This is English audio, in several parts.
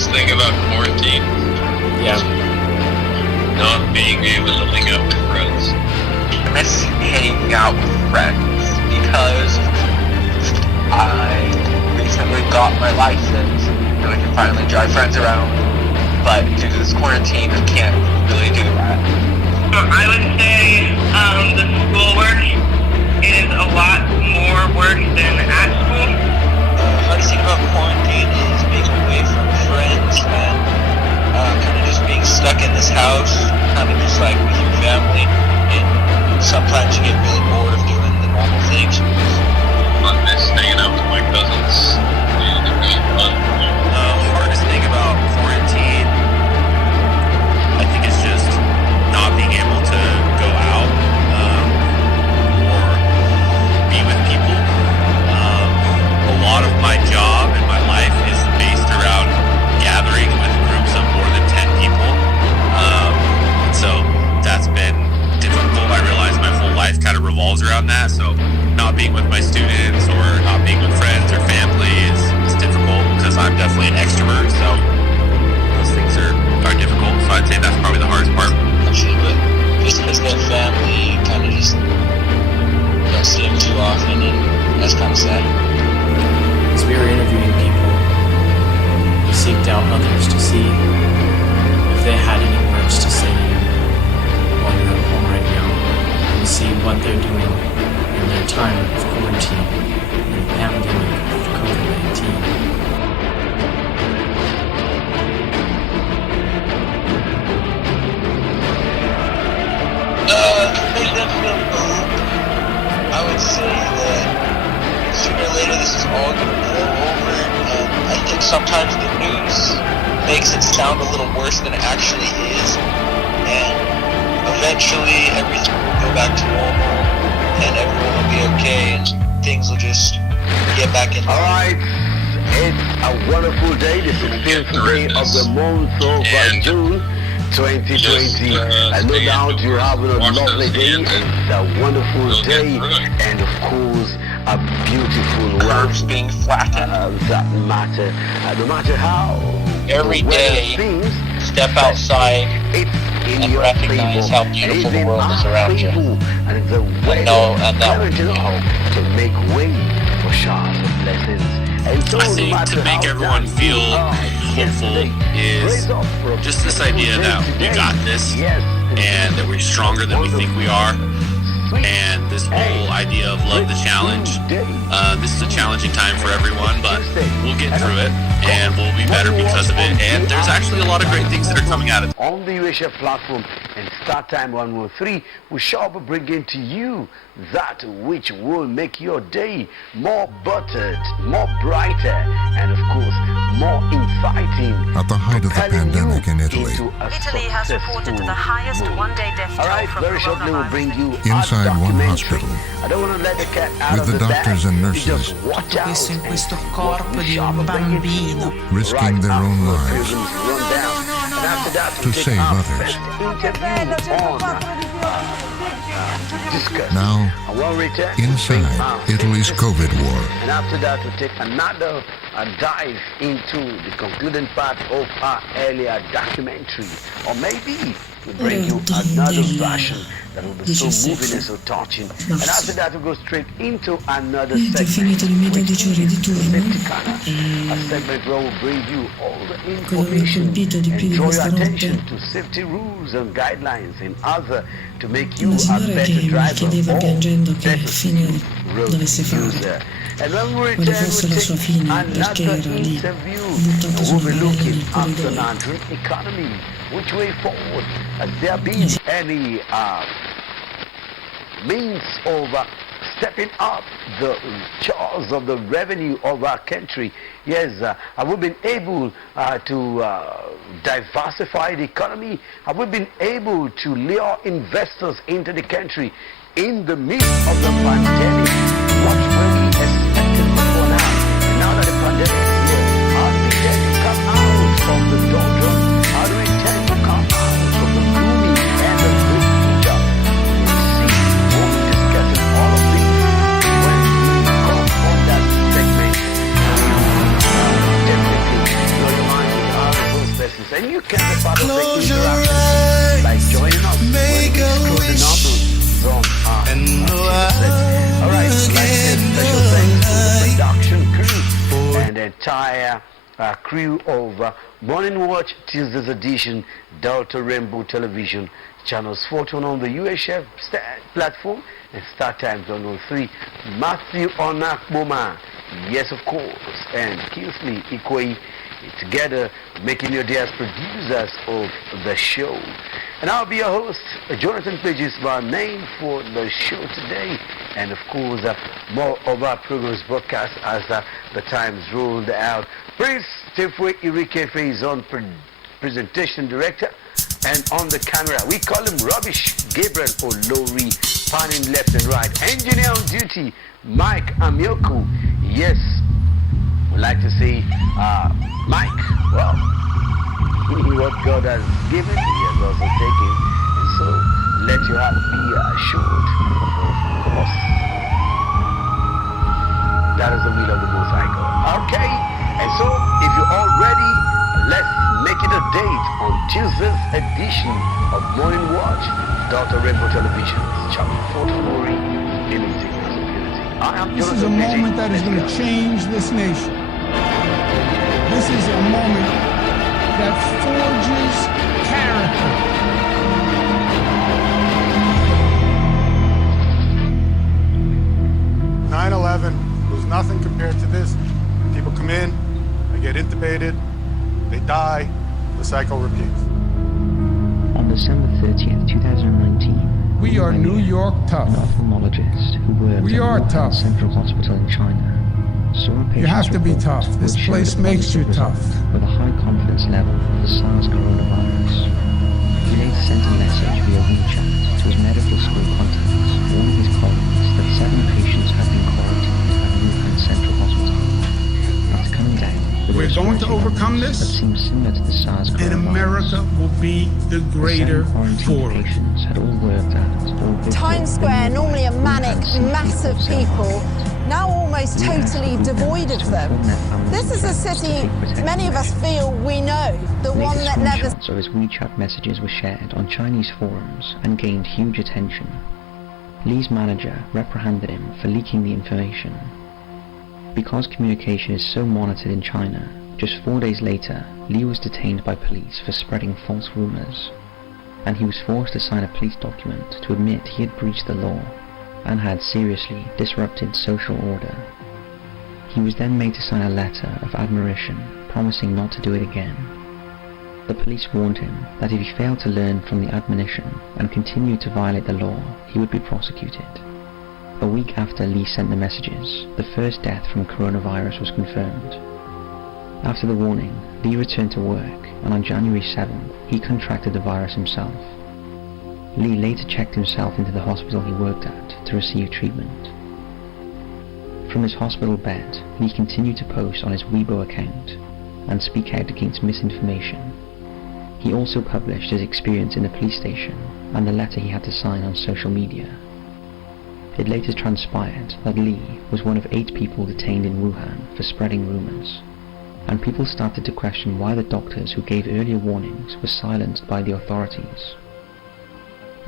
best thing about quarantine? Yeah. Not being able to link up with friends. I miss hanging out with friends because I recently got my license and I can finally drive friends around. But due to this quarantine, I can't really do that. I would say the schoolwork is a lot more work than at school. Hardest thing about quarantine is being away from friends and kind of just being stuck in this house, kind of just like with your family. And sometimes you get really bored of doing the normal things. I miss hanging out with my cousins. And it was fun. Hardest thing about quarantine, I think, is just not being able to go out or be with people. A lot of my job and my life is based around gathering with groups of more than 10 people. And so that's been difficult. I realize my whole life kind of revolves around that. So not being with my students or not being with friends or family is difficult because I'm definitely an extrovert. So those things are difficult. So I'd say that's probably the hardest part. Actually, but just because their family kind of just don't see them too often, and that's kind of sad. As we were interviewing people, we seeked out others to see if they had any words to say while you're at home right now, and see what they're doing in their time of quarantine in the pandemic of COVID-19. There's definitely hope. I would say that sooner or later this is all going to blow over, and I think sometimes the news makes it sound a little worse than it actually is, and eventually everything will go back to normal, and everyone will be okay, and things will just get back in line. Alright, it's a wonderful day, the 16th day of the month of June 2020, and no doubt you're having a lovely day. It's a wonderful day, and of course a beautiful Curves one. being flattened. That matter, no matter how Every the weather day, seems, step outside it's in and your recognize favor. how beautiful It's the in world is our around you. favor, and it's a way and that will to be to make way for showers of blessings. And so I no think matter to make how everyone down feel you are hopeful yesterday, is raise up for a just this idea that we today. got this Yes, and that we're stronger than we think we are. sweet. And this whole idea of love the challenge. This is a challenging time for everyone, but we'll get through it and we'll be better because of it. And there's actually a lot of great things that are coming out of it. On the UHF platform and Start Time 103, we shall be bringing to you that which will make your day more buttered, more brighter, and of course more inviting. At the height of the propelling pandemic you in Italy, into a Italy has reported the highest successful one-day death All toll right, from very shortly we'll coronavirus. bring you Inside our one documentary. hospital, I don't want to let the cat out with of the the doctors bag. and You nurses just watch out Questo in and questo what corpo we di shall un be bringing to bambino. you risking right their own after the lives prisons run down. And after that, to we take save our others. first interview on discuss. Now, I will return inside Italy's COVID war. And after that, we take another dive into the concluding part of our earlier documentary. Or maybe we bring you another version that will be so moving and so touching. And after that, we go straight into another Niente, ho segment. finito le mie 12 ore di turno A segment where we'll bring you all the quello che mi ha information colpito di più and di draw your questa attention notte to safety rules and guidelines and other to make you una a signora better che mi driver chiedeva or piangendo che better fine road dovesse fare, user. And when we quale return, fosse we la sua take fine, perché another era lì, interview buttato and sul we'll be barello looking nel after corridoio. our drink economy. Which way forward? Has there been any means of stepping up the chores of the revenue of our country? Yes, have we been able to diversify the economy? Have we been able to lure investors into the country in the midst of the pandemic? What were we expecting before now? And now that the pandemic is here, how do we intend to come out from the doldrums? How do we intend to come out from the gloomy and the bleak future? We see, we'll be discussing all of these when we come on that segment. Definitely blow your mind with our the entire crew of Morning Watch Tuesday's edition, Delta Rainbow Television, channels 41 on the UHF platform and Star Times 103. Matthew Onakboma, yes of course, and Kingsley Ikwe, together making your day as producers of the show. And I'll be your host. Jonathan Page is my name for the show today. And of course, more of our programs broadcast as the times rolled out. Prince Tefwe Irikefe is on presentation director. And on the camera, we call him Rubbish Gabriel Olori, panning left and right. Engineer on duty, Mike Amioku. Yes, we'd like to say, Mike, well, what God has given, He has also taken. And so, let your heart be assured. Of course, that is the will of the Most High God. Okay, and so, if you're all ready, let's make it a date on Tuesday's edition of Morning Watch, Delta Rainbow Television, channel 44, in music and community. I am This is a moment that is going to change this nation. This is a moment that forges character. was nothing compared to this. People come in, they get intubated, they die, the cycle repeats. On December 30th, 2019, we are New York tough. An ophthalmologist who worked at Wuhan Central Hospital in China saw a patient. You have to be tough. This place makes you tough. With a high confidence level of the SARS coronavirus. He later sent a message via WeChat to his medical school contacts, warning his colleagues that 7 patients had been quarantined at Wuhan Central Hospital. After coming down, we're going to overcome this, that seems similar to the SARS coronavirus. And America will be the greater for it. Patients had all worked at Times Square, normally a manic mass of people, now almost totally devoid of them. This is a city many of us feel we know, the one that never... So his WeChat messages were shared on Chinese forums and gained huge attention. Lee's manager reprimanded him for leaking the information. Because communication is so monitored in China, just 4 days later, Lee was detained by police for spreading false rumors, and he was forced to sign a police document to admit he had breached the law and had seriously disrupted social order. He was then made to sign a letter of admonition, promising not to do it again. The police warned him that if he failed to learn from the admonition and continued to violate the law, he would be prosecuted. A week after Lee sent the messages, the first death from coronavirus was confirmed. After the warning, Lee returned to work, and on January 7th, he contracted the virus himself. Lee later checked himself into the hospital he worked at to receive treatment. From his hospital bed, Lee continued to post on his Weibo account and speak out against misinformation. He also published his experience in the police station and the letter he had to sign on social media. It later transpired that Lee was one of 8 people detained in Wuhan for spreading rumors, and people started to question why the doctors who gave earlier warnings were silenced by the authorities.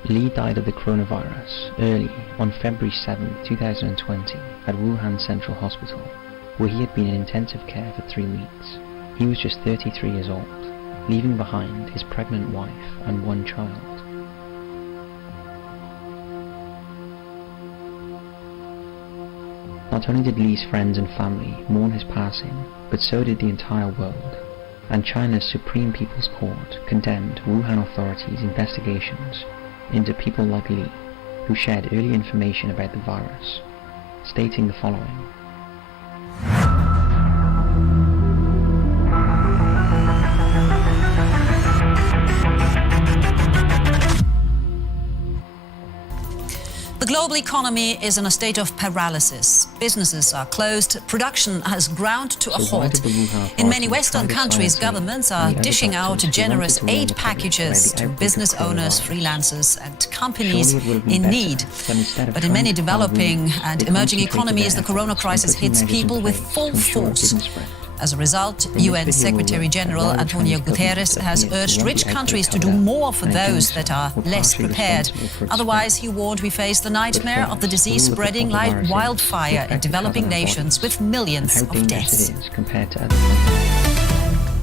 Lee died of the coronavirus early on February 7, 2020 at Wuhan Central Hospital, where he had been in intensive care for 3 weeks. He was just 33 years old, leaving behind his pregnant wife and 1 child. Not only did Lee's friends and family mourn his passing, but so did the entire world, and China's Supreme People's Court condemned Wuhan authorities' investigations into people like Lee, who shared early information about the virus, stating the following. The global economy is in a state of paralysis. Businesses are closed, production has ground to a halt. In many Western countries, governments are dishing out generous aid packages to business owners, freelancers and companies in need. But in many developing and emerging economies, the corona crisis hits people with full force. As a result, UN Secretary General Antonio Guterres has urged rich countries to do more for those that are less prepared. Otherwise, he warned, we face the nightmare of the disease spreading like wildfire in developing nations with millions of deaths.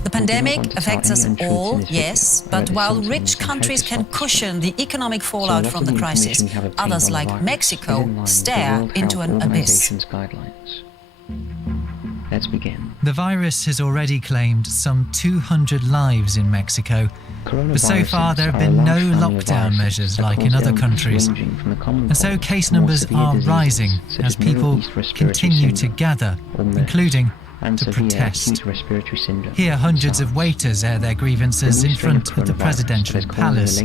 The pandemic affects us all, yes, but while rich countries can cushion the economic fallout from the crisis, others like Mexico stare into an abyss. Let's begin. The virus has already claimed some 200 lives in Mexico, but so far there have been no lockdown measures like in other countries. And so case numbers are rising as people continue to gather, including to protest. Here, hundreds of waiters air their grievances in front of the presidential palace.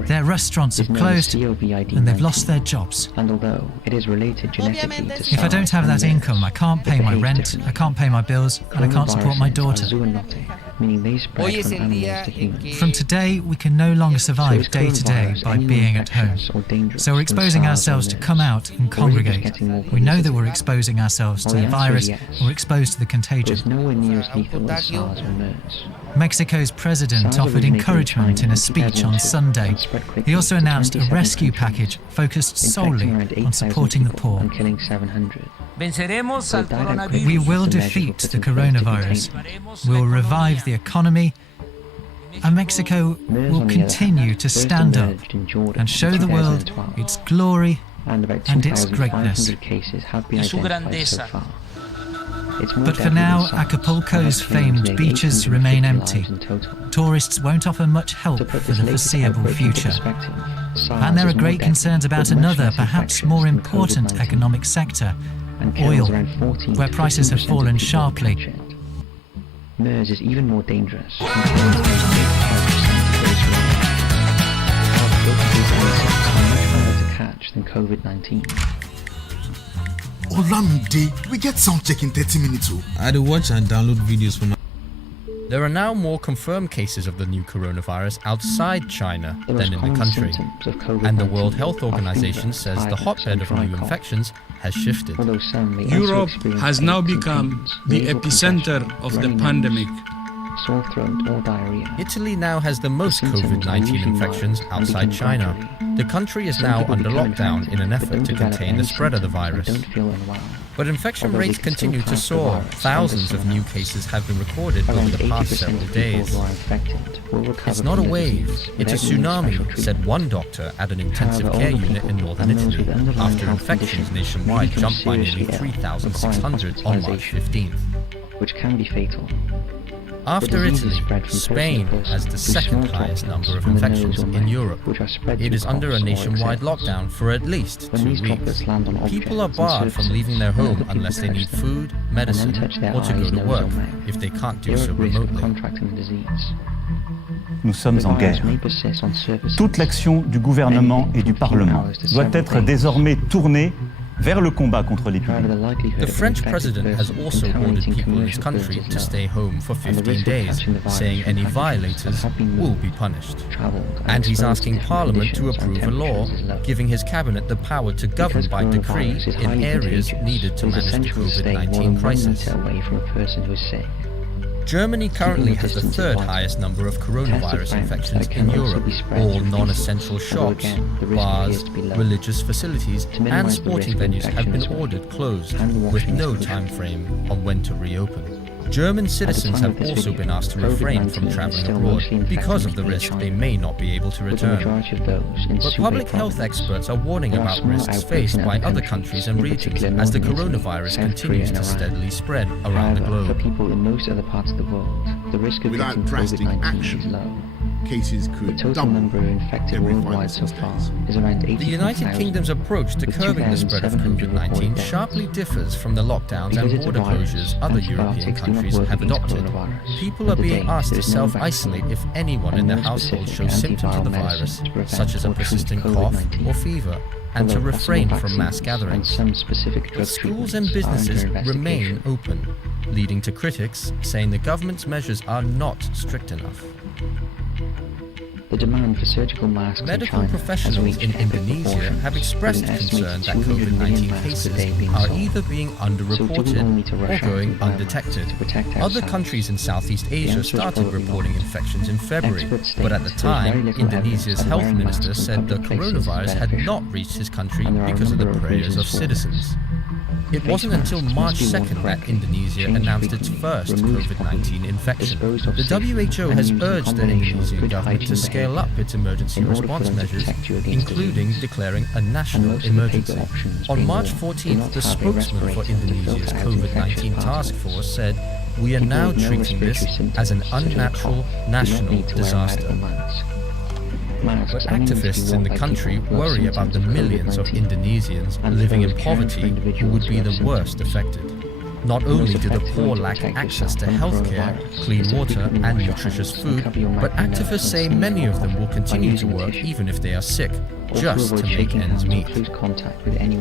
Their restaurants have closed and they've lost their jobs. If I don't have that income, I can't pay my rent, I can't pay my bills, and I can't support my daughter. From today, we can no longer survive day to day by being at home. So we're exposing ourselves to come out and congregate. We know that we're exposing ourselves to the virus, we're exposed to the contagion. Mexico's president offered encouragement in a speech on Sunday. He also announced a rescue package focused solely on supporting the poor. We will defeat the coronavirus. We'll revive the economy, and Mexico will continue to stand up and show the world its glory and its greatness. But for now, Acapulco's famed beaches remain empty. Tourists won't offer much help for the foreseeable future. And there are great concerns about another, perhaps more important economic sector, oil, where prices have fallen sharply. MERS is even more dangerous. Than COVID-19. Olamide, we get sound check in 30 minutes. I do watch and download videos from. There are now more confirmed cases of the new coronavirus outside China than in the country, and the World Health Organization says the hotbed of new infections has shifted. Europe has now become the epicenter of the pandemic. Sore throat or diarrhea. Italy now has the most COVID-19 infections outside China. The country is now under lockdown in an effort to contain the spread of the virus. But infection rates continue to soar. Thousands of new cases have been recorded over the past several days. It's not a wave, it's a tsunami, said one doctor at an intensive care unit in northern Italy, after infections nationwide jumped by nearly 3,600 on March 15th. Which can be fatal. After Italy, Spain has the second highest number of infections in Europe. It is under a nationwide lockdown for at least 2 weeks. People are barred from leaving their home unless they need food, medicine, or to go to work, if they can't do so remotely. Nous sommes en guerre. Toute l'action du gouvernement et du Parlement doit être désormais tournée vers le combat contre l'épidémie. The French president has also ordered people in his country to stay home for 15 days, saying any violators will be punished. And he's asking Parliament to approve a law, giving his cabinet the power to govern by decree in areas needed to manage the COVID-19 crisis. Germany currently has the third highest number of coronavirus infections in Europe. All non-essential shops, bars, religious facilities and sporting venues have been ordered closed, with no time frame on when to reopen. German citizens have also been asked to refrain from travelling abroad because of the risk they may not be able to return. But public health experts are warning about risks faced by other countries and regions as the coronavirus continues to steadily spread around the globe. For people in most other parts of the world, the risk of getting COVID-19 is low. Cases could the total number of infected worldwide so far is around 80,000. The United Kingdom's approach to curbing the spread of COVID-19 sharply differs from the lockdowns and border closures other European countries have adopted. People are being asked to self-isolate if anyone in their household shows symptoms of the virus, such as a persistent cough or fever, and to refrain from mass gatherings. But schools and businesses remain open, leading to critics saying the government's measures are not strict enough. The demand for surgical masks Medical in China professionals in Indonesia have expressed concern that COVID-19 cases are either being underreported or going undetected. Other countries in Southeast Asia started reporting infections in February, but at the time, Indonesia's health minister said the coronavirus had not reached his country because of the prayers of citizens. It wasn't until March 2nd that Indonesia announced its first COVID-19 infection. The WHO has urged the Indonesian government to scale up its emergency response measures, including declaring a national emergency. On March 14th, the spokesman for Indonesia's COVID-19 task force said, "We are now treating this as an unnatural national disaster." But activists in the country worry about the millions of Indonesians living in poverty who would be the worst affected. Not only do the poor lack access to healthcare, clean water, and nutritious food, but activists say many of them will continue to work even if they are sick, just to make ends meet.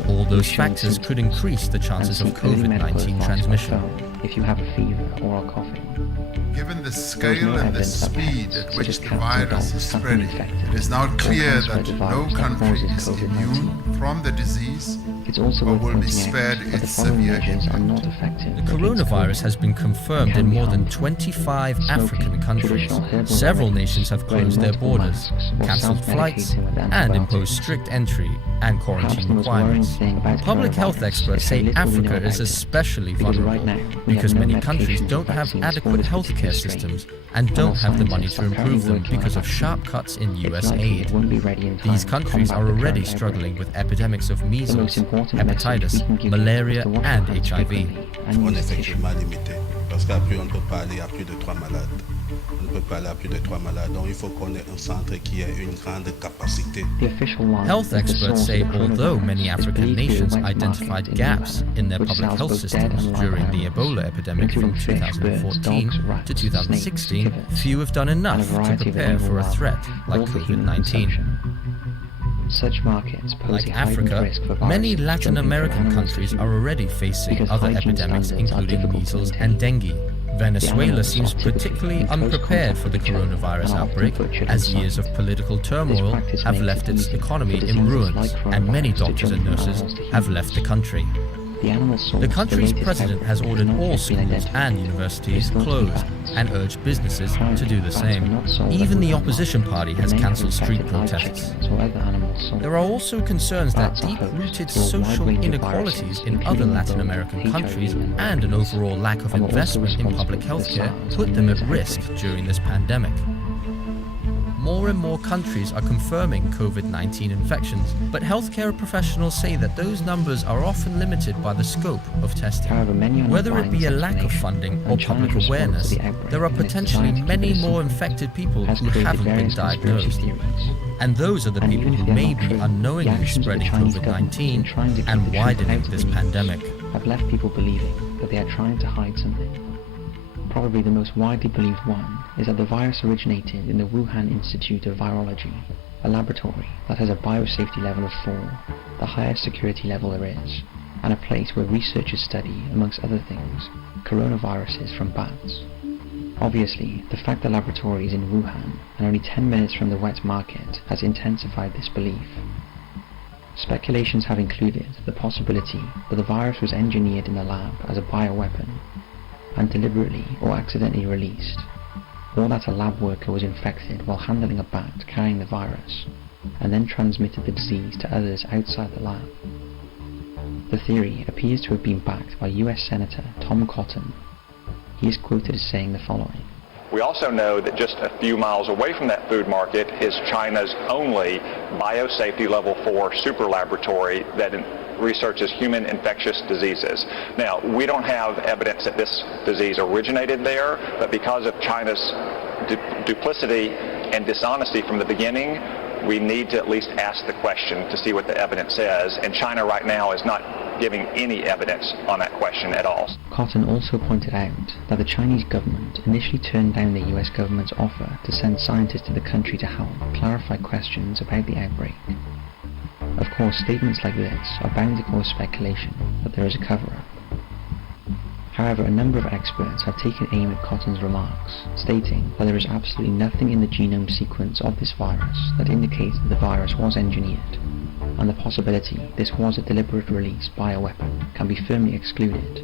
All those factors could increase the chances of COVID-19 transmission. If you have a fever or are coughing. Given the scale and the speed at which the virus is spreading, it is now clear that no country is immune from the disease or will be spared its severe impact. The coronavirus has been confirmed in more than 25 African countries. Several nations have closed their borders, cancelled flights, and imposed strict entry and quarantine requirements. Public health experts say Africa is especially vulnerable because many countries don't have adequate healthcare systems and don't have the money to improve them because of sharp cuts in US aid. These countries are already struggling with epidemics of measles, hepatitis, malaria, and HIV. On est effectivement limité, parce qu'après on ne peut pas aller à plus de 3 malades. On ne peut pas aller à plus de 3 malades, donc il faut qu'on ait un centre qui ait une grande capacité. Health experts say although many African nations identified gaps in their public health systems during the Ebola epidemic from 2014 to 2016, few have done enough to prepare for a threat like COVID-19. Such markets pose like Africa, many Latin American countries are already facing other epidemics including measles and dengue. Venezuela seems particularly unprepared for the coronavirus outbreak, as years of political turmoil have left its economy in ruins, and many doctors and nurses have left the country. The country's president has ordered all schools and universities closed and urged businesses to do the same. Even the opposition party has cancelled street protests. There are also concerns that deep-rooted social inequalities in other Latin American countries and an overall lack of investment in public healthcare put them at risk during this pandemic. More and more countries are confirming COVID-19 infections, but healthcare professionals say that those numbers are often limited by the scope of testing. Whether it be a lack of funding or public awareness, there are potentially many more infected people who haven't been diagnosed. And those are the people who may be unknowingly spreading COVID-19 and widening this pandemic. Have left people believing that they are trying to hide something. Probably the most widely believed one is that the virus originated in the Wuhan Institute of Virology, a laboratory that has a biosafety level of 4, the highest security level there is, and a place where researchers study, amongst other things, coronaviruses from bats. Obviously, the fact the laboratory is in Wuhan and only 10 minutes from the wet market has intensified this belief. Speculations have included the possibility that the virus was engineered in the lab as a bioweapon and deliberately or accidentally released, or that a lab worker was infected while handling a bat carrying the virus, and then transmitted the disease to others outside the lab. The theory appears to have been backed by US Senator Tom Cotton. He is quoted as saying the following. We also know that just a few miles away from that food market is China's only biosafety level 4 super laboratory that researches human infectious diseases. Now, we don't have evidence that this disease originated there, but because of China's duplicity and dishonesty from the beginning, we need to at least ask the question to see what the evidence says, and China right now is not giving any evidence on that question at all. Cotton also pointed out that the Chinese government initially turned down the US government's offer to send scientists to the country to help clarify questions about the outbreak. Of course, statements like this are bound to cause speculation that there is a cover-up. However, a number of experts have taken aim at Cotton's remarks, stating that there is absolutely nothing in the genome sequence of this virus that indicates that the virus was engineered, and the possibility this was a deliberate release bioweapon can be firmly excluded.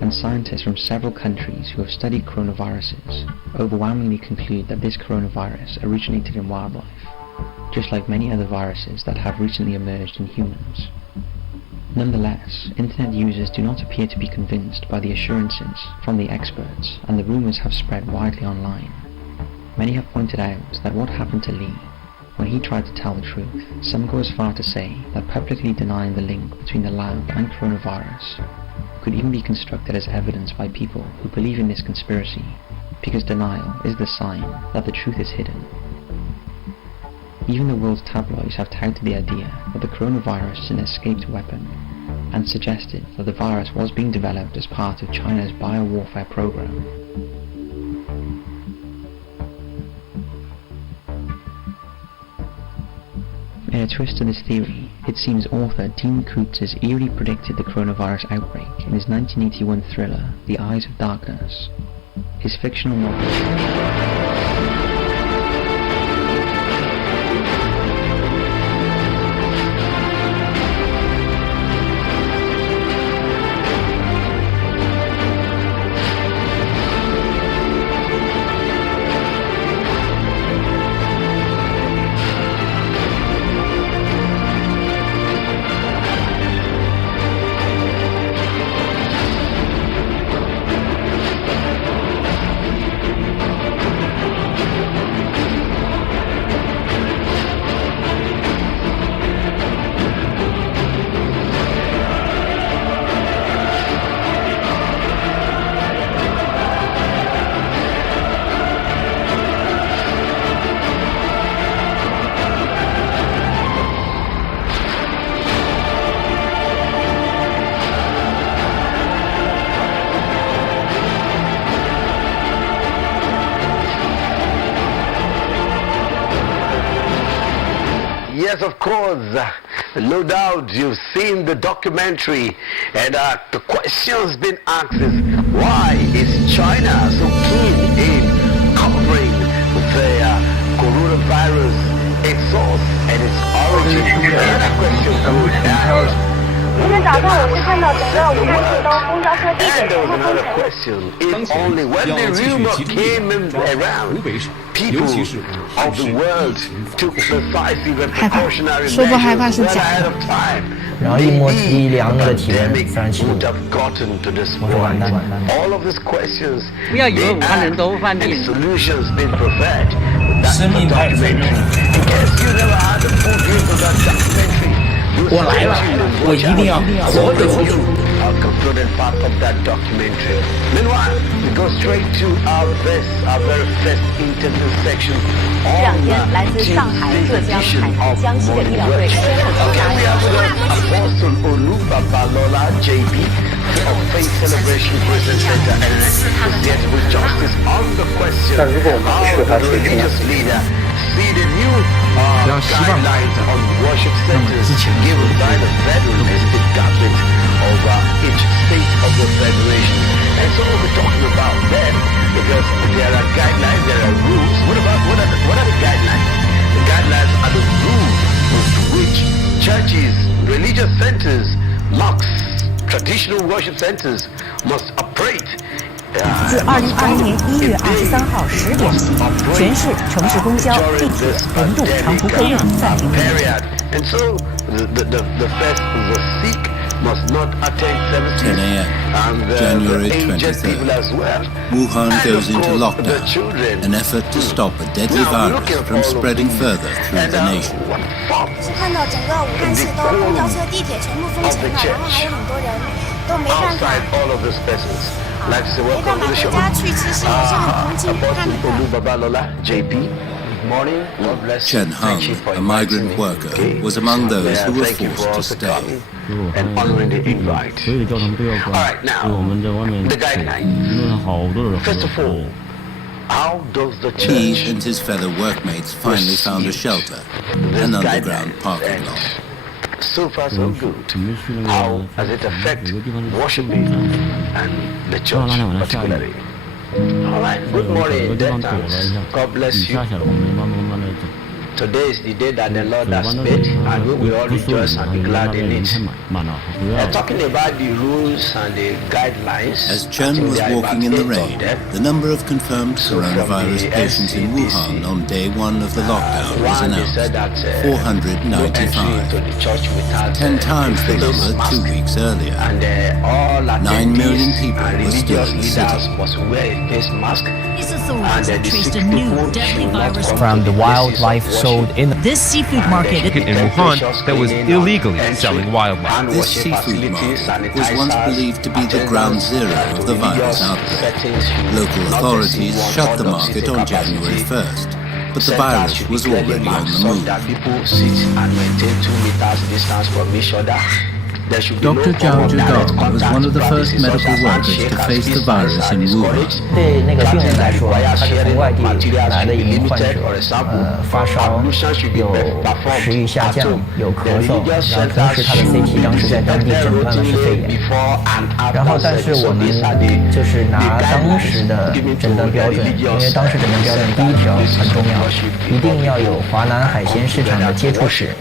And scientists from several countries who have studied coronaviruses overwhelmingly conclude that this coronavirus originated in wildlife, just like many other viruses that have recently emerged in humans. Nonetheless, internet users do not appear to be convinced by the assurances from the experts, and the rumours have spread widely online. Many have pointed out that what happened to Lee when he tried to tell the truth. Some go as far to say that publicly denying the link between the lab and coronavirus could even be constructed as evidence by people who believe in this conspiracy, because denial is the sign that the truth is hidden. Even the world's tabloids have touted the idea that the coronavirus is an escaped weapon, and suggested that the virus was being developed as part of China's biowarfare program. In a twist to this theory, it seems author Dean Koontz eerily predicted the coronavirus outbreak in his 1981 thriller, The Eyes of Darkness. His fictional novel Yes, of course. No doubt you've seen the documentary, and the question's been asked is, why is China so keen in covering the coronavirus, its source and its origin? Another question goes out. 今天早上我是看到整个武汉市东公交车地铁全部封城。 question is only when the rumor came around, people of the world took decisive and precautionary measures well ahead of time. 然后一摸一量那个体温37度，我说完蛋了。 All of these questions 不要以为武汉人都犯病。 solutions been prepared. That's 生 the 命太 documentary. In case you never had the full view of that documentary, 我来了，我一定要活着回去。 Our concluded part of that documentary. Meanwhile, we go straight to our very first interview section 这两天，来自上海、浙江、海南、江西的医疗队先后出发。 We have Apostle Olubabalola JB of Faith Celebration Prison Center and is yet with justice on the question how the religious leader see the new guidelines on worship centers given by the federalistic government of each state of the federation. And so we're talking about them because there are guidelines, there are rules. What are the guidelines? The guidelines are the rules with which churches, religious centers, mosques, traditional worship centers must operate. 自2021年1月23号10点起，全市城市公交、地铁、轮渡、长途客运暂停运营。 And so the first, the Sikh must not attend services. 10 a.m. and January the aged 23rd. people as well. Wuhan And goes of into course, lockdown, the children. an effort to stop a deadly Now, look virus at from all of spreading these. further through And the nation. 是看到整个武汉市都公交车、地铁全部封城了，然后还有很多人都没办法。 Outside all of these persons. Like to say, 没办 welcome 法 to the 回 show. 家去，其实也是很同情武汉 Apostle 的。 Olubabalola JB. Morning. God bless you. Chen Thank you Hung, for a inviting migrant me. worker, Okay. was among those Yeah, who were thank you for forced to also stay. coming and honoring the invite. All right, now, the guidelines. First of all, how does the He church and his fellow workmates finally found a shelter, an underground parking lot. So far so good. How does it affect worshiping and the church particularly? All right, good morning, dear times. God bless you. Today is the day that the Lord has made, and we will all rejoice and be glad in it. Talking about the rules and the guidelines. As Chen was walking in the rain, the number of confirmed coronavirus patients in Wuhan on day one of the lockdown was announced: 495. 10 times the number 2 weeks earlier. 9 million people were still in the city. These authorities traced a new deadly virus from the wildlife sold in this seafood market in Wuhan that was illegally selling wildlife. This seafood market was once believed to be the ground zero of the virus outbreak. Local authorities shut the market on January 1st, but the virus was already on the move. Dr. Zhao Zhidong was one of the first medical workers to face the virus in Wuhan. 对那个病人来说，他是从外地来的一名患者，发烧，有食欲下降，有咳嗽，然后同时他的 CT 当时在当地诊断的是肺炎。然后，但是我们就是拿当时的诊断标准，因为当时诊断标准第一条很重要，一定要有华南海鲜市场的接触史。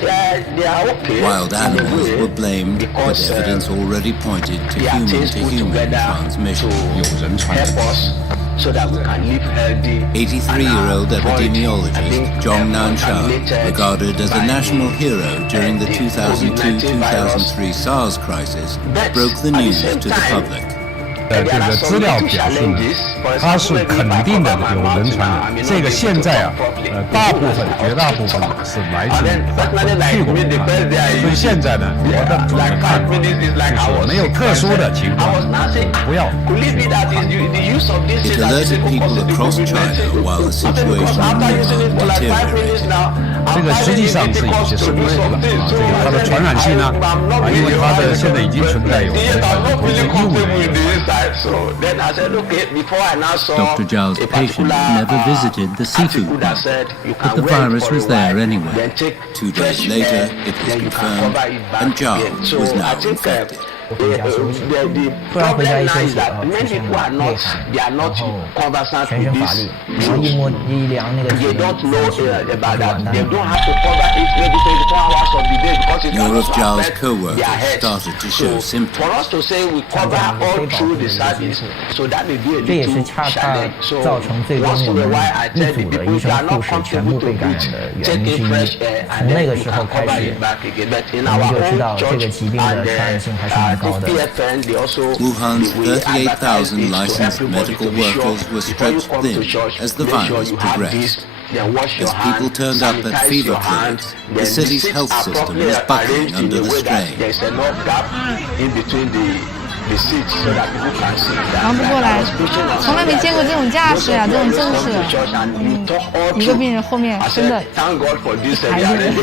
Wild animals were blamed, but evidence already pointed to human-to-human transmission. 83-year-old epidemiologist Zhong Nanshan, regarded as a national hero during the 2002-2003 SARS crisis, broke the news to the public. 这个资料表示呢，它是肯定的有人传染。这个现在啊，绝大部分是来自去过武汉，所以现在呢，我的主要看法就是没有特殊的情况，不要去武汉。It alerted people across China while the situation in Wuhan deteriorated. 这个实际上是有些什么这个它的传染性呢？因为它的现在已经存在有Dr. Zhao's patient never visited the seafood market, but the virus was there anyway. 2 days later, it was confirmed, and Zhao was now infected. 突然回家一休息啊，出现了内寒，然后全身乏力，然后一量那个体温，3就完蛋了。More of Zhao's co-workers started to show symptoms. 这也是恰恰造成最终我们一组的医生护士全部被感染的原因之一。从那个时候开始，我们就知道这个疾病的传染性还是蛮高的。Wuhan's 38,000 licensed medical workers were stretched thin as the virus progressed. As people turned up at fever clinics, the city's health system was buckling under the strain. 忙不过来，从来没见过这种架势呀，这种阵势。一个病人后面真的一排人，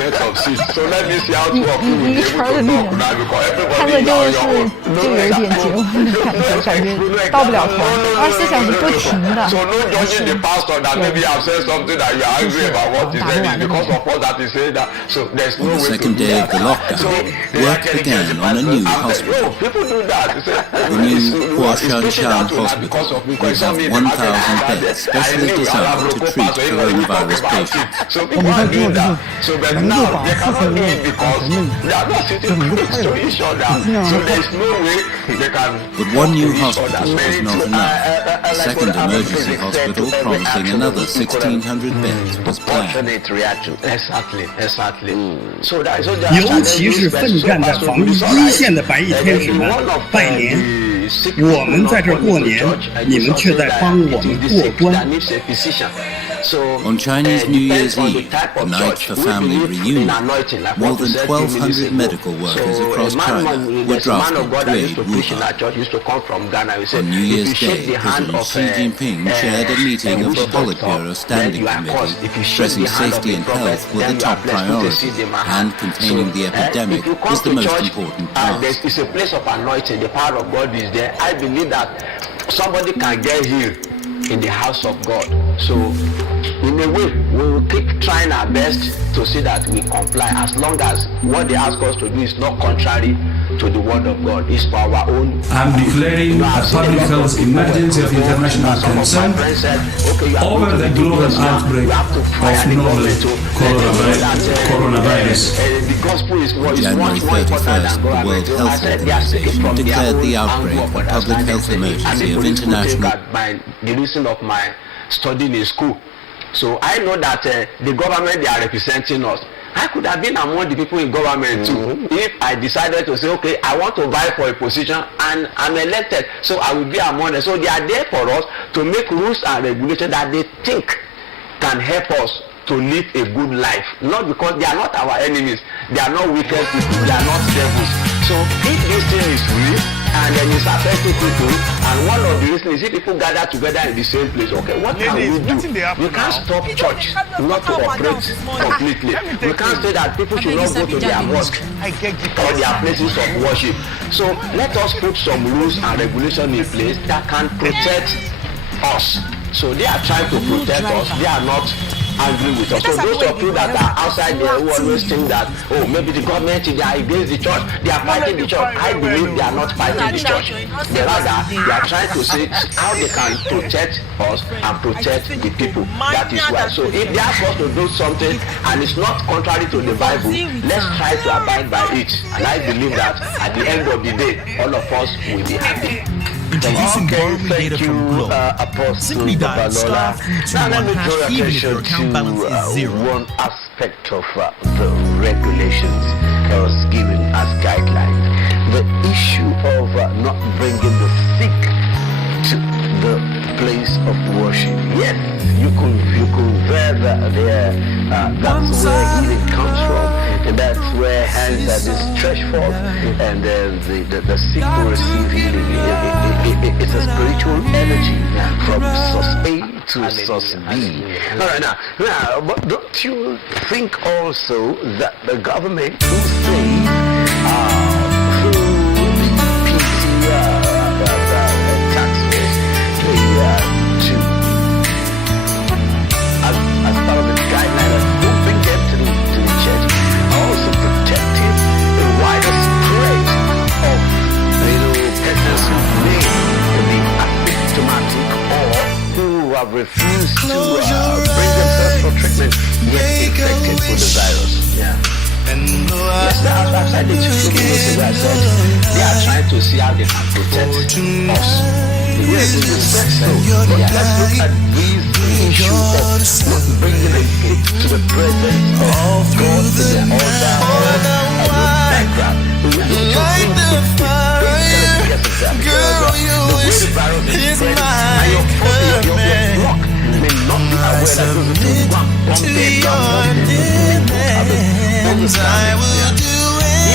一圈的病人，看着就有一点结婚的感觉到不了头，24小时不停的，On the second day of the lockdown, work began on a new hospital. The new Huashanshan Hospital will have 1,000 beds specially designed to treat coronavirus patients. 我们在做就是能够把4层的人就能够开了，这样 But one new hospital was not enough. A second emergency hospital promising another 1,600 beds was planned. 尤其是奋战在防疫一线的白衣天使们，拜年！我们在这儿过年，你们却在帮我们过关。On Chinese New Year's Eve, the night for family reunion, more than 1,200 medical workers across China were drafted to aid Wuhan. On New Year's Day, President Xi Jinping chaired a meeting of the Politburo Standing Committee, stressing safety and health were the top priority, and containing the epidemic was the most important task. It's a place of anointing. The power of God is there. I believe that somebody can get healed in the house of God. So in a way, we will keep trying our best to see that we comply, as long as what they ask us to do is not contrary to the word of God. It's for our own. I'm declaring a public health emergency of international concern over the global outbreak of novel coronavirus. January 31st, the World Health Organization declared the outbreak a public health emergency of international. The reason of my studying in school. So I know that the government, they are representing us. I could have been among the people in government too if I decided to say, okay, I want to vie for a position and I'm elected, so I will be among them. So they are there for us to make rules and regulations that they think can help us to live a good life. Not because they are not our enemies, they are not wicked people, they are not devils. So if this thing is real and then it's affecting people, and one of the reasons is if people gather together in the same place, okay, what can we do? We can't stop church not to operate completely. We can't say that people should not go to their mosque or their places of worship. So let us put some rules and regulations in place that can protect us. So they are trying to protect us, they are not angry with us. So those of you that are outside there who always think that, oh, maybe the government, they are against the church, they are fighting the church. I believe they are not fighting the church. Rather, they are trying to see how they can protect us and protect the people. That is why. So if they ask us to do something and it's not contrary to the Bible, let's try to abide by it. And I believe that at the end of the day, all of us will be happy. Introducing borrowing data from Globe. Simply dial *321# even if your account balance is zero. One aspect of the regulations that was given as guideline, the issue of not bringing the sick to the place of worship. Yes, you could wear there. That's where healing comes from. And that's where hands are stretched forth, and the sick will receive healing. It's a spiritual energy from source A to source B. All right, now, but don't you think also that the government will say through the PC taxes, as part of the guideline, don't bring them to the church. Also protecting a wider spread of persons who may be asymptomatic or who have refused to bring themselves for treatment yet infected with the virus. Yeah. Yes, I've said it 2 minutes ago. I said they are trying to see how they can protect us. Yes, it is so. Yeah, let's look at this issue of not bringing a gift to the presence of God to the altar or the background. Like the fire, girl, you is my command. As I submit to your demands, I will do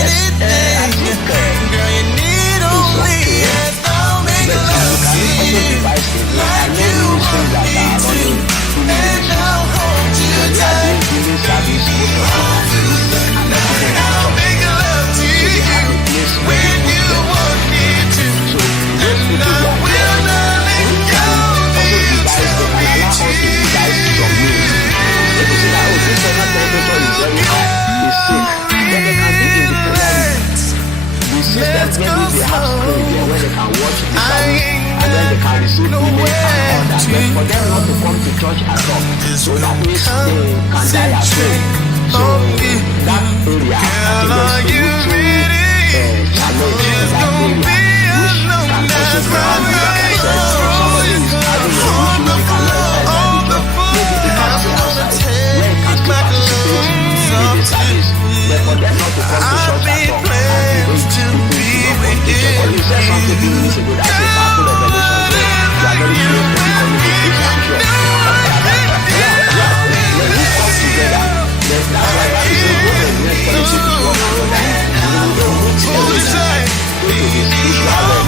anything. Girl, you need only a thought, make love to you like you want me to, and I'll hold you tight. And I'll make love to you when you want me to, and I will not let go. Let's go slow. I ain't and then they can receive healing and all that. But for them not to come to church at all, so that means they can die at home. So that area, I think there's challenge in that area, which can also be found, like I said, somebody is having an issue, they cannot enter the church, maybe they can stay outside, where they can still participate in the service. But for them not to come to church at all, but you said something a few minutes ago that is a powerful revelation. You are very close to becoming a Christian, I'm sure. When we come together, that's why God is saying, go and next fellowship is one another. You don't move every time. Go to the spiritual realm.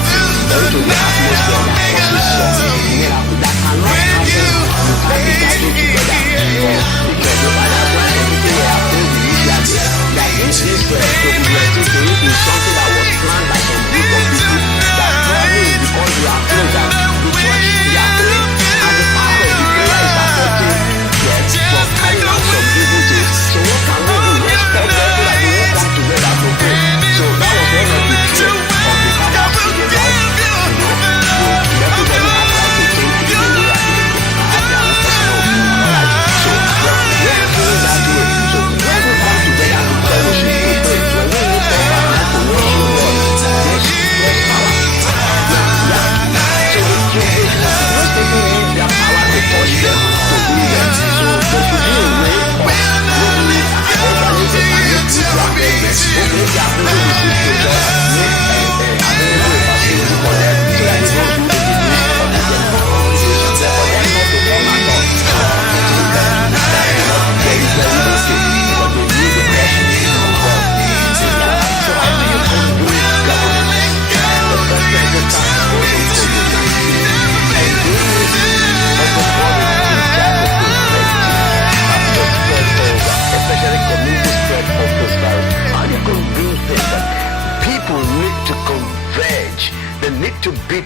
Go to the atmosphere that causes miracle. That cannot happen. You can't be gathering together. Because the Father, when some people were afraid initially, that this COVID-19 is something that was planned by some group of people. That probably is because we are closer. The church, they are praying, and the power of the prayer is affecting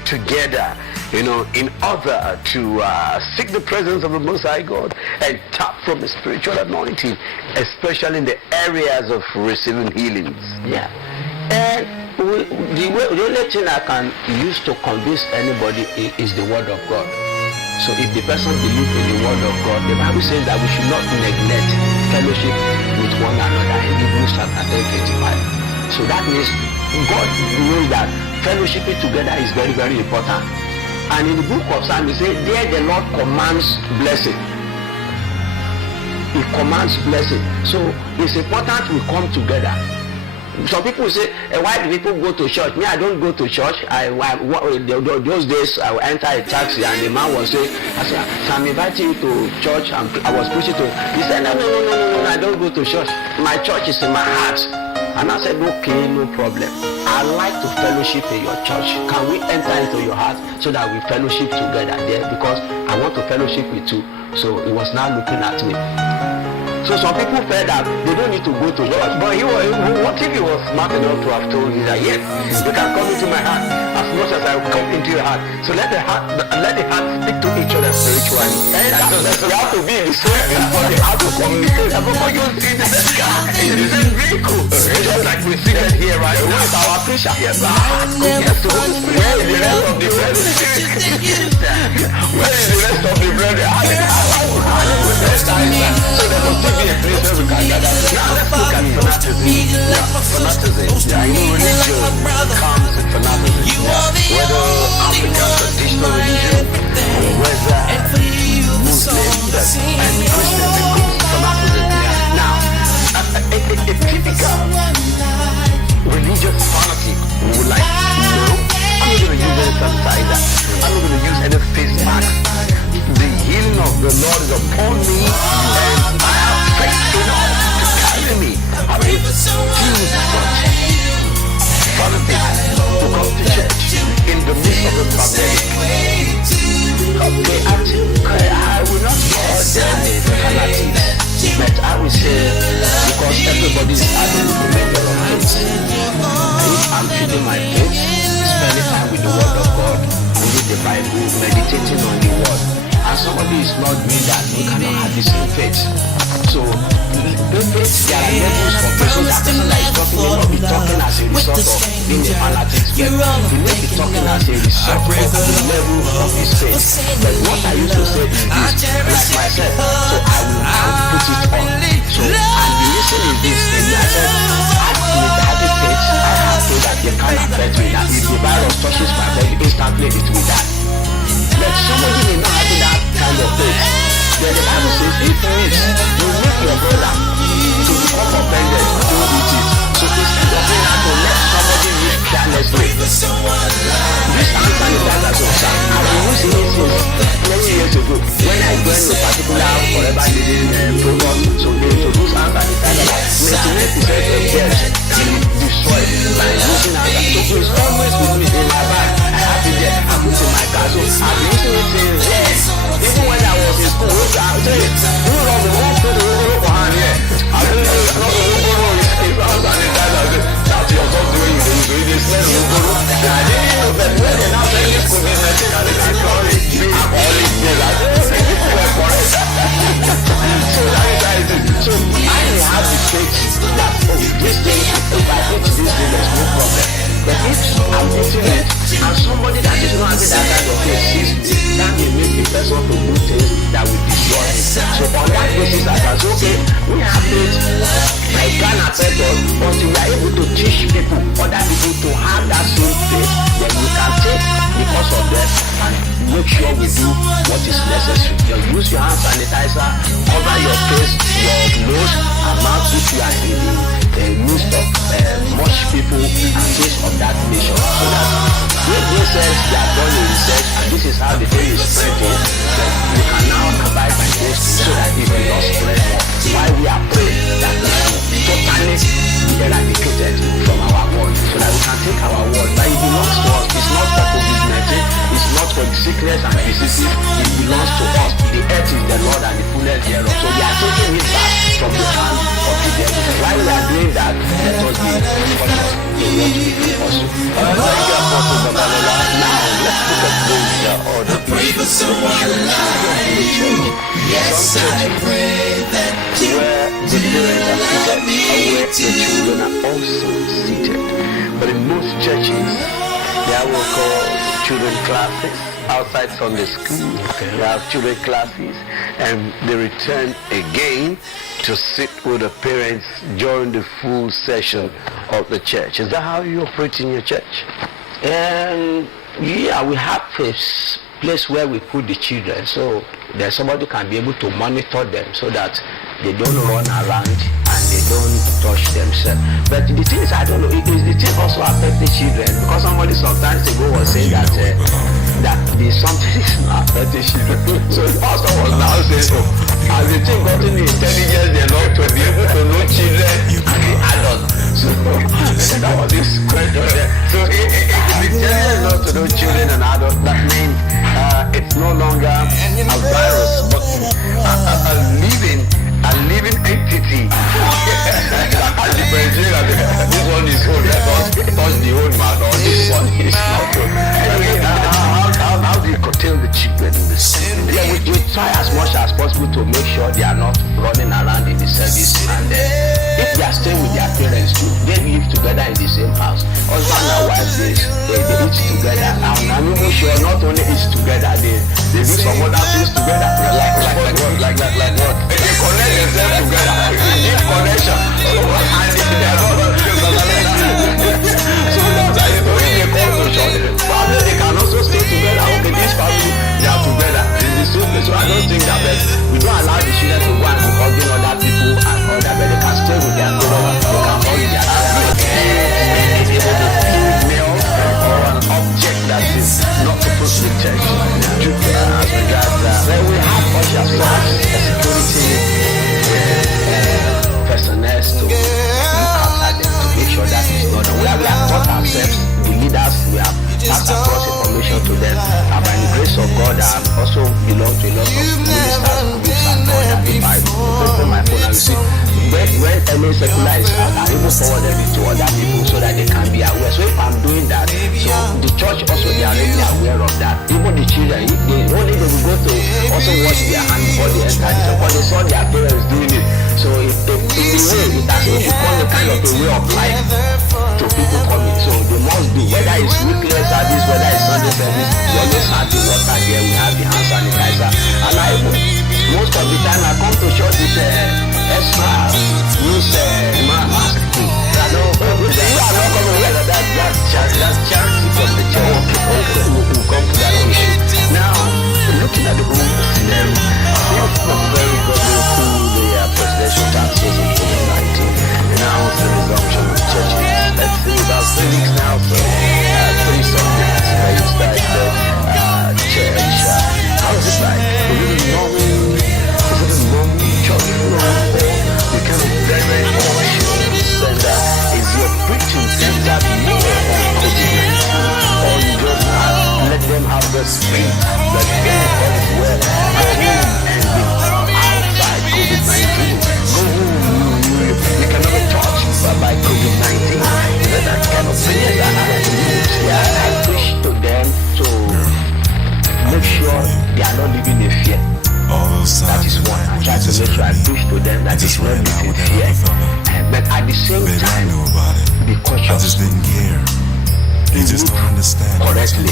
together, in order to seek the presence of the Most High God and tap from the spiritual anointing, especially in the areas of receiving healings. Yeah. And the only thing I can use to convince anybody is the Word of God. So if the person believes in the Word of God, the Bible says that we should not neglect fellowship with one another in Hebrews chapter 10:25. So that means God knows that fellowshipping together is very, very important. And in the book of Psalms, it says, there the Lord commands blessing. He commands blessing. So it's important we come together. Some people say, why do people go to church? Me, I don't go to church. Those days, I will enter a taxi and the man was saying, I said, I'm inviting you to church. I was preaching to him. He said, no, I don't go to church. My church is in my heart. And I said, okay, no problem. I like to fellowship in your church. Can we enter into your heart so that we fellowship together there? Because I want to fellowship with you. So he was now looking at me. So some people felt that they don't need to go to church. But what if he was smart enough to have told you that, yes, you can come into my heart as much as I will come into your heart. So let the heart speak to each other spiritually. And we have to be in the same, but they have to communicate. Before you see the sky, it is very cool. Just like we see it here, right? With our preacher. Yes, where is the rest of the bread? Where is the rest of the bread? So there must be a place where we can gather. Now let's look at fanaticism. Religion comes with fanaticism. Whether African traditional religion, or whether Muslims and Christians, it comes with fanaticism. Now, a typical religious fanatic would like, no, I'm not going to use any sanitizer. I'm not going to use any face mask. The healing of the Lord is upon me, and I have faith enough to carry me. I refuse fanatics to come to church in the midst of the pandemic. Okay, I will not call them fanatics, but I will say, because everybody is having the measure of faith. If I'm feeding my faith, spending time with the Word of God, reading the Bible, meditating on the Word, and somebody is not doing that, we cannot have the same faith. So, there are levels for person. That person that is talking may not be talking as a result of being a fanatic, but he may be talking as a result of the level of his faith. But what I used to say is, like myself, so I will put it on. So, and the reason is this, I said, with having faith, I have faith that they can't affect me. That if the virus touches my body, instantly it will die. But somebody may not have that kind of faith. Then the Bible says, if you make your brother to become offended, don't eat it. So instead of being able to let somebody live carelessly, this hand sanitizer is on side. I was using it since many years ago. When I joined a particular forever living program, so they introduced hand sanitizer. 99% of deaths can be destroyed by using hand sanitizer. So it's always with me in my bag. I have it there. I put it in my car. So I've been using it since yes. Even when I was in school, I tell you, you know the whole thing, the whole hand here. I don't know the whole it's hand sanitizer. That's your job the way you do it. It's not the whole. I didn't know that when they now say this could be mentioned and they can call it alcoholic gel. I don't know people were correct. So that is it. So I may have the faith that, this thing, if I eat this thing, there's no problem. But if I'm eating it, and somebody that is not having that kind of faith sees me, that may make the person to do things that will destroy him. So on that basis, I can say, okay, we have faith, it can affect us, until we are able to teach people, other people to have that same faith, then we can take because of that and make sure we do what is necessary. You use your hand sanitizer, cover your face, your nose, and mouth if you are in the midst of much people and things of that nature. So that when they say they are done in research and this is how the thing is spreading, then we can now abide by this so that it will not spread more. Why we are praying that we will totally be eradicated from our world, so that we can take our world, but it belongs to us. It's not for COVID-19, it's not for the sick sickness and diseases, it belongs to us. The earth is the Lord and the fullness thereof. So we are taking it back from the hand of the devil. While we are doing that, let us be cautious to what we do also. Thank you, Apostle Babalola. Now, let's look at those other issues. Yes, I pray that you where the parents are seated, where the children are also seated. But in most churches, they have what we call children classes outside Sunday school. They have children classes, and they return again to sit with the parents during the full session of the church. Is that how you operate in your church? And yeah, we have a place where we put the children, so there's somebody who can be able to monitor them so that they don't run around and they don't touch themselves. But the thing is, I don't know, the thing also affects the children, because somebody sometimes ago was saying that there's something is affecting the children. So the pastor was now saying, as the thing got in the intelligence, they're not to be able to know children and the adults. So that was this question there. So if the intelligence not to know children and adults, that means it's no longer a virus, but a living entity. This one is old, let us touch the old man, or this one is not old. Anyway, how do you curtail the children in the school? Yeah, we try as much as possible to make sure they are not running around in the service, and if they are staying with their parents too, they live together in the same house. Husband and wife, they eat together. I'm even sure not only eat together, they do some other things together. Like what? They connect themselves together. Deep connection. So that's the way they come to church. Probably they can also stay together. Okay, this family, they are together. So I don't think that we don't allow the children to go and be hugging other people and all that, but they can stay with their parents, they can hug their parents. It's able to feel male or an object that is not supposed to be touched. As regards when we have ushers, security personnel to look after them, to make sure that is not done. We have taught ourselves, the leaders, we have passed across information to them, and by the grace of God, I also belong to a lot of ministers, groups, and all that. If I open my phone and you see, when any secular is out, I even forward them to other people so that they can be aware. So if I'm doing that, so the church also, they are already aware of that. Even the children, if they only they will go to also wash their hands before they enter the church, but they saw their parents doing it. So in the way, it has become a kind of a way of life to people coming. So they must do, whether it's weekly service, whether it's Sunday service, we always have the water there, we have the hand sanitizer. And most of the time I come to church with extra use mask. You are not coming with that's charity from the church. We'll come to that issue. Now, looking at the whole scenario, if the very God through the presidential taxes in 2019, now it's the resumption of churches. Let's see, about 3 weeks now, so 3 Sundays where you start the church. How is it like? Is it a normal church? You kind of very cautious, and is your preaching centered more on COVID-19, or you just let them have the spirit that anybody where home and be outside COVID-19? Go home, you cannot be touched by COVID-19. That kind of thing that I preach to them to make sure they are not living in fear. That is one. I try to make sure I preach to them that it's not living in fear. But at the same time, be cautious. I just didn't care. They just don't understand correctly.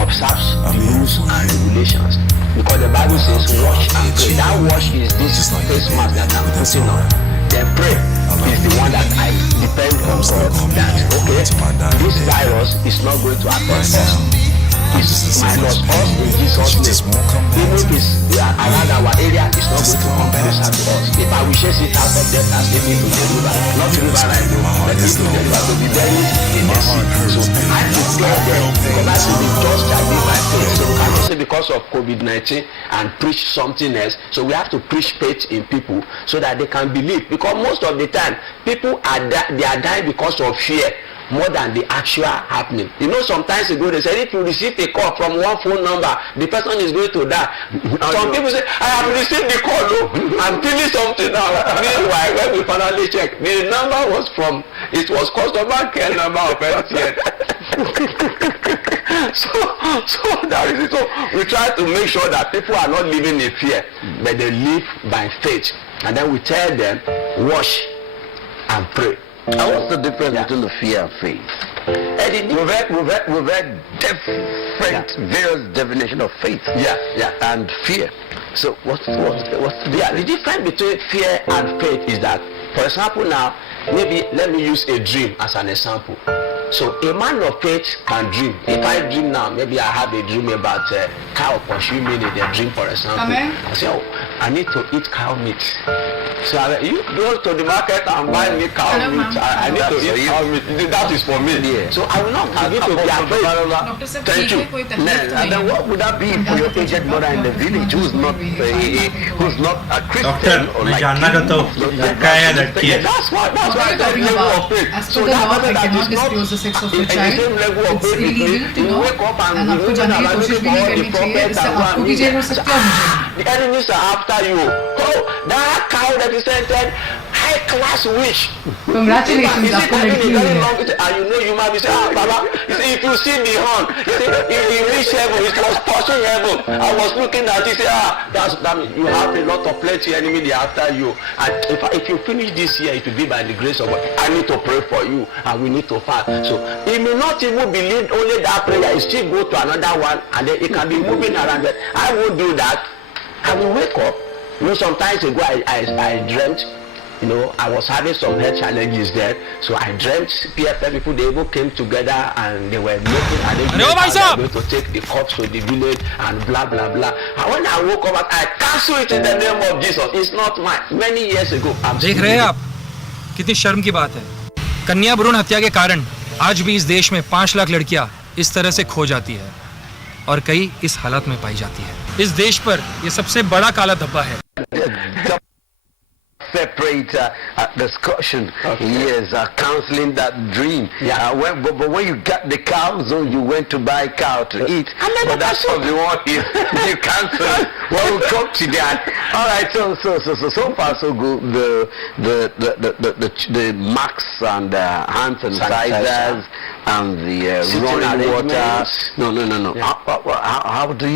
Observe the rules and regulations. Because the Bible says wash and pray. That wash is this face mask that I'm putting on. Then pray is the one that I depend on God. That okay, this virus is not going to affect us. It's minus us in Jesus' name. Even if it's around our area, it's not going to come closer to us. If I will chase it out of death and slip into the river, not the river right now, but into the river to be buried in the sea. So I declare them, because I see the just shall be by faith. So we cannot say because of COVID-19 and preach something else. So we have to preach faith in people so that they can believe. Because most of the time, people are dying because of fear. more than the actual happening. You know, sometimes ago they said if you receive a call from one phone number, the person is going to die. Some people say, I have received the call, no, I'm feeling something now. Meanwhile, when we finally checked, the number was it was customer care number of MTN. so that is it. So we try to make sure that people are not living in fear, but they live by faith. And then we tell them, wash and pray. And what's the difference between the fear and faith? We've had different various definition of faith. And fear. So what's the difference between fear and faith is that, for example, now maybe let me use a dream as an example. So a man of faith can dream. If I dream now, maybe I have a dream about cow pursuing me in a dream, for example. I say, oh, I need to eat cow meat. So you go to the market and buy me cow meat. I need to eat cow meat. That is for me. Yeah. So I will not begin to be afraid. Thank you. And then what would that be for your aged mother in the village who's not a Christian or like That's why I said level of faith. So that is not sex of the child it's illegal to know and आपको जानने की कोशिश भी नहीं करनी चाहिए इससे आपको भी जेल हो सकती है और मुझे the enemies are after you. Oh, that cow represented high class wish. Congratulations, आपको लड़की हुई है. And you know you might be saying, Baba, you see, if you see the horn, you see, if you reach heaven, it was touching heaven. I was looking at it, say, that means you have a lot of plenty enemy there after you. And if you finish this year, it will be by the grace of God. I need to pray for you, and we need to fast. So he may not even believe only that prayer. He still go to another one, and then he can be moving around. But I won't do that. I will wake up. You know, sometimes ago I dreamt. You know, I was having some health challenges there, so I dreamt PFF people, they even came together and they were making arrangements. They were going to take the corpse to the village and blah blah blah. And when I woke up, I cancelled it in the name of Jesus. It's not mine. Many years ago. देख रहे हैं आप कितनी शर्म की बात है. कन्या भ्रूण हत्या के कारण आज भी इस देश में 5 लाख लड़कियां इस तरह से खो जाती है और कई इस हालत में पाई जाती है. इस देश पर ये सबसे बड़ा काला धब्बा है. Separate discussion. Yes, counseling that dream. But when you got the cows, you went to buy cow to eat. But that's what we want. You cancel. Well, we'll come to that. All right. So far so good. The masks and hand sanitizers and the running water. No. How do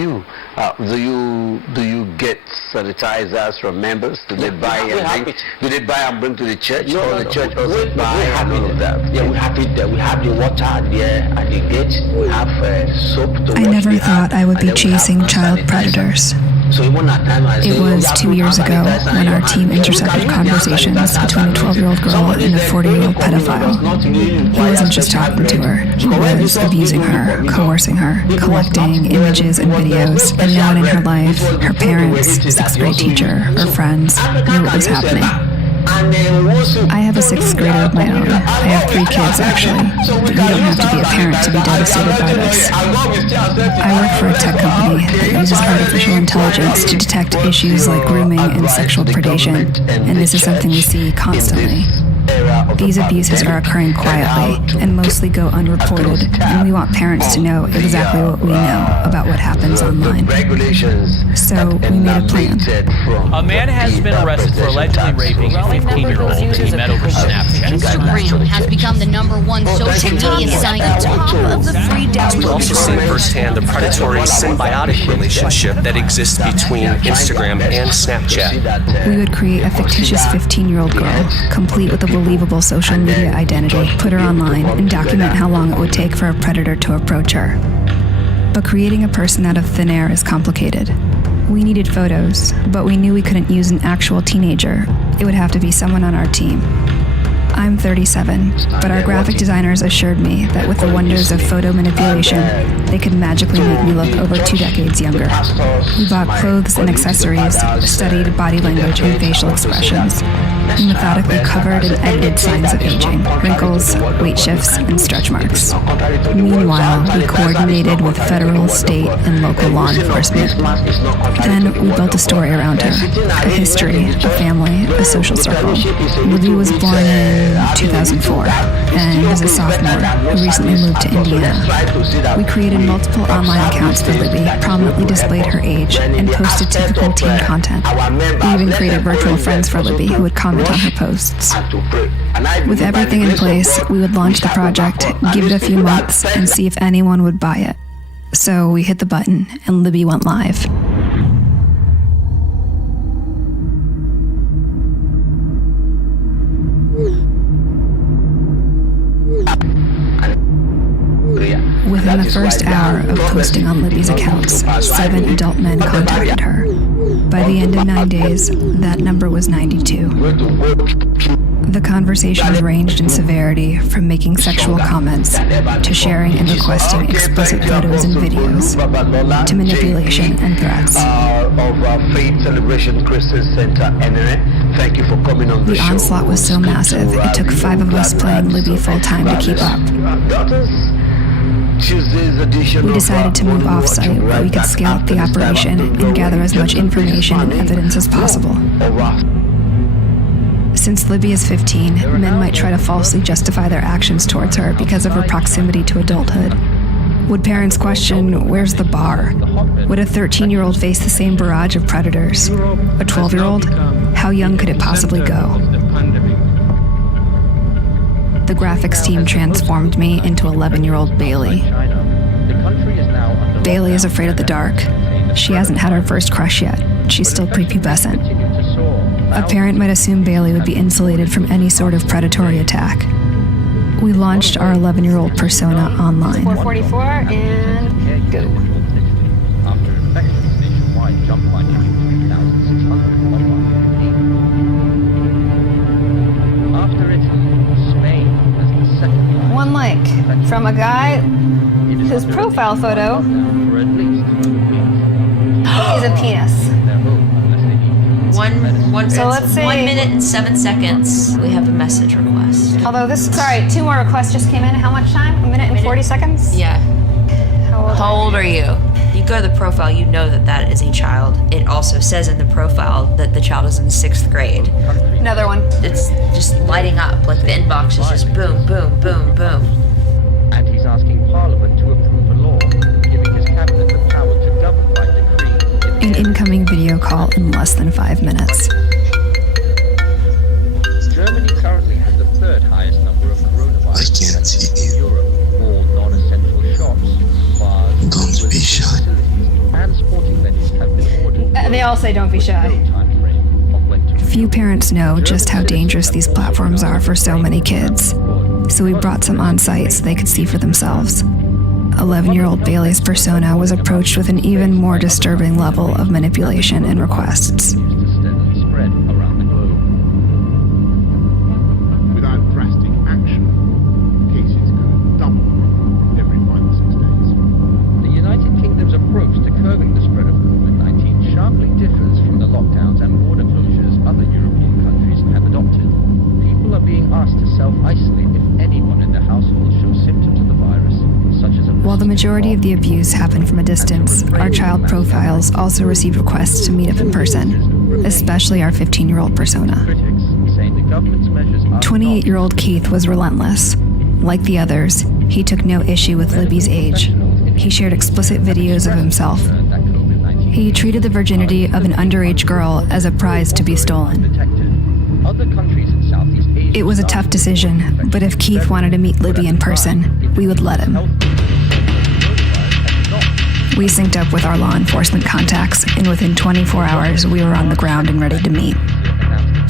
you get sanitizers from members? Do they buy and bring? Do they buy and bring to the church? No, the church also buy and all of that? Yeah, we have it there. We have the water there at the gate. We have soap to wash. I never thought I would be chasing child predators. It was 2 years ago when our team intercepted conversations between a 12-year-old girl and a 40-year-old pedophile. He wasn't just talking to her, he was abusing her, coercing her, collecting images and videos, and no one in her life, her parents, 6th grade teacher, or friends, knew what was happening. I have a 6th grader of my own. I have 3 kids, actually. But you don't have to be a parent to be devastated by this. I work for a tech company that uses artificial intelligence to detect issues like grooming and sexual predation, and this is something we see constantly. These abuses are occurring quietly and mostly go unreported, and we want parents to know exactly what we know about what happens online. So we made a plan. A man has been arrested for allegedly raping a 15-year-old he met over Snapchat. Instagram has become the #1 social media site. We also see firsthand the predatory symbiotic relationship that exists between Instagram and Snapchat. We would create a fictitious 15-year-old girl, complete with a believable social media identity, put her online, and document how long it would take for a predator to approach her. But creating a person out of thin air is complicated. We needed photos, but we knew we couldn't use an actual teenager. It would have to be someone on our team. I'm 37, but our graphic designers assured me that with the wonders of photo manipulation, they could magically make me look over 2 decades younger. We bought clothes and accessories, studied body language and facial expressions, He methodically covered and edited signs of aging, wrinkles, weight shifts, and stretch marks. Meanwhile, we coordinated with federal, state, and local law enforcement. Then we built a story around her, a history, a family, a social circle. Libby was born in 2004 and is a sophomore who recently moved to Indiana. We created multiple online accounts for Libby, prominently displayed her age, and posted typical teen content. We even created virtual friends for Libby who would comment on her posts. With everything in place, we would launch the project, give it a few months, and see if anyone would buy it. So we hit the button, and Libby went live. Within the first hour of posting on Libby's accounts, 7 adult men contacted her. By the end of 9 days, that number was 92. The conversations ranged in severity from making sexual comments to sharing and requesting explicit photos and videos to manipulation and threats. The onslaught was so massive, it took 5 of us playing Libby full-time to keep up. We decided to move off-site where we could scale up the operation and gather as much information and evidence as possible. Since Libby is 15, men might try to falsely justify their actions towards her because of her proximity to adulthood. Would parents question, where's the bar? Would a 13-year-old face the same barrage of predators? A 12-year-old? How young could it possibly go? The graphics team transformed me into 11-year-old Bailey. Bailey is afraid of the dark. She hasn't had her first crush yet. She's still prepubescent. A parent might assume Bailey would be insulated from any sort of predatory attack. We launched our 11-year-old persona online. 444 and go. One like from a guy whose profile photo is a penis. So let's say 1 minute and 7 seconds. We have a message request. Although sorry, 2 more requests just came in. How much time? 1 minute and 40 seconds? Yeah. How old are you? You go to the profile, you know that is a child. It also says in the profile that the child is in 6th grade. Another one. It's just lighting up, like the inbox is just boom, boom, boom, boom. And he's asking Parliament to approve a law, giving his cabinet the power to govern by decree. An incoming video call in less than 5 minutes. Germany currently has the 3rd highest number of coronavirus cases in Europe. All non-essential shops, bars, don't be shy. And sporting venues have been ordered. They all say don't be shy. Few parents know just how dangerous these platforms are for so many kids, so we brought some on site so they could see for themselves. 11-year-old Bailey's persona was approached with an even more disturbing level of manipulation and requests. Without drastic action, cases could double every 5 or 6 days. The United Kingdom's approach to curbing the spread of COVID-19 sharply differs from the lockdowns and border closures other European countries have adopted. People are being asked to self-isolate if anyone in their household shows symptoms of the virus, such as While the majority of the abuse happened from a distance, our child profiles also received requests to meet up in person, especially our 15-year-old persona. 28-year-old Keith was relentless. Like the others, he took no issue with Libby's age. He shared explicit videos of himself. He treated the virginity of an underage girl as a prize to be stolen. It was a tough decision, but if Keith wanted to meet Libby in person, we would let him. We synced up with our law enforcement contacts, and within 24 hours, we were on the ground and ready to meet.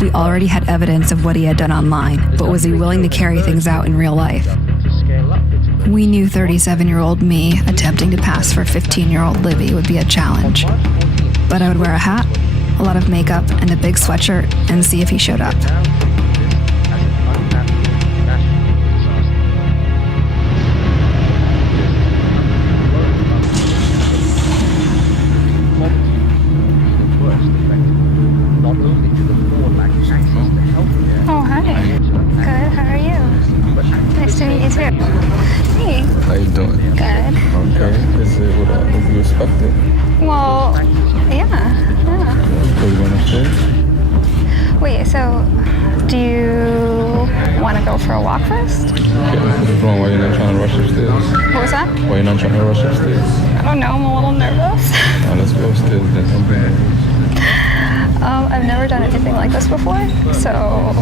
We already had evidence of what he had done online, but was he willing to carry things out in real life? We knew 37-year-old me attempting to pass for 15-year-old Libby would be a challenge. But I would wear a hat, a lot of makeup, and a big sweatshirt, and see if he showed up. Not only do the poor lack access to health expect it. Well, yeah. So you want to stay? Wait, so do you want to go for a walk first? Okay, what's wrong? Why are you not trying to rush upstairs? What was that? Why are you not trying to rush upstairs? I don't know, I'm a little nervous. Let's go upstairs then. Come back. I've never done anything like this before, so I'm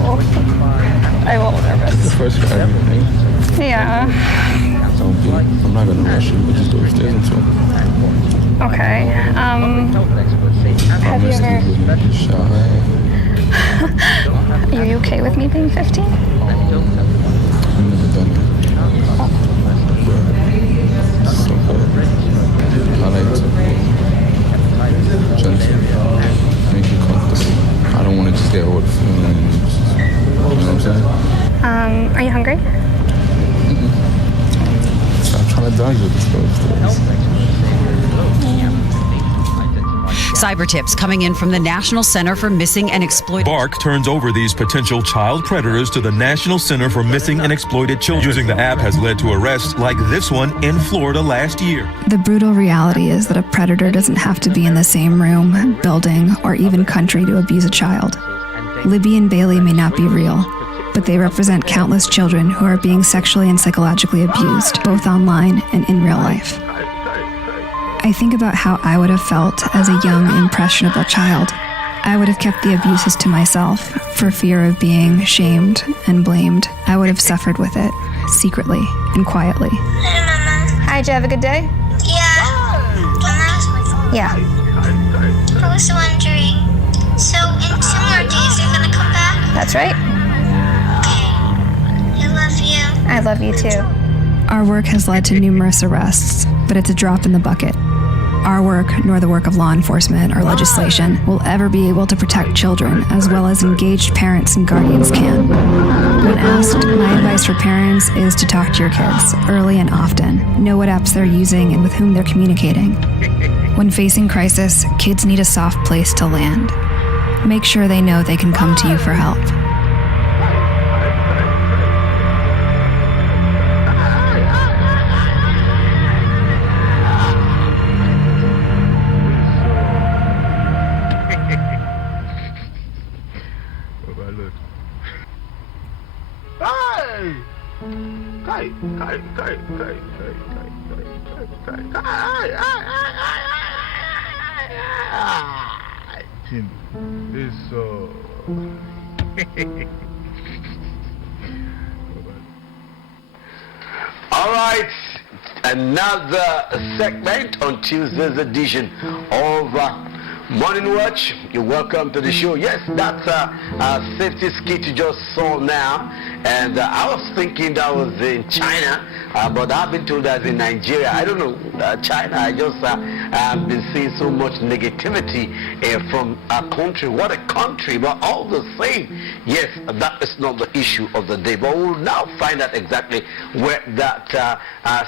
a little nervous. It's the first for everything. Yeah. I'm not gonna rush you, but just go upstairs and talk. Okay. Have you ever... Are you okay with me being 15? I've never done it. It's okay. I like to gentle, make you comfortable. I don't want to just get over the feeling. You know what I'm saying? Are you hungry? I'm trying to dodge it. Cyber tips coming in from the National Center for Missing and Exploited. Bark turns over these potential child predators to the National Center for Missing and Exploited Children. Using the app has led to arrests like this one in Florida last year. The brutal reality is that a predator doesn't have to be in the same room, building, or even country to abuse a child. Libby and Bailey may not be real, but they represent countless children who are being sexually and psychologically abused, both online and in real life. I think about how I would have felt as a young, impressionable child. I would have kept the abuses to myself for fear of being shamed and blamed. I would have suffered with it, secretly and quietly. Hi, Mama. Hi, did you have a good day? Yeah. Mama? Yeah. I was wondering, so in 2 more days you're gonna come back? That's right. Okay. I love you. I love you too. Our work has led to numerous arrests, but it's a drop in the bucket. Our work, nor the work of law enforcement or legislation, will ever be able to protect children as well as engaged parents and guardians can. When asked, my advice for parents is to talk to your kids early and often, know what apps they're using and with whom they're communicating. When facing crisis, kids need a soft place to land. Make sure they know they can come to you for help. Tim, this All right, another segment on Tuesday's edition of Morning Watch. You're welcome to the show. Yes, that's a safety skit you just saw now, and I was thinking that was in China, but I've been told that's in Nigeria. I don't know, China. I just have been seeing so much negativity from a country. What a country! But all the same, yes, that is not the issue of the day. But we'll now find out exactly where that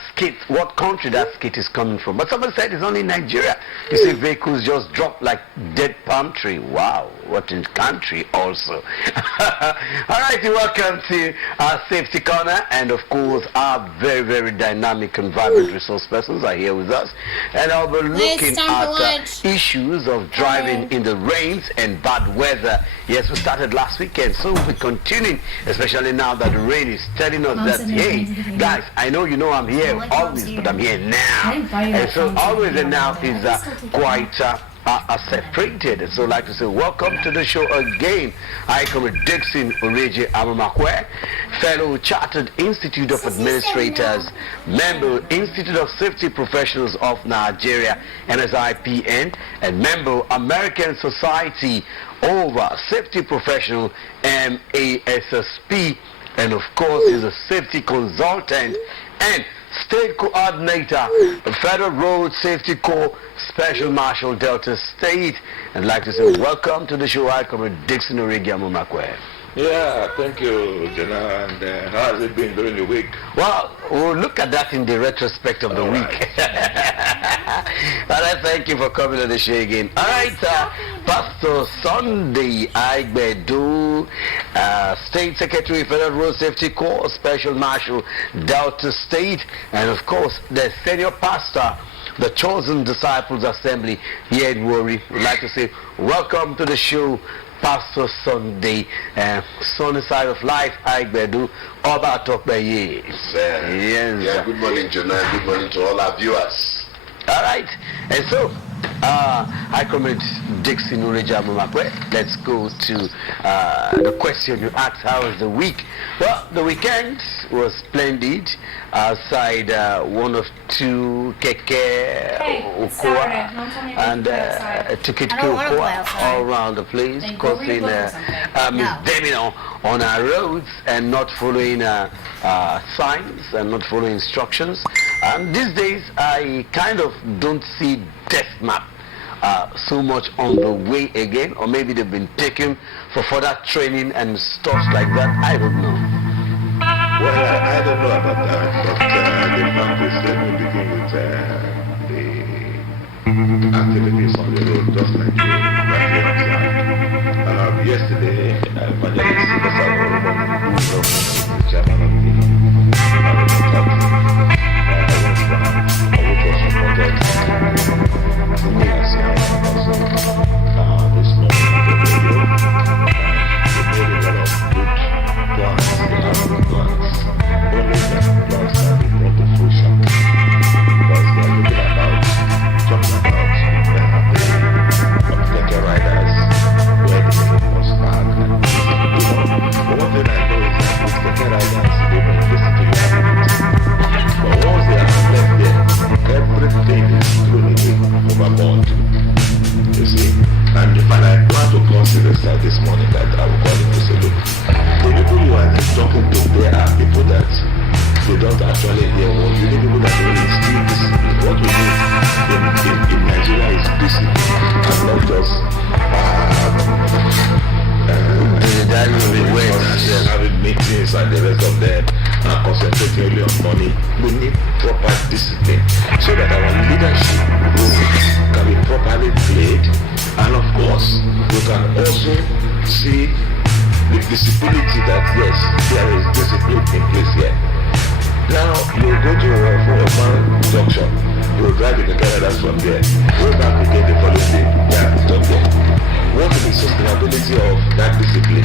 skit, what country that skit is coming from. But someone said it's only in Nigeria. You see vehicles just drop like dead palm tree. Wow, what in country also. All right, welcome to our Safety Corner, and of course our very, very dynamic and vibrant resource persons are here with us, and I'll be looking at issues of driving in the rains and bad weather. Yes, we started last weekend, so we'll be continuing, especially now that the rain is telling us that, hey guys, I know you know I'm here always, but I'm here now. And so always and now is quite separated. So I'd like to say welcome to the show again. I come with Dixon Origi Amamakwe, fellow Chartered Institute of Administrators, member Institute of Safety Professionals of Nigeria, NSIPN, and member American Society of Safety Professional, MASSP, and of course is a safety consultant and State Coordinator, Federal Road Safety Corps, Special Marshal, Delta State. And I'd like to say welcome to the show. I come with Dixon Origi Amamakwe. Yeah, thank you, Jenna. And how has it been during the week? Well, we'll look at that in the retrospect of the week. All right, thank you for coming on the show again. All right, Pastor Sunday Aigbedu, State Secretary, Federal Road Safety Corps, Special Marshal, Delta State, and of course, the Senior Pastor the Chosen Disciples Assembly here in Warri. We'd like to say welcome to the show, Pastor Sunday, sunny side of life, Aigbedu, Oba Tokbeye. Yes. Yeah, good morning, Jonah. Good morning to all our viewers. All right, and so I commit Dixie Nureja Mumakwe. Let's go to the question you asked, how was the week? Well, the weekend was splendid. Outside one of two Keke Okoa and Tukitke Okoa all around the place, causing misdemeanor on our roads and not following signs and not following instructions. And these days I kind of don't see death map so much on the way again, or maybe they've been taken for further training and stuff like that. I don't know. Well, I don't know about that, but the fact is, let me begin with the activities on the road, just like you rightly observed. Yesterday, Evangelist the chairman of the which was supported to me as a person this morning on the radio. They made a lot of good plans, they have good plans. Only the plans have been brought to fruition because they are looking about, talking about the Keke riders, where they must park. But one thing I know is that with Keke riders, they will listen to your community. But once they are left there, everything is thrown away overboard. You see? And I plan to consider this morning that I will call him to say, look, the people you are talking to, there are people that they don't actually hear what you need, people that will instill discipline. What we need in Nigeria is discipline and not just having meetings and the rest of them and concentrating only on money. We need proper discipline so that our leadership can be properly played, and of course we can also see the visibility that yes, there is discipline in place here. Now you go to a junction, you will drive the Canada from there, go back again the following day, stop there. What is the sustainability of that discipline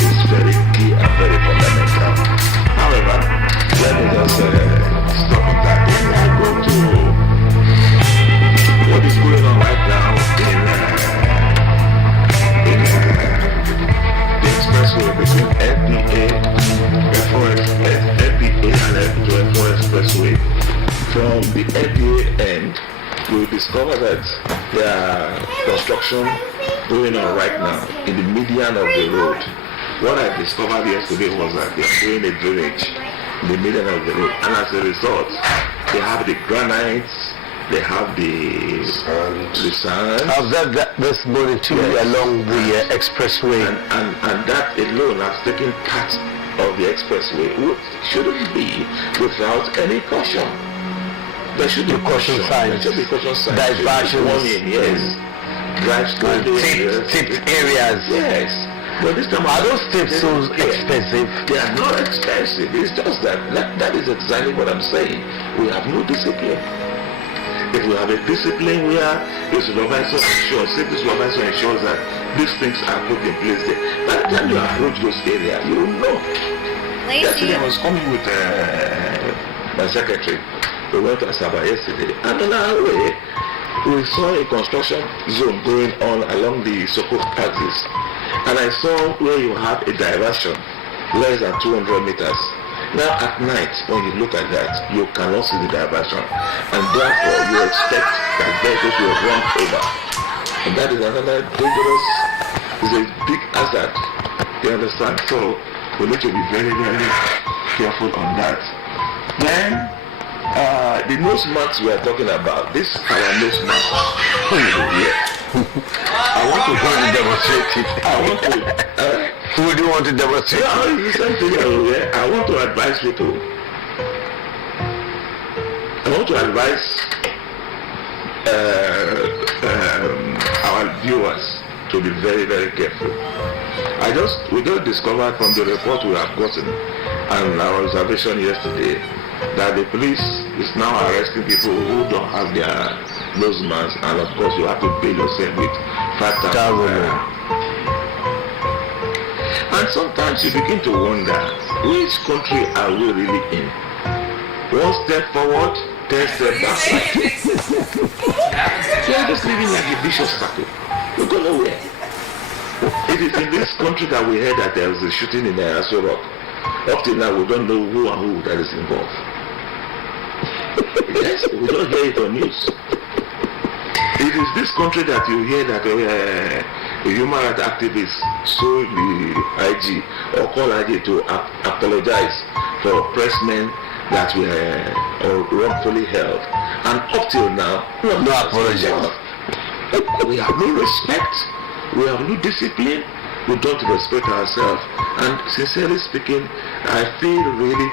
is very key and very fundamental. However, let me just stop on that. Then I go to what is going on right now in the expressway between FBA and F4 expressway. From the FBA end, we discover that there are construction going on right now in the median of the road. What I discovered yesterday was that they are doing a drainage in the median of the road, and as a result, they have the granites, they have the sand. I observed that this morning too, along the expressway, and that alone has taken part of the expressway, which shouldn't be without any caution. There should be caution signs. There should be caution signs. Diversion warning, yes. Drive slowly. Tipped areas. Yes. But this time, are those tips so expensive? They are not expensive. It's just that is exactly what I'm saying. We have no discipline. If we have a discipline where the supervisor ensures, safety supervisor ensures that these things are put in place there. By the time you approach those areas, you don't know. Yesterday I was coming with my secretary. We went to Asaba yesterday, and on our way, we saw a construction zone going on along the Soko axis. And I saw where you have a diversion less than 200 meters. Now at night, when you look at that, you cannot see the diversion. And therefore, you expect that vehicles will run over. And that is another dangerous, it's a big hazard. You understand? So, we need to be very, very careful on that. Then, the nose marks we are talking about, this our nose mark. I want to go and demonstrate it. I want to. Who do you want to demonstrate? I want to advise people. I want to advise our viewers to be very, very careful. We just discovered from the report we have gotten and our observation yesterday that the police is now arresting people who don't have their nose masks, and of course you have to pay yourself with 5,000 naira. And sometimes you begin to wonder, which country are we really in? One step forward, 10 steps back. We're just living like a vicious circle. We go nowhere. It is in this country that we heard that there was a shooting in the Aso Rock. Up till now, we don't know who and who that is involved. Yes, we don't hear it on news. It is this country that you hear that a human rights activist sued the IG or called IG to apologize for pressmen that were wrongfully held. And up till now, no apology. We have no respect. We have no discipline. We don't respect ourselves. And sincerely speaking, I feel really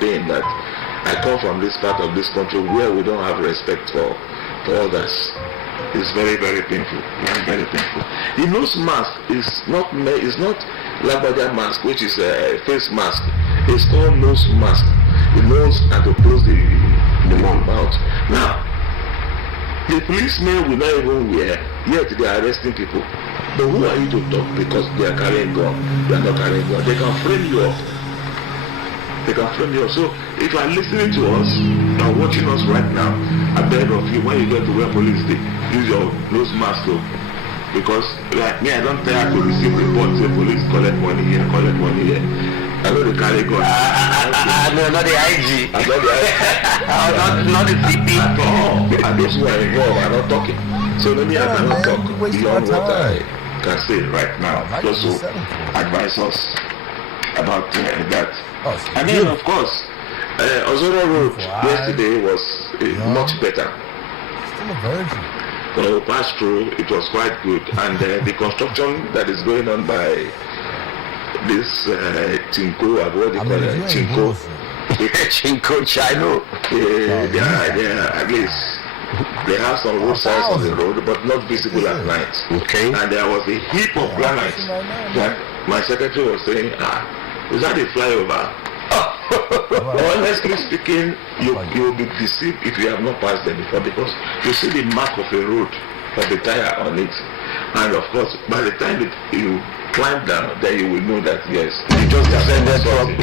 pain that I come from this part of this country where we don't have respect for others. It's very, very painful. Very painful. The nose mask is not labada mask, which is a face mask. It's called nose mask. The nose and to close the mouth. Now, the policemen will not even wear, yet they are arresting people. But who are you to talk because they are carrying gun? They are not carrying gun. They can frame you up. So if you are listening to us and watching us right now, I beg of you, when you get to where police day, use your nose mask though. Because like me, I don't try to receive reports say police collect money here. I know they carry gun. No, not the IG. I know the IG. not the CP. At all. And those who are involved are not talking. So maybe I cannot talk beyond what I can say right now. Just to advise us about that. And then of course, Ozoro Road yesterday was much better. Still a virgin. So we passed through, it was quite good. And the construction that is going on by this Chinko, what do you call it? Chinko Chino. At least they have some road signs on the road, but not visible at night. Okay. And there was a heap of granite that my secretary was saying, is that a flyover? Honestly speaking, you will be deceived if you have not passed them before, because you see the mark of a road of the tire on it. And of course, by the time you climb down, then you will know that yes, you just descended from.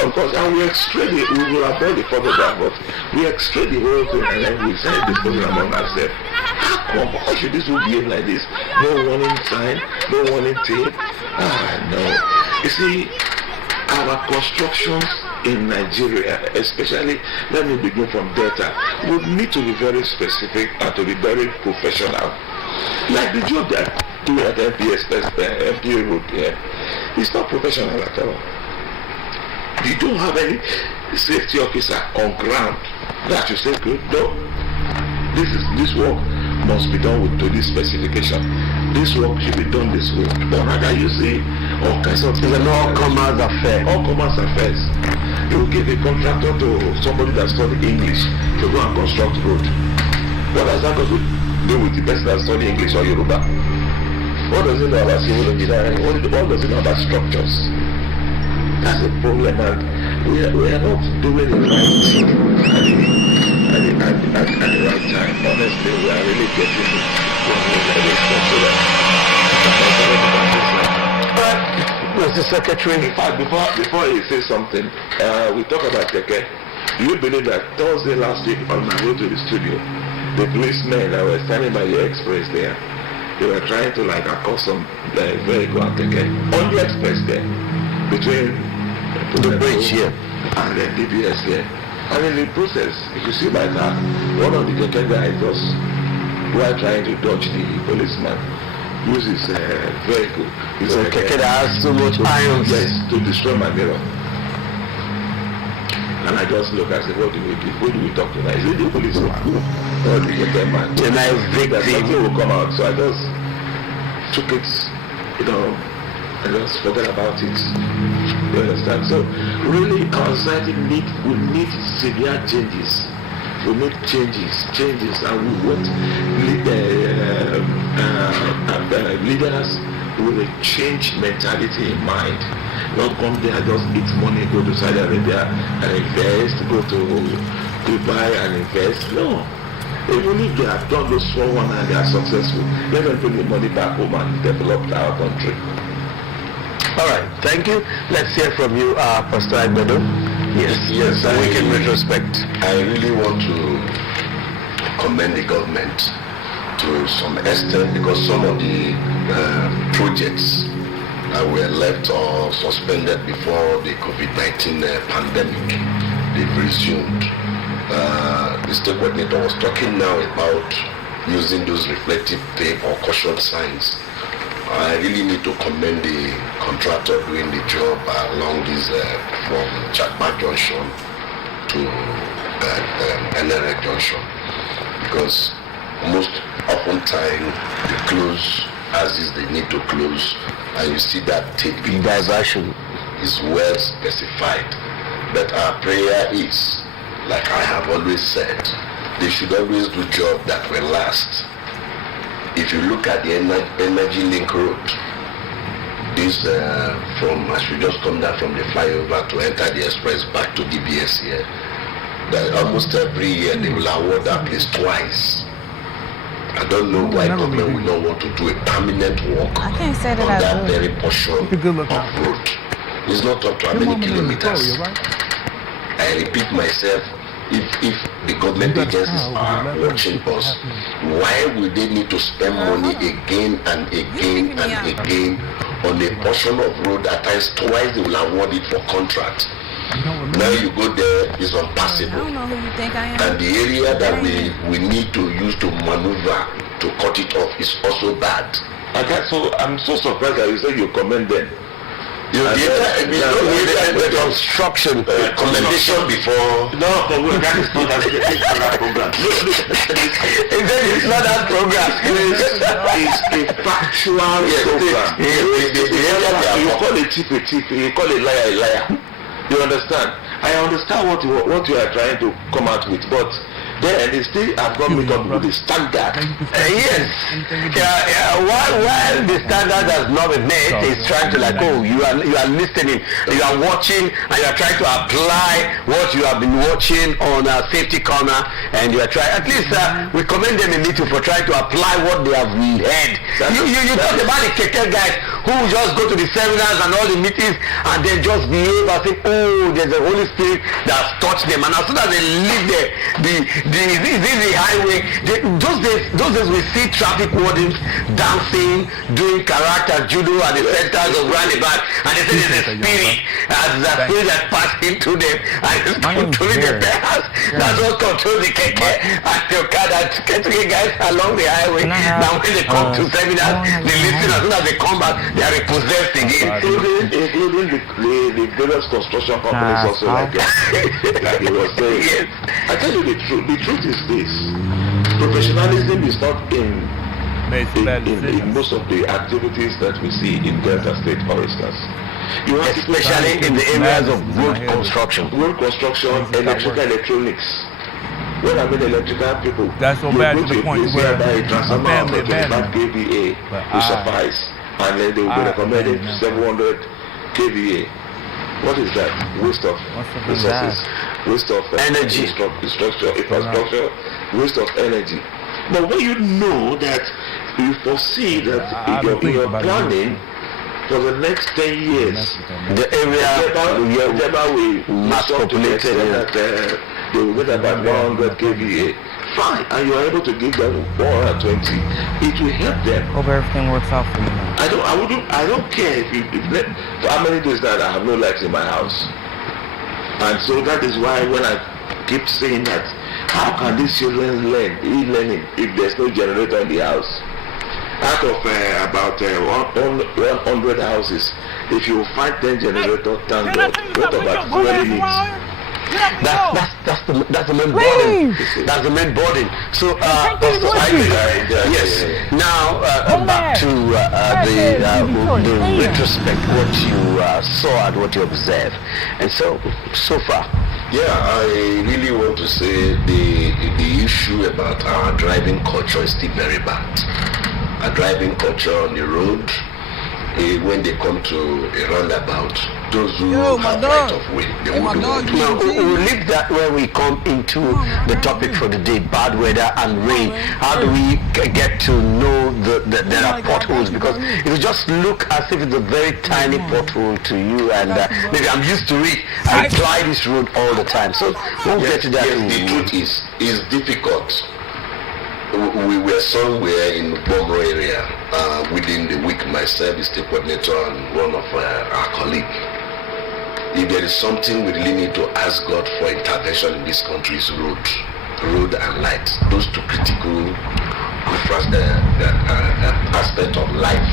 Of course, and we extrade it. We will avoid the photograph, but we extrade the whole thing and then we send this thing among ourselves. How should this will behave like this? No warning sign, no warning tape. No. You see, our constructions in Nigeria, especially, let me begin from Delta, would need to be very specific and to be very professional. Like the job that do at MPA Road here, it's not professional at all. You don't have any safety officer on ground that you say, good, no, this work must be done to this specification. This work should be done this way. But rather you see all kinds of things. It's an all-commerce affair. All-commerce affairs. You give a contractor to somebody that studied English to go and construct road. What has that got to do with the person that studied English or Yoruba? What does it know about civil engineering? What does it know about structures? That's the problem, and we are not doing the right thing at the right time. Honestly, we are really getting Mr. Secretary. In fact, before you say something, we talk about Keke. Do you believe that Thursday last week on my way to the studio, the policemen that were standing by the express there, they were trying to accost some vehicle and Keke on the express there, between the bridge here and the DBS here. And in the process, if you see my car, one of the Keke guys was while trying to dodge the policeman, uses a vehicle. It's a Keke that has so much iron. Yes, to destroy my mirror. And I just look, I said, what do we do? Who do we talk to now? Is it the policeman or the Keke man? And I think that something will come out. So I just took it, and just forget about it. You understand? So really our society will need severe changes. We need changes, and we want leaders with a changed mentality in mind. Not come there, just eat money, go to Saudi Arabia and invest, go to Dubai and invest. No. Even if they have done those 4-1 and they are successful, let them bring the money back home and develop our country. All right, thank you. Let's hear from you, Pastor Agbedo. Yes, I we can retrospect. I really want to commend the government to some extent, because some of the projects that were left or suspended before the COVID-19 pandemic, they've resumed. The state coordinator was talking now about using those reflective tape or caution signs. I really need to commend the contractor doing the job along this from Chakma Junction to NRA Junction, because most often time they close as is they need to close, and you see that taping diversion is well specified. But our prayer is, like I have always said, they should always do job that will last. If you look at the Energy Link Road, this from as you just come down from the flyover to enter the express back to DBS here, that almost every year they will award that place twice. I don't know why government will not want to do a permanent work on that very portion of road. It's not up to how many kilometers. I repeat myself, if the government agencies are watching us, why would they need to spend money again and again and again on a portion of road at times twice they will award it for contract? Now you go there, it's unpassable. And the area that we need to use to maneuver to cut it off is also bad. So I'm so surprised that you say you commend them. You did the construction commendation before. No, but that is not that program. It's not that program. It's a factual program. You call a thief a thief, you call a liar a liar. You understand? I understand what you are trying to come out with, but then they still have not made up with the standard. Yes. While the standard has not been made, it's trying to you are listening, you are watching, and you are trying to apply what you have been watching on a safety corner, and you are trying. At least we commend them a little for trying to apply what they have heard. You talk about the keke guys who just go to the seminars and all the meetings and then just behave as if, oh, there's a Holy Spirit that has touched them, and as soon as they leave the highway, those days we see traffic wardens dancing, doing character judo at the centers of roundabout, and they say there's a spirit, that passed into them and is controlling the cars. That's what controls the keke and the keke guys along the highway. Now when they come to seminars, they listen. As soon as they come back, they are repossessed again. Including the various construction companies also like he was saying. Yes. I tell you the truth. The truth is this: professionalism is not in most of the activities that we see in Delta State, for instance. Especially in the areas of road construction, electrical, electronics. When I mean electrical people, that's so bad to the point where a transformer of 25 kVA will suffice, and then they will be recommended 700 kVA. What is that? Waste of resources, waste of energy, infrastructure, waste of energy. But when you know that you foresee that you're planning for the next 10 years, the area will mass populated. They will get about 100 kVA. Fine, and you are able to give them 120. It will help them. Hope everything works out for you. I don't care for how many days that I have no lights in my house. And so that is why when I keep saying that, how can these children learn e-learning if there's no generator in the house? Out of about 100 houses, if you find 10 generators, thank God. What about 20 needs? That's the main burden. That's the main burden. So, yes. Now back to the retrospect, what you saw and what you observed, and so far. Yeah, I really want to say the issue about our driving culture is still very bad. Our driving culture on the road when they come to a roundabout, those who have right of way, they will do what. Now, we'll leave that where we come into the topic for the day, bad weather and rain. How do we get to know that there are potholes? Because it will just look as if it's a very tiny pothole to you, and maybe I'm used to it. I fly this road all the time, so we'll get to that. Yes, the truth is, it's difficult. We were somewhere in Bomro area within the week. Myself, the state coordinator, and one of our colleagues. If there is something we really need to ask God for intervention in this country, is road and light. Those two critical aspects of life.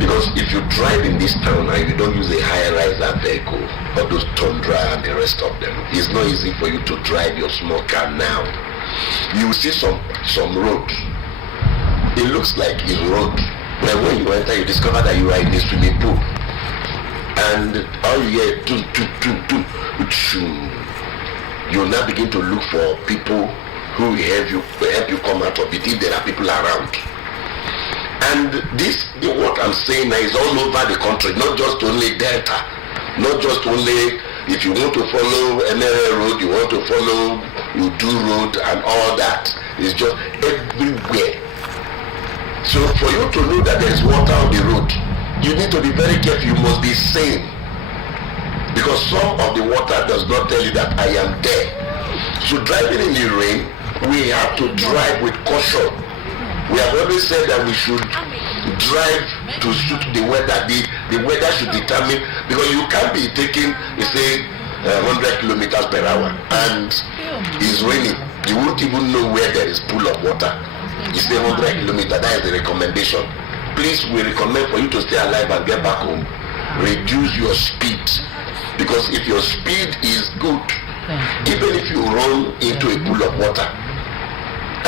Because if you drive in this town and you don't use a high-riser vehicle, or those Tundra and the rest of them, it's not easy for you to drive your small car now. You will see some road. It looks like a road. But when you enter, you discover that you are in a swimming pool. And all you hear, you now begin to look for people who will help you come out of it if there are people around. And what I'm saying now is all over the country, not just only Delta, not just only if you want to follow NRA road, you want to follow Udu road and all that. It's just everywhere. So for you to know that there is water on the road, you need to be very careful. You must be sane. Because some of the water does not tell you that I am there. So driving in the rain, we have to drive with caution. We have always said that we should drive to suit the weather. The weather should determine, because you can't be taking, say, 100 kilometers per hour and it's raining. You won't even know where there is pool of water. You say 100 kilometers, that is the recommendation. Please, we recommend for you to stay alive and get back home. Reduce your speed, because if your speed is good, even if you run into a pool of water,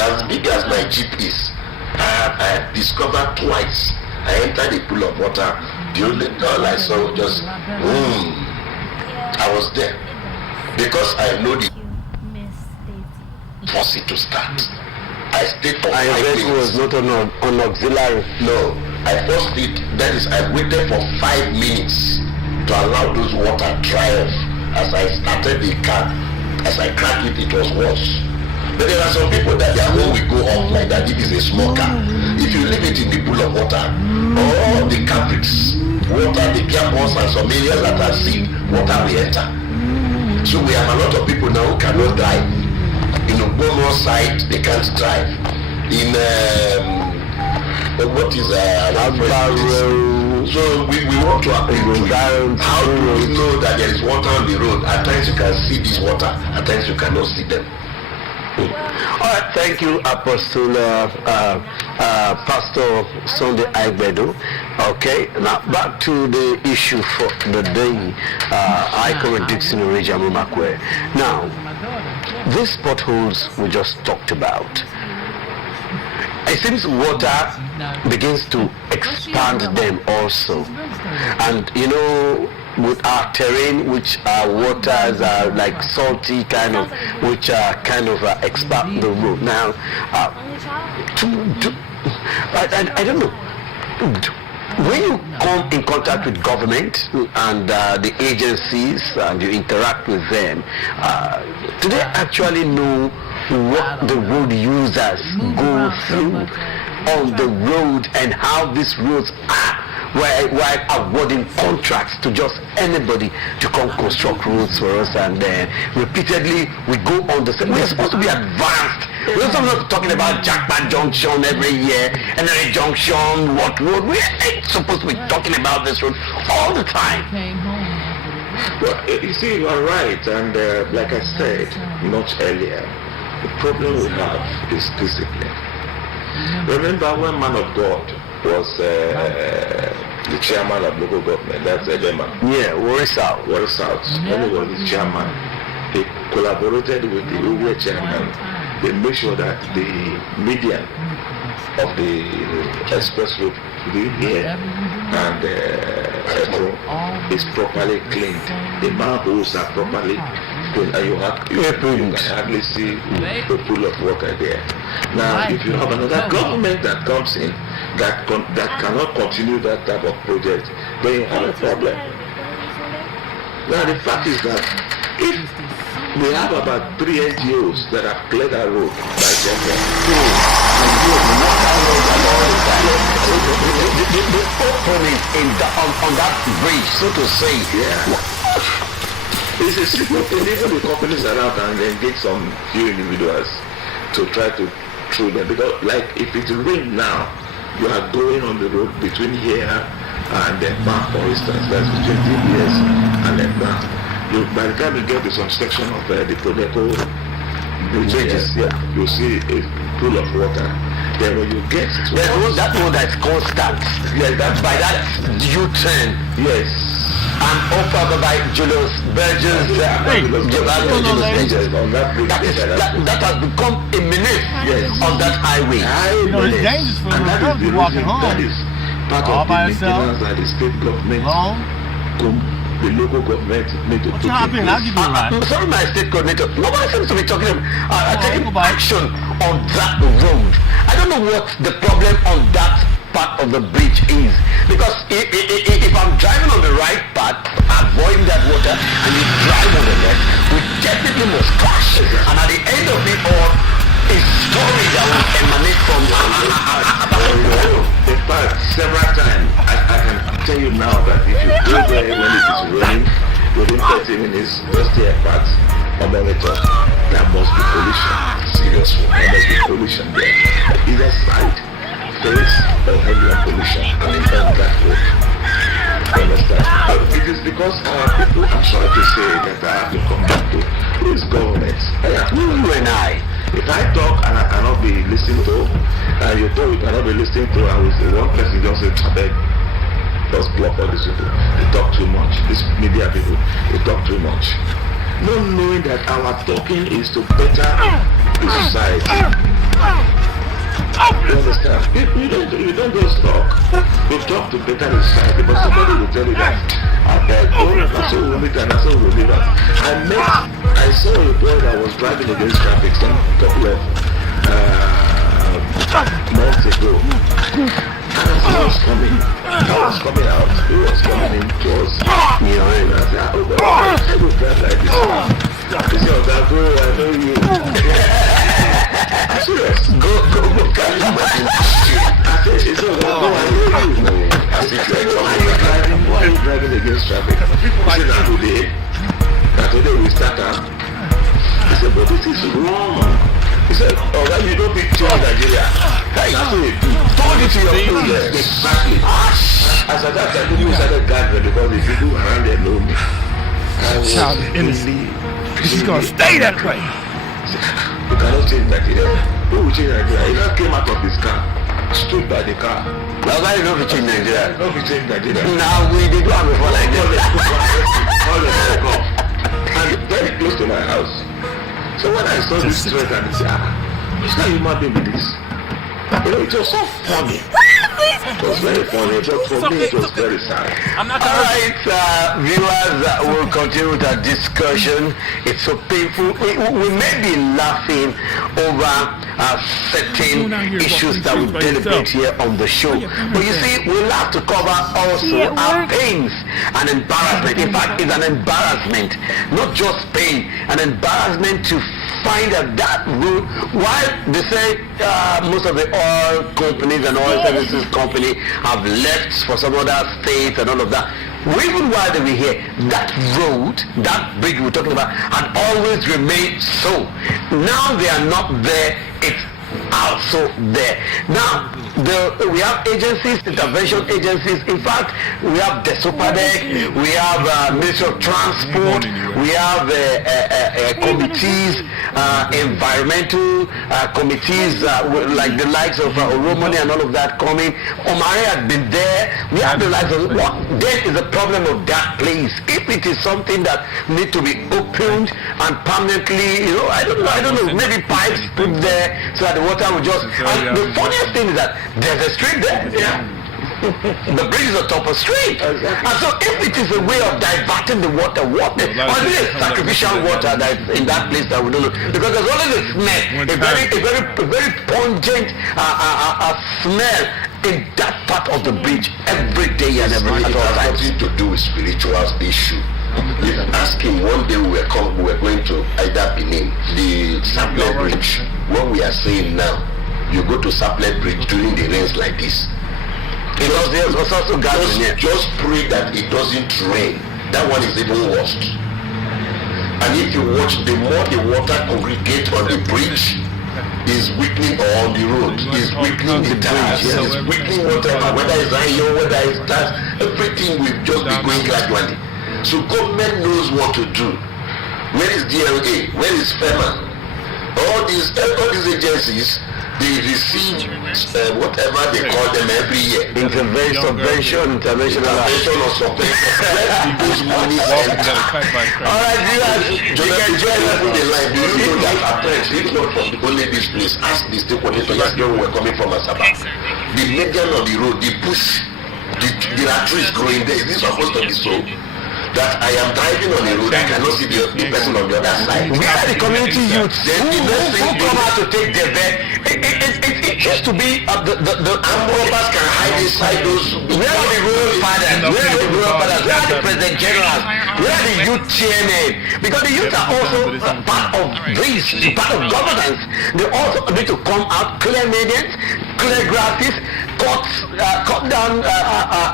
as big as my Jeep is, I discovered twice. I entered a pool of water. The only all I saw was just I was there because I know the force it to start. I stayed for 5 minutes. Was not on auxiliary. No, I forced it. That is, I waited for 5 minutes to allow those water dry off. As I started the car, as I cracked it, it was worse. But there are some people that their home will go off like that if it's a small car. If you leave it in the pool of water, all the carpets, water, the gearbox, and some areas that are sealed, water will enter. So we have a lot of people now who cannot drive. In the Bono side, they can't drive. In what is so we want to appeal to you. How do we know that there is water on the road? At times you can see this water, at times you cannot see them. All right, thank you, Apostle Pastor Sunday Aigbedo. Okay, now back to the issue for the day. I cover Dixon Orija Mumakwe. Now, these potholes we just talked about, it seems water begins to expand them also. And you know, with our terrain, which our waters are like salty kind of, which are kind of expand the road. Now, I don't know. When you come in contact with government and the agencies and you interact with them, do they actually know what the road users go through on the road and how these roads are, while awarding contracts to just anybody to come construct roads for us? And repeatedly we go on the same. We're supposed to be advanced. We're also not talking about Jackman Junction every year, and then a junction, what road. We ain't supposed to be talking about this road all the time. Well, you see, you are right, and like I said much earlier, the problem we have is discipline. Remember when Man of God was the chairman of local government, that's Edema. Yeah, Warri South. When he was the chairman, he collaborated with the Uwe chairman. They make sure that the median of the express road here and is properly cleaned. The manholes are properly You can hardly see the pool of water there. Now, if you have another government that comes in that cannot continue that type of project, then you have a problem. Now, the fact is that if we have about 3 NGOs that have cleared our road by government, the opening on that bridge, so to say. It's a simple thing. Even the companies around can engage some few individuals to try to throw them. Because, like, if it rains now, you are going on the road between here and then back, for instance. That's between DBS and then back. By the time you get to some section of the Prodeco bridges, you see a pool of water. Then when you get to that road that's constant, by that U-turn, and over by Julius Burgess, that has become a menace on that highway. It's dangerous for the walking home. That is part of the maintenance that the state government, the local government need to put in place. I'm sorry, my state coordinator. Nobody seems to be taking action on that road. I don't know what the problem on that part of the bridge is, because if I'm driving on the right path, avoiding that water, and you drive on the left, we definitely must crash. And at the end of it all, a story that will emanate from in fact, several times I can tell you now that if you go there when it is raining, within 30 minutes, just hear parts or monitor, there must be pollution. Seriously, there must be pollution there. Either side, face or headline pollution, and in that road. Understand? It is because our people, I'm sorry to say that I have to come back to these governments. You and I. If I talk and I cannot be listened to, and you talk you cannot be listened to, and with one person just say, "Tabeg, just block all these people. They talk too much. These media people, they talk too much." Not knowing that our talking is to better the society. You understand? You don't just talk. You talk to better the society, but somebody will tell you that that's what we meet and that's what we live at. I saw a boy that was driving against traffic some couple of months ago. And as he was coming out, he was coming in towards me, and I said, "Oh, God, I will drive like this." He said, "Oh, bro, I know you." I'm serious. Go, catch him. I said, "It's all right, go, I know you." I said, "Why are you driving against traffic?" He said, today we start out. He said, "But this is wrong." He said, "Oh, well, you don't be change Nigeria." Hey, told it to your people. Exactly. As at that time, people started gathering because the people around there know me. Child is innocent. This is going to stay that way. You cannot change Nigeria. Who will change Nigeria? He just came out of his car, stood by the car. Now, why you don't be change Nigeria? Don't be change Nigeria. Now, we did one before like that. And very close to my house. So when I saw this threat and I said, it's not human being with this. You know, it was so funny. It was very funny, but for me it was very sad. Alright, viewers, we'll continue with our discussion. It's so painful. We may be laughing over certain issues that we deliberate here on the show. But you see, we'll have to cover also our pains and embarrassment. In fact, it's an embarrassment, not just pain, an embarrassment to find that route. While they say most of the oil companies and oil services company have left for some other states and all of that, even while they were here, that road, that bridge we're talking about, had always remained so. Now they are not there, it's also there. Now, we have agencies, intervention agencies. In fact, we have DESOPADEC, we have Ministry of Transport, we have committees, environmental committees like the likes of Oromoni and all of that coming. Omari has been there. We have the likes of what then is the problem of that place. If it is something that need to be opened and permanently, you know, I don't know, maybe pipes put there so that the water will just. And the funniest thing is that there's a street there. the bridge is on top of street. Exactly. And so if it is a way of diverting the water, or is it sacrificial water that is in that place that we don't know? Because there's always a smell, a very pungent smell in that part of the bridge every day and every night. It has nothing to do with spiritual issue. If asking one day we were going to either Benin, the Saplet Bridge, what we are saying now, you go to Saplet Bridge during the rains like this. Just pray that it doesn't rain. That one is even worse. And if you watch, the more the water congregate on the bridge, is weakening on the road, is weakening the bridge, is weakening whatever, whether it's iron, whether it's that, everything will just be going gradually. So government knows what to do. Where is DLA? Where is FEMA? All these agencies, they receive whatever they call them every year. Intervention or subvention. Where those money sent? All right, you can join us in the line. You know that apparent, if not from only this place, ask the state coordinator yesterday we were coming from Asaba. The median of the road, the bush, there are trees growing there. Is this supposed to be so? That I am driving on the road, I cannot see the person on the other side. We are the community youths who come out to take their bed. It used to be the armed robbers can hide inside those. Where are the rural fathers? Where are the rural fathers? Where are the president generals? Where are the youth chairmen? Because the youth are also part of this, part of governance. They also need to come out, clear medians, clear grasses, cut down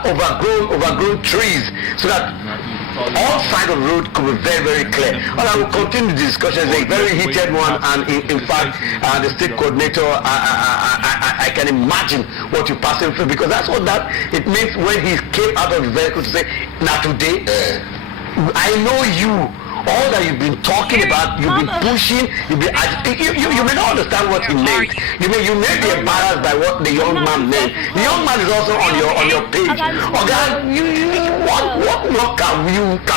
overgrown trees, so that all sides of the road could be very, very clear. Well, I will continue the discussion. It's a very heated one, and in fact, the state coordinator, I can imagine what you're passing through, because that's what it means when he came out of the vehicle to say, now today, I know you. All that you've been talking about, you've been pushing, you may not understand what he meant. You may be embarrassed by what the young man meant. The young man is also on your page. What can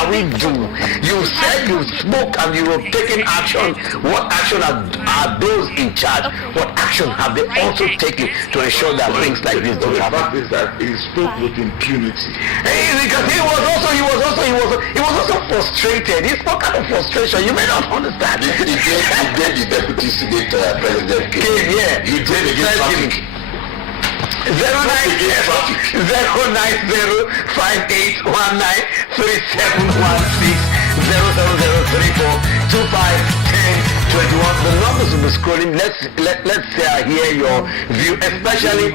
we do? You said you spoke and you have taken action. What action are those in charge? What action have they also taken to ensure that things like this don't happen? The fact is that he spoke with impunity. Because he was also frustrated. He spoke out of frustration. You may not understand. The day the deputy Senate president came here, he drove against traffic. 09058193716 07034251021. The numbers will be scrolling. Let's hear your view, especially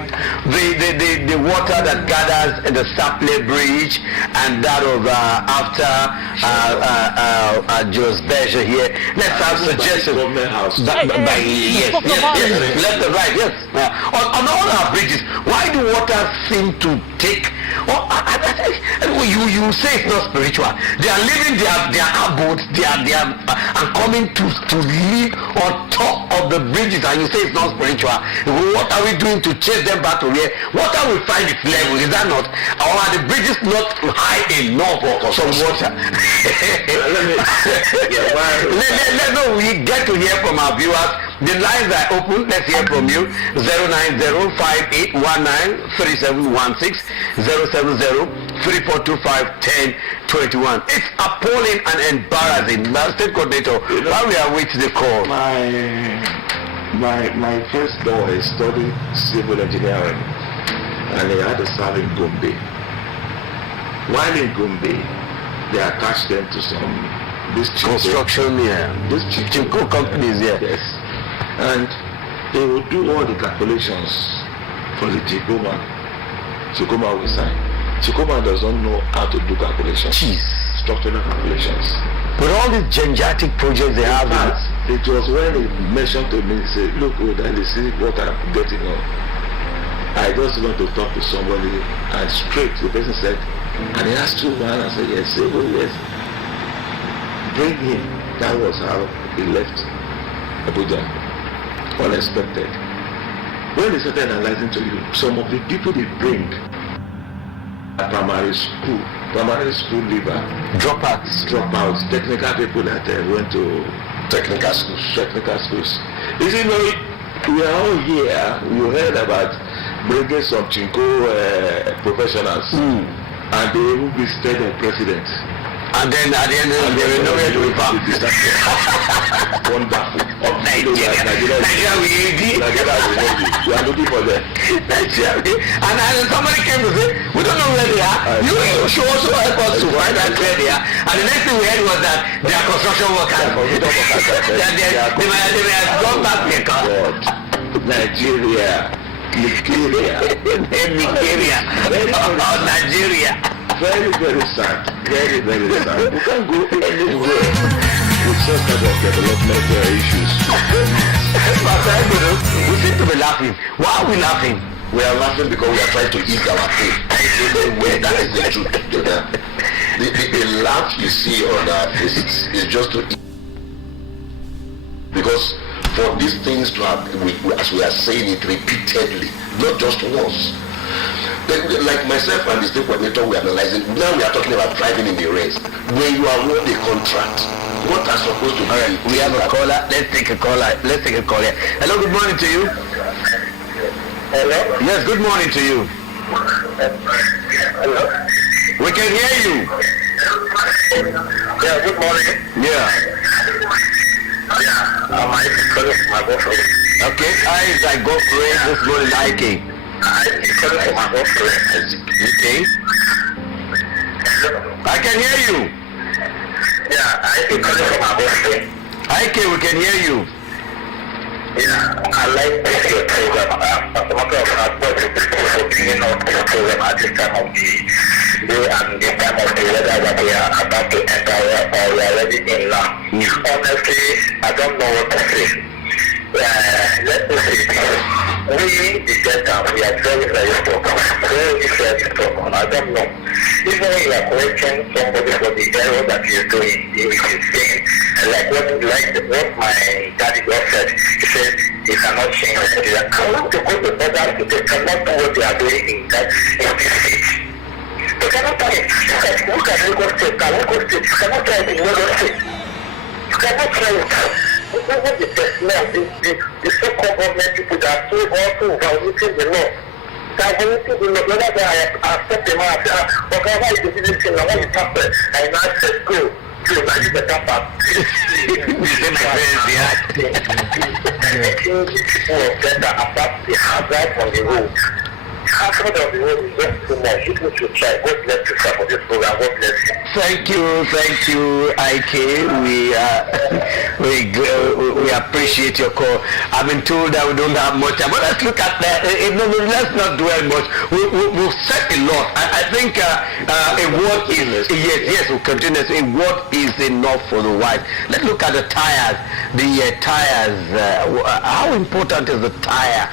the water that gathers in the Saplet Bridge and that of after Jos Beja here. Let's have suggestions. Yes, left and right, yes. On all our bridges, why do water seem to take? You say it's not spiritual. They are leaving their abodes, they are and coming to live on top of the bridges, and you say it's not spiritual. What are we doing to chase them back to here? What are we find its level? Is that not? Or are the bridges not high enough for some water? We get to hear from our viewers. The lines are open. Let's hear from you. 09058193716 07034251021. It's appalling and embarrassing. State Coordinator, while we are waiting the call. My first boy studied civil engineering, and he had to serve in Gombe. While in Gombe, they attached them to this construction, this Chimco companies, yes. And they will do all the calculations for the Chikoma. Chikoma will sign. Chikoma does not know how to do calculations. Structural calculations. With all these gigantic projects they have, it was when he mentioned to me, he said, look, you see what I'm getting on. I just want to talk to somebody, and straight the person said, and he asked you one, I said, yes, yes. Bring him. That was how he left Abuja. Unexpected. When they started analyzing to you, some of the people they bring primary school leaver, dropouts, technical people that went to technical schools. You see, we are all here. You heard about bringing some Chinko professionals, and they will visited the president. And then at the end of the day, we know where to be found. Wonderful. Nigeria, we are looking for them. Nigeria, and somebody came to say, we don't know where they are. You should also help us to find out where they are. And the next thing we heard was that they are construction workers. They may have gone back their car. Nigeria. Nigeria. Very, very sad. Very, very sad. We can't go anywhere with such type of developmental issues. We seem to be laughing. Why are we laughing? We are laughing because we are trying to eat our food. That is the truth. The laugh you see on our faces is just to eat. Because for these things to have, as we are saying it repeatedly, not just once. Like myself and the state coordinator, we are analyzing. Now we are talking about driving in the rains. When you award a contract, what are supposed to be? All right, we have a caller. Let's take a caller. Hello, good morning to you. Hello? Yes, good morning to you. Hello? We can hear you. Yeah, good morning. Yeah. I calling for my girlfriend. Okay, I go for it this morning, IK. I calling for my girlfriend. Okay. I can hear you. Yeah, I calling for my girlfriend. IK, we can hear you. Yeah, I like your program. As a matter of fact, for bringing out the program at this time of the day and the time of the weather that we are about to enter, or we are already in now. Honestly, I don't know what to say. Let me say this. We, the Delta, we are very, very spoken. I don't know. Even when you are correcting somebody for the error that he is doing, he is saying, like what my daddy God said, he said, he cannot change Nigeria. I want to go to others, they cannot do what they are doing in this state. They cannot do it. Look at Lagos State, you cannot try it in Lagos State. You cannot try it. Even the personnel, the so-called government people that are so also violating the law. Whether they accept the man, okay, why is this thing? I want to talk to and I said, go. I need the top from the road. Hazard of the road is just too much. People should try. God bless you for this program. God bless you. Thank you, IK. We appreciate your call. I've been told that we don't have much time, but let's look at that. Let's not dwell much. We've said a lot. I think a word is yes. We'll continue. A word is enough for the wife. Let's look at the tires. The tires. How important is the tire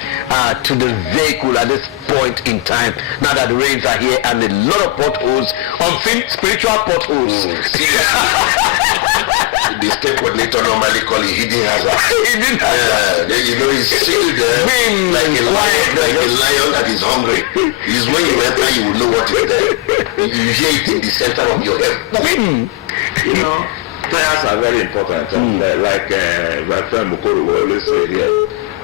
to the vehicle at this point in time? Now that the rains are here and a lot of potholes, spiritual potholes. The state coordinator normally call it hidden hazard. He's sealed there like a lion that is hungry. It's when you enter, you will know what is there. You hear it in the center of your head. Tires are very important. Like my friend Mukoro will always say here.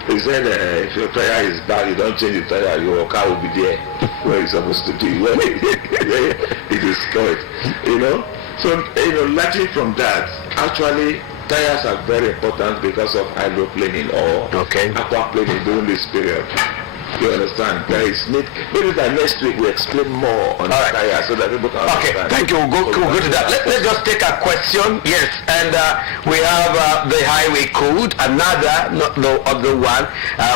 He said, if your tire is bad, you don't change the tire, your car will be there where it's supposed to be. Where it is stored. So, largely from that, actually, tires are very important because of hydroplaning or aquaplaning during this period. You understand? There is need. Maybe by next week we explain more on tires so that people can understand. Thank you. We'll go to that. Let's just take a question. Yes, and we have the highway code. Another, not the other one.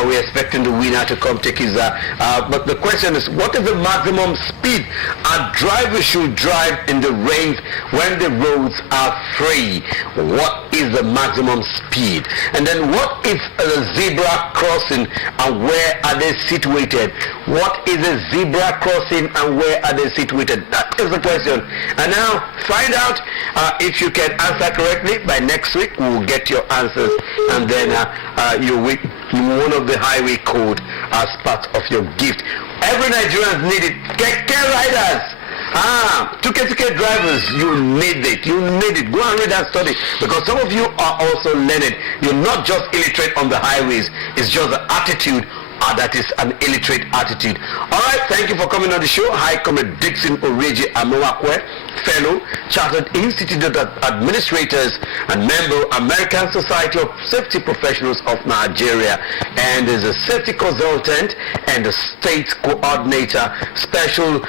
We're expecting the winner to come take his. But the question is, what is the maximum speed a driver should drive in the rains when the roads are free? What is the maximum speed? And then, what is a zebra crossing, and where are they situated? What is a zebra crossing and where are they situated? That is the question. And now find out if you can answer correctly. By next week we will get your answers, and then you win one of the highway code as part of your gift. Every Nigerian need it. Keke riders, tuke drivers, you need it. Go and read that study, because some of you are also learned. You're not just illiterate on the highways. It's just the attitude that is an illiterate attitude. All right, thank you for coming on the show. Hi, Comrade Dixon Oreji Amowakwe, fellow, Chartered Institute Administrators and member, American Society of Safety Professionals of Nigeria, and is a safety consultant and the state coordinator, Special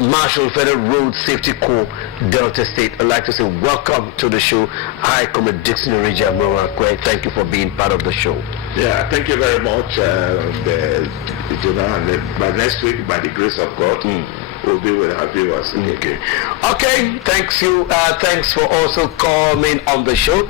Marshal Federal Road Safety Corps, Delta State. I'd like to say welcome to the show. Hi, Comrade Dixon Oreji Amowakwe. Thank you for being part of the show. Yeah, thank you very much. By next week, by the grace of God, we'll be with our viewers. Okay, thanks for also coming on the show.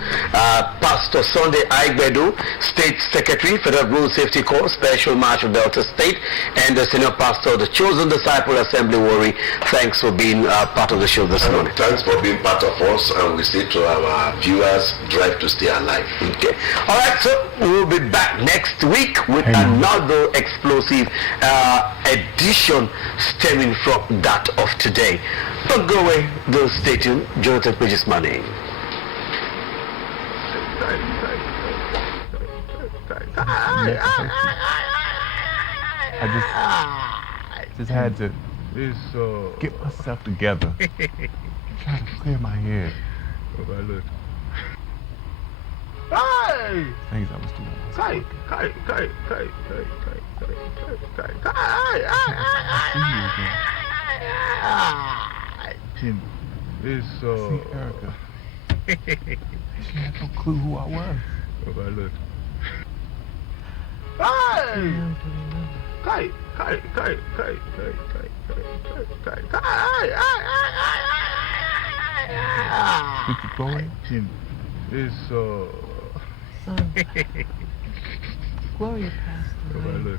Pastor Sunday Aigbedu, State Secretary, Federal Road Safety Corps, Special Marshal Delta State, and the Senior Pastor, the Chosen Disciple Assembly Warri. Thanks for being part of the show this morning. Thanks for being part of us, and we say to our viewers, drive to stay alive. Okay. All right, so we'll be back next week with another explosive edition stemming from that of today. Don't go away, don't stay tuned. Jonathan Page is my name. I just had to get myself together. Try to clear my head. Things I was doing. Jim, it's See Erica. She had no clue who I was. We keep going. Jim, it's Son, Gloria passed away.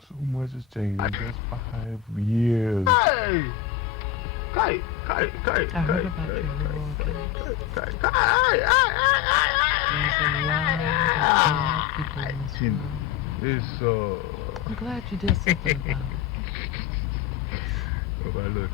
So much has changed in just 5 years. I heard about your heroic Jim, it's I'm glad you did something about it.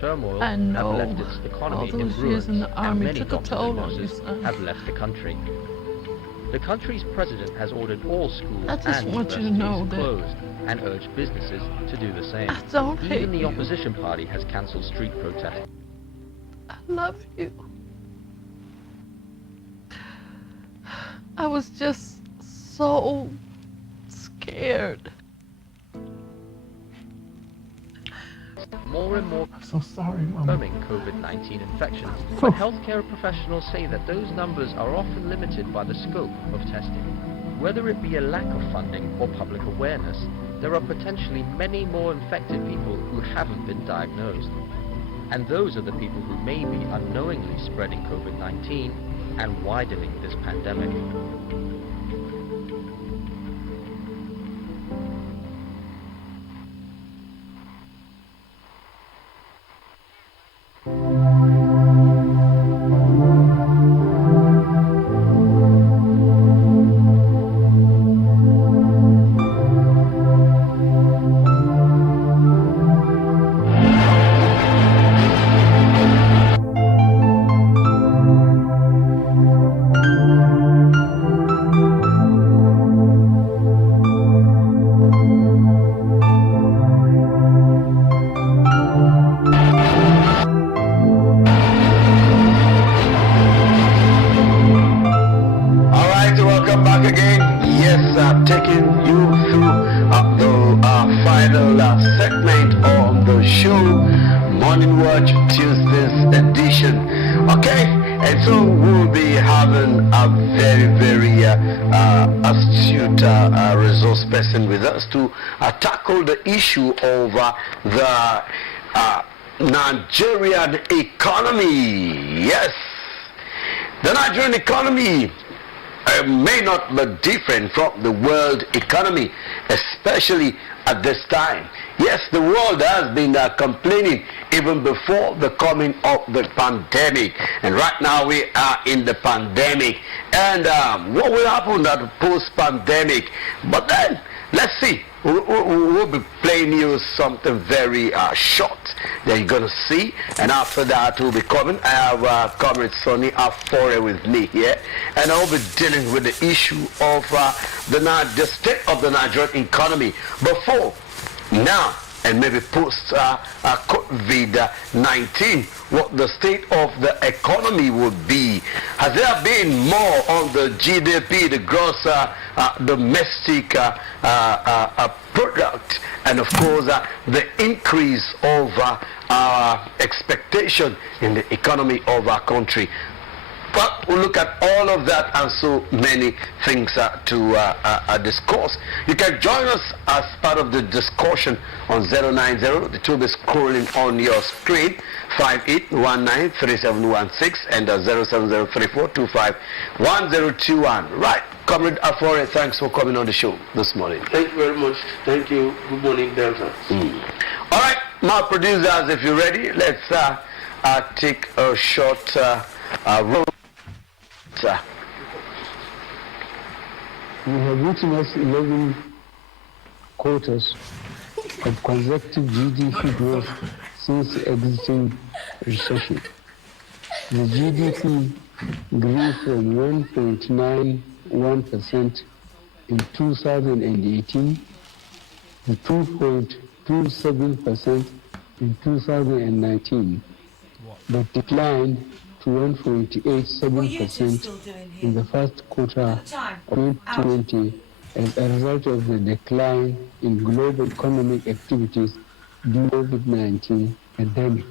turmoil I know. have left its economy All those in years ruins, in the army and many took a toll on you, losses son. have left the country. The country's president has ordered all schools I just and want you to universities know that closed and urged businesses to do the same. I don't hate Even the you. opposition party has cancelled street protests. I love you. I was just so scared. More and more I'm so sorry, Mama. confirming COVID-19 infections, but healthcare professionals say that those numbers are often limited by the scope of testing. Whether it be a lack of funding or public awareness, there are potentially many more infected people who haven't been diagnosed. And those are the people who may be unknowingly spreading COVID-19 and widening this pandemic. taking you through the final segment of the show, Morning Watch Tuesday's edition. Okay, and so we'll be having a very, very astute resource person with us to tackle the issue of the Nigerian economy. Yes, the Nigerian economy may not be different from the world economy, especially at this time. Yes, the world has been complaining even before the coming of the pandemic, and right now we are in the pandemic, and what will happen at post-pandemic? But then, let's see. We'll be playing you something very short that you're going to see, and after that we'll be coming. I have Comrade Sonny Afore with me here, and I'll be dealing with the issue of the state of the Nigerian economy before, now, and maybe post COVID-19, what the state of the economy would be. Has there been more on the GDP, the gross domestic product, and of course the increase of our expectation in the economy of our country? But we'll look at all of that and so many things to discuss. You can join us as part of the discussion on 090. It will be scrolling on your screen, 58193716 and 07034251021. Right, Comrade Afore, thanks for coming on the show this morning. Thank you very much. Thank you. Good morning, Delta. All right, my producers, if you're ready, let's take a short road. We have witnessed 11 quarters of consecutive GDP growth since exiting recession. The GDP grew from 1.91% in 2018 to 2.27% in 2019, but declined to 1.87% in the first quarter of 2020 as a result of the decline in global economic activities due to the COVID-19 pandemic.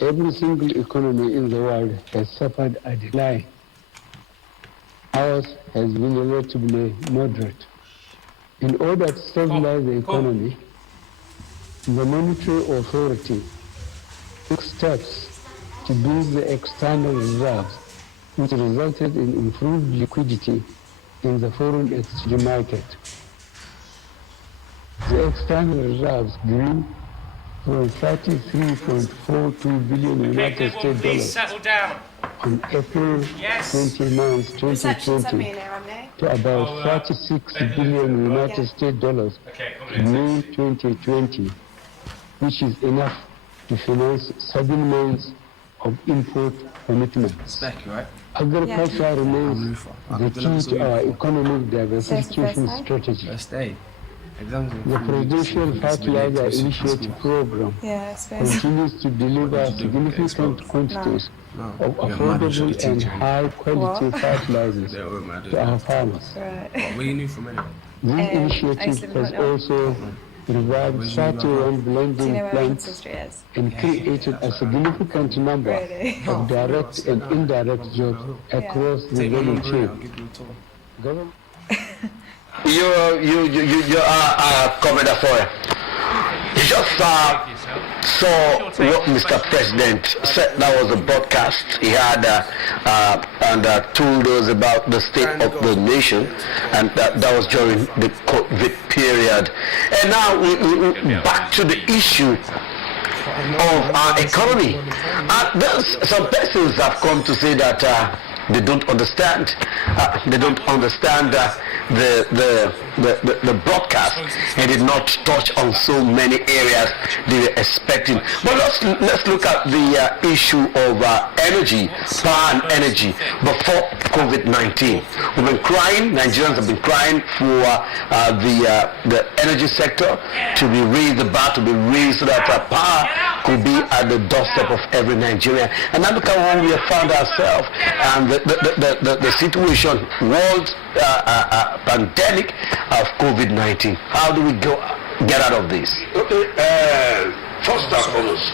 Every single economy in the world has suffered a decline. Ours has been relatively moderate. In order to stabilize the economy, the Monetary Authority took steps to boost the external reserves, which resulted in improved liquidity in the foreign exchange market. The external reserves grew from 33.42 billion United States dollars on April 29, 2020 to about 36 billion United States dollars in May 2020, which is enough to finance 7 months of import commitments. Agriculture remains the key to our economic diversification strategy. The Presidential Fertilizer Initiative Program continues to deliver significant quantities of affordable and high-quality fertilizers to our farmers. This initiative has also revived 31 blending plants and created a significant number of direct and indirect jobs across the value chain. You are Comrade Afore. You just saw what Mr. President said. That was a broadcast he had and told us about the state of the nation, and that was during the COVID period. And now we back to the issue of our economy. Some persons have come to say that they don't understand. They don't understand the broadcast, and did not touch on so many areas they were expecting. But let's look at the issue of energy, power and energy before COVID-19. We've been crying. Nigerians have been crying for the energy sector to be raised, the bar to be raised, so that power could be at the doorstep of every Nigerian. And now look at where we have found ourselves, and the situation, world pandemic of COVID-19? How do we get out of this? Okay, first and foremost,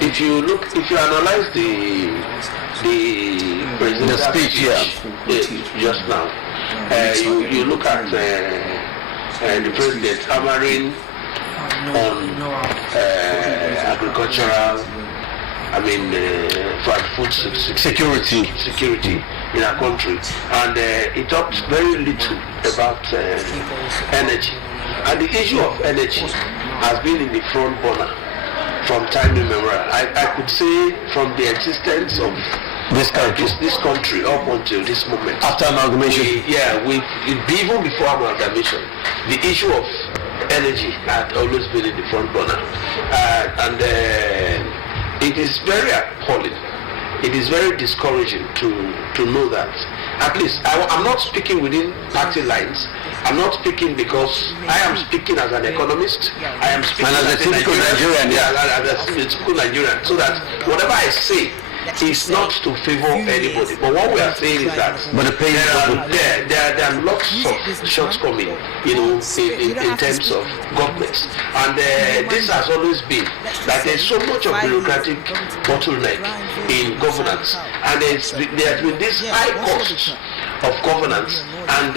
if you analyze the president's speech here just now, you look at the president hammering on agricultural, for food security in our country, and he talked very little about energy, and the issue of energy has been in the front burner from time immemorial. I could say from the existence of this country up until this moment. After amalgamation? Even before amalgamation, the issue of energy had always been in the front burner, and it is very appalling. It is very discouraging to know that. At least I'm not speaking within party lines. I'm not speaking because I am speaking as an economist. I am speaking as a typical Nigerian. As a typical Nigerian. So that whatever I say is not to favor anybody. But what we are saying is that there are lots of shortcomings, in terms of governments. And this has always been that there's so much of bureaucratic bottleneck in governance. And there has been this high cost of governance, and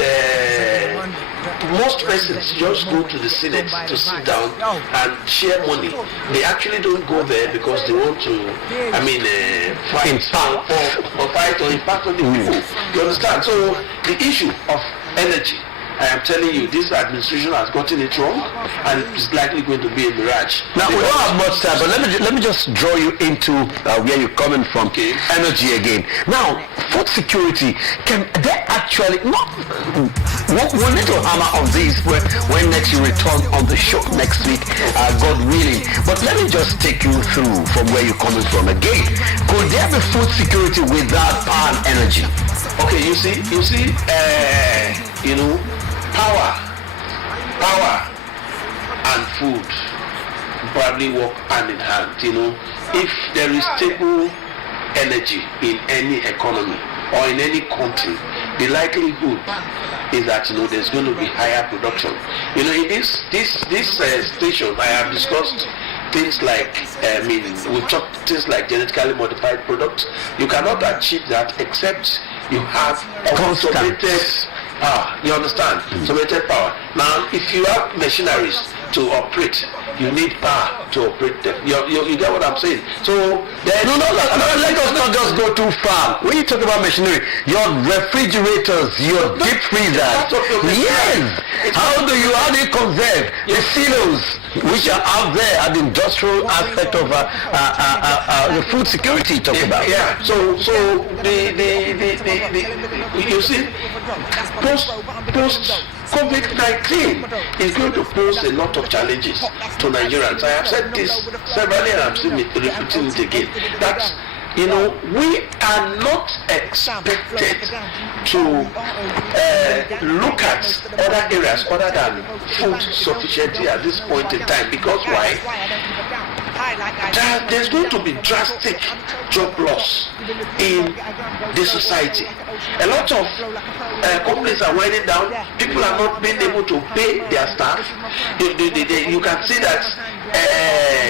most persons just go to the Senate to sit down and share money. They actually don't go there because they want to, fight or impact on the people. You understand? So the issue of energy, I am telling you, this administration has gotten it wrong, and it's likely going to be a mirage. Now, we don't have much time, but let me just draw you into where you're coming from. Okay. Energy again. Now, food security, can they actually not? We'll need to hammer on this when next you return on the show next week, God willing. But let me just take you through from where you're coming from again. Could there be food security without power and energy? Okay, you see, power and food probably work hand in hand. If there is stable energy in any economy or in any country, the likelihood is that there's going to be higher production. In this station, I have discussed things like we've talked things like genetically modified products. You cannot achieve that except you have automated power. You understand? Automated power. Now, if you have machineries to operate, you need power to operate them. You get what I'm saying? So let us not just go too far. When you talk about machinery, your refrigerators, your deep freezers, yes. How do you conserve the silos which are out there at the industrial aspect of the food security you talk about? Yeah. So you see, post COVID-19 is going to pose a lot of challenges to Nigerians. I have said this severally, and I'm still repeating it again, that we are not expected to look at other areas other than food sufficiency at this point in time. Because why? There's going to be drastic job loss in the society. A lot of companies are winding down. People are not being able to pay their staff. You can see that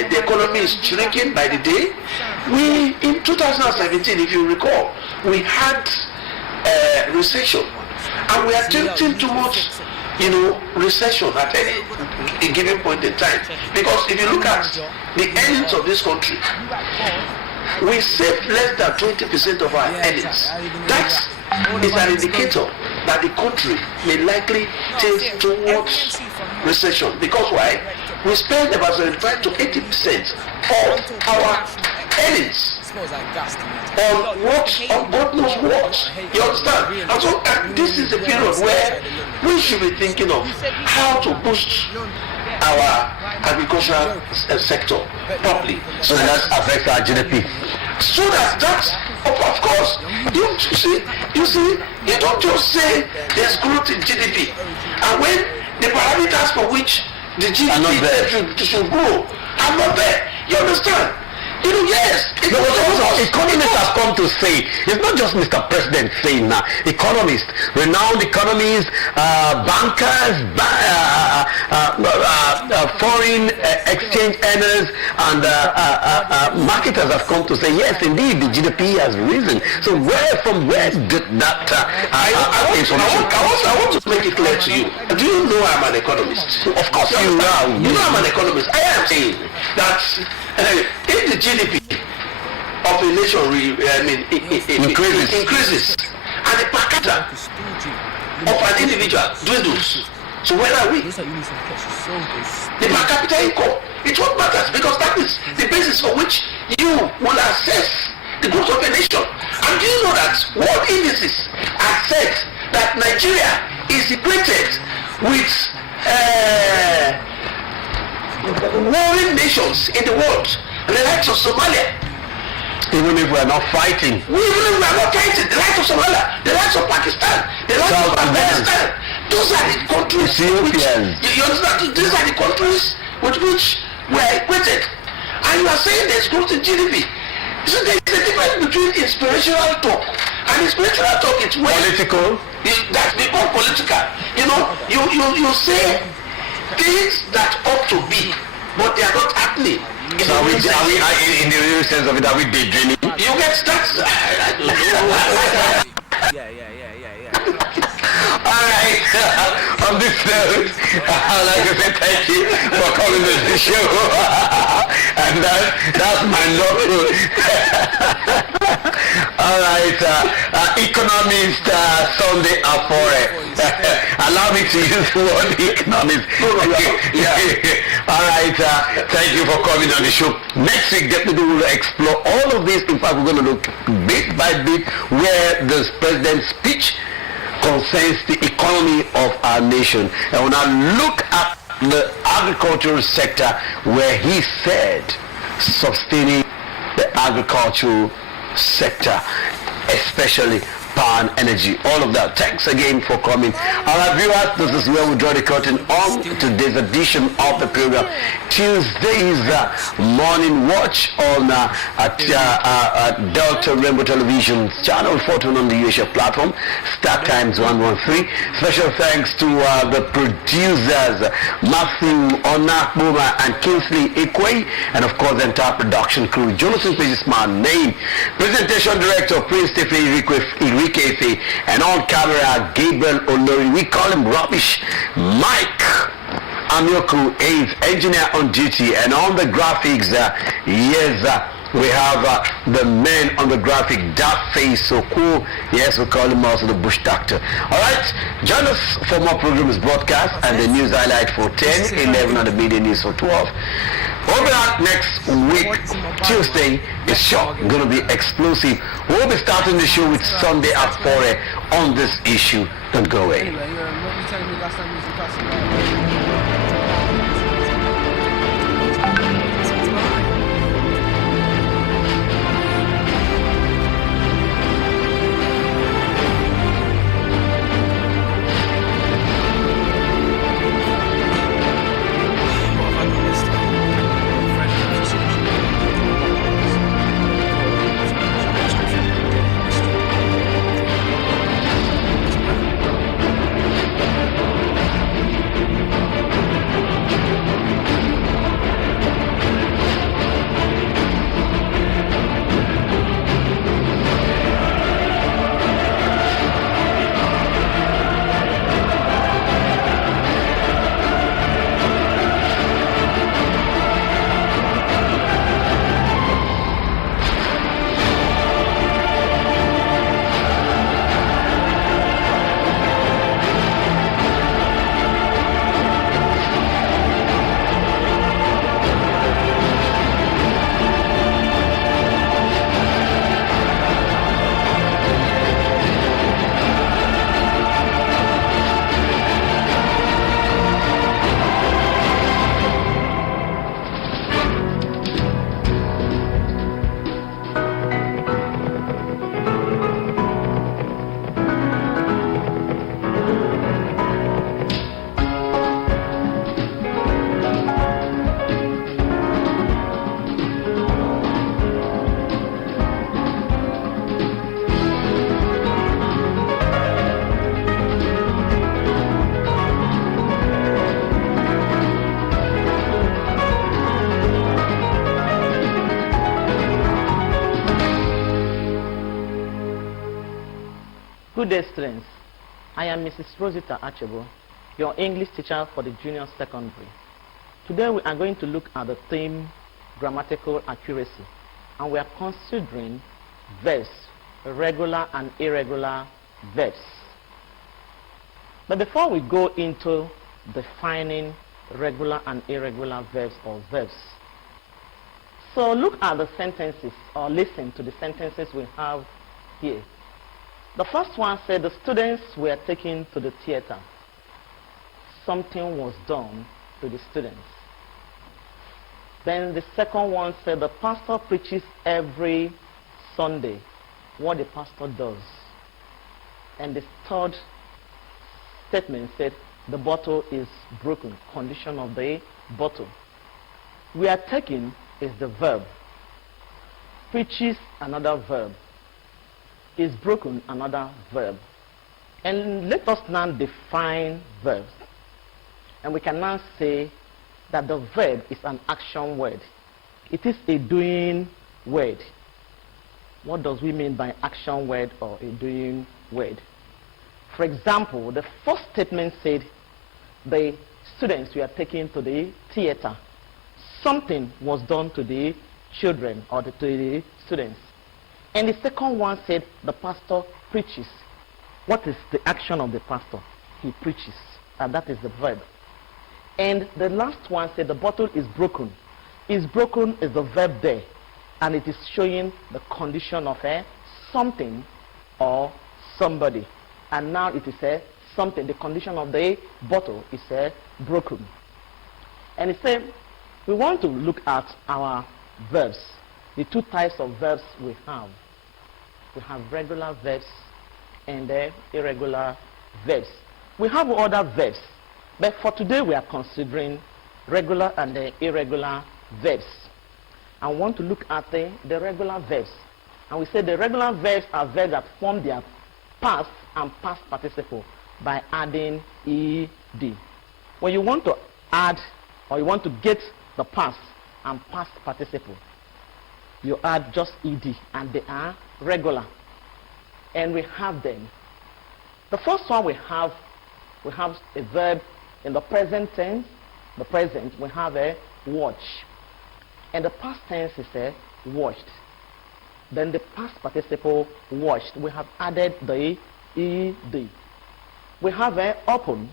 the economy is shrinking by the day. In 2017, if you recall, we had recession, and we are tilting towards recession at any given point in time. Because if you look at the earnings of this country, we save less than 20% of our earnings. That is an indicator that the country may likely tilt towards recession. Because why? We spend about 75 to 80% of our earnings on God knows what. You understand? And so this is a period where we should be thinking of how to boost our agricultural sector properly. So that affects our GDP. So that's of course. You see, you don't just say there's growth in GDP, and when the parameters for which the GDP should grow are not there. You understand? Yes. Economists have come to say, it's not just Mr. President saying now. Economists, renowned economists, bankers, foreign exchange earners, and marketers have come to say, yes, indeed, the GDP has risen. So from where did that I want to make it clear to you. Do you know I'm an economist? Of course you are. You know I'm an economist. I am saying that if the GDP of a nation increases and the per capita of an individual dwindles, so where are we? The per capita income, it won't matter, because that is the basis on which you will assess the growth of a nation. And do you know that world indices have said that Nigeria is equated with warring nations in the world, the likes of Somalia. Even if we are not fighting. Even if we are not fighting, the likes of Somalia, the likes of Pakistan, the likes of Afghanistan. Those are the countries which, you understand? These are the countries with which we are equated. And you are saying there's growth in GDP. So there is a difference between inspirational talk and inspirational talk. It's political. That's become political. You know, you say things that ought to be, but they are not happening. So are we, in the real sense of it, are we daydreaming? You get that? Yeah. Alright, on this note, I'd like to say thank you for coming to the show. And that's my note. Alright, economist Sunday Afore. Allow me to use the word economist. Alright, thank you for coming on the show. Next week, definitely we will explore all of this. In fact, we're going to look bit by bit where the president's speech concerns the economy of our nation. And when I look at the agricultural sector, where he said sustaining the agricultural sector, especially power and energy, all of that. Thanks again for coming. All right, viewers, this is where we draw the curtain on today's edition of the program. Tuesday's morning watch on Delta Rainbow Television, channel 14 on the usual platform, Start Times 113. Special thanks to the producers, Matthew Onakboma and Kingsley Ikwe, and of course the entire production crew. Jonathan Page is my name. Presentation director, Prince Stephen Irikefe, and on camera, Gabriel Olori. We call him Rubbish. Mike Amioku is engineer on duty, and on the graphics, we have the man on the graphic, that face so cool. Yes, we call him also the Bush Doctor. Alright, join us for more programs broadcast and the news highlight for 10, 11 and the media news for 12. We'll be back next week, Tuesday. It's sure going to be explosive. We'll be starting the show with Sunday at 4 on this issue. Don't go away. Anyway, what were you telling me last time you was in class? Good day, students. I am Mrs. Rosita Achebo, your English teacher for the junior secondary. Today we are going to look at the theme grammatical accuracy, and we are considering verbs, regular and irregular verbs. But before we go into defining regular and irregular verbs or verbs, so look at the sentences or listen to the sentences we have here. The first one said the students were taken to the theater. Something was done to the students. Then the second one said the pastor preaches every Sunday. What the pastor does. And the third statement said the bottle is broken. Condition of the bottle. We are taking is the verb. Preaches another verb. Is broken another verb. And let us now define verbs. And we can now say that the verb is an action word. It is a doing word. What does we mean by action word or a doing word? For example, the first statement said the students were taken to the theater. Something was done to the children or to the students. And the second one said the pastor preaches. What is the action of the pastor? He preaches. And that is the verb. And the last one said the bottle is broken. Is broken is the verb there. And it is showing the condition of something or somebody. And now it is something. The condition of the bottle is broken. And it said we want to look at our verbs. The two types of verbs we have. We have regular verbs and irregular verbs. We have other verbs, but for today we are considering regular and irregular verbs. I want to look at the regular verbs. And we say the regular verbs are verbs that form their past and past participle by adding ed. When you want to add or you want to get the past and past participle, you add just ed and they are regular. And we have them. The first one we have a verb in the present tense. The present, we have a watch. And the past tense is watched. Then the past participle watched. We have added the ed. We have a open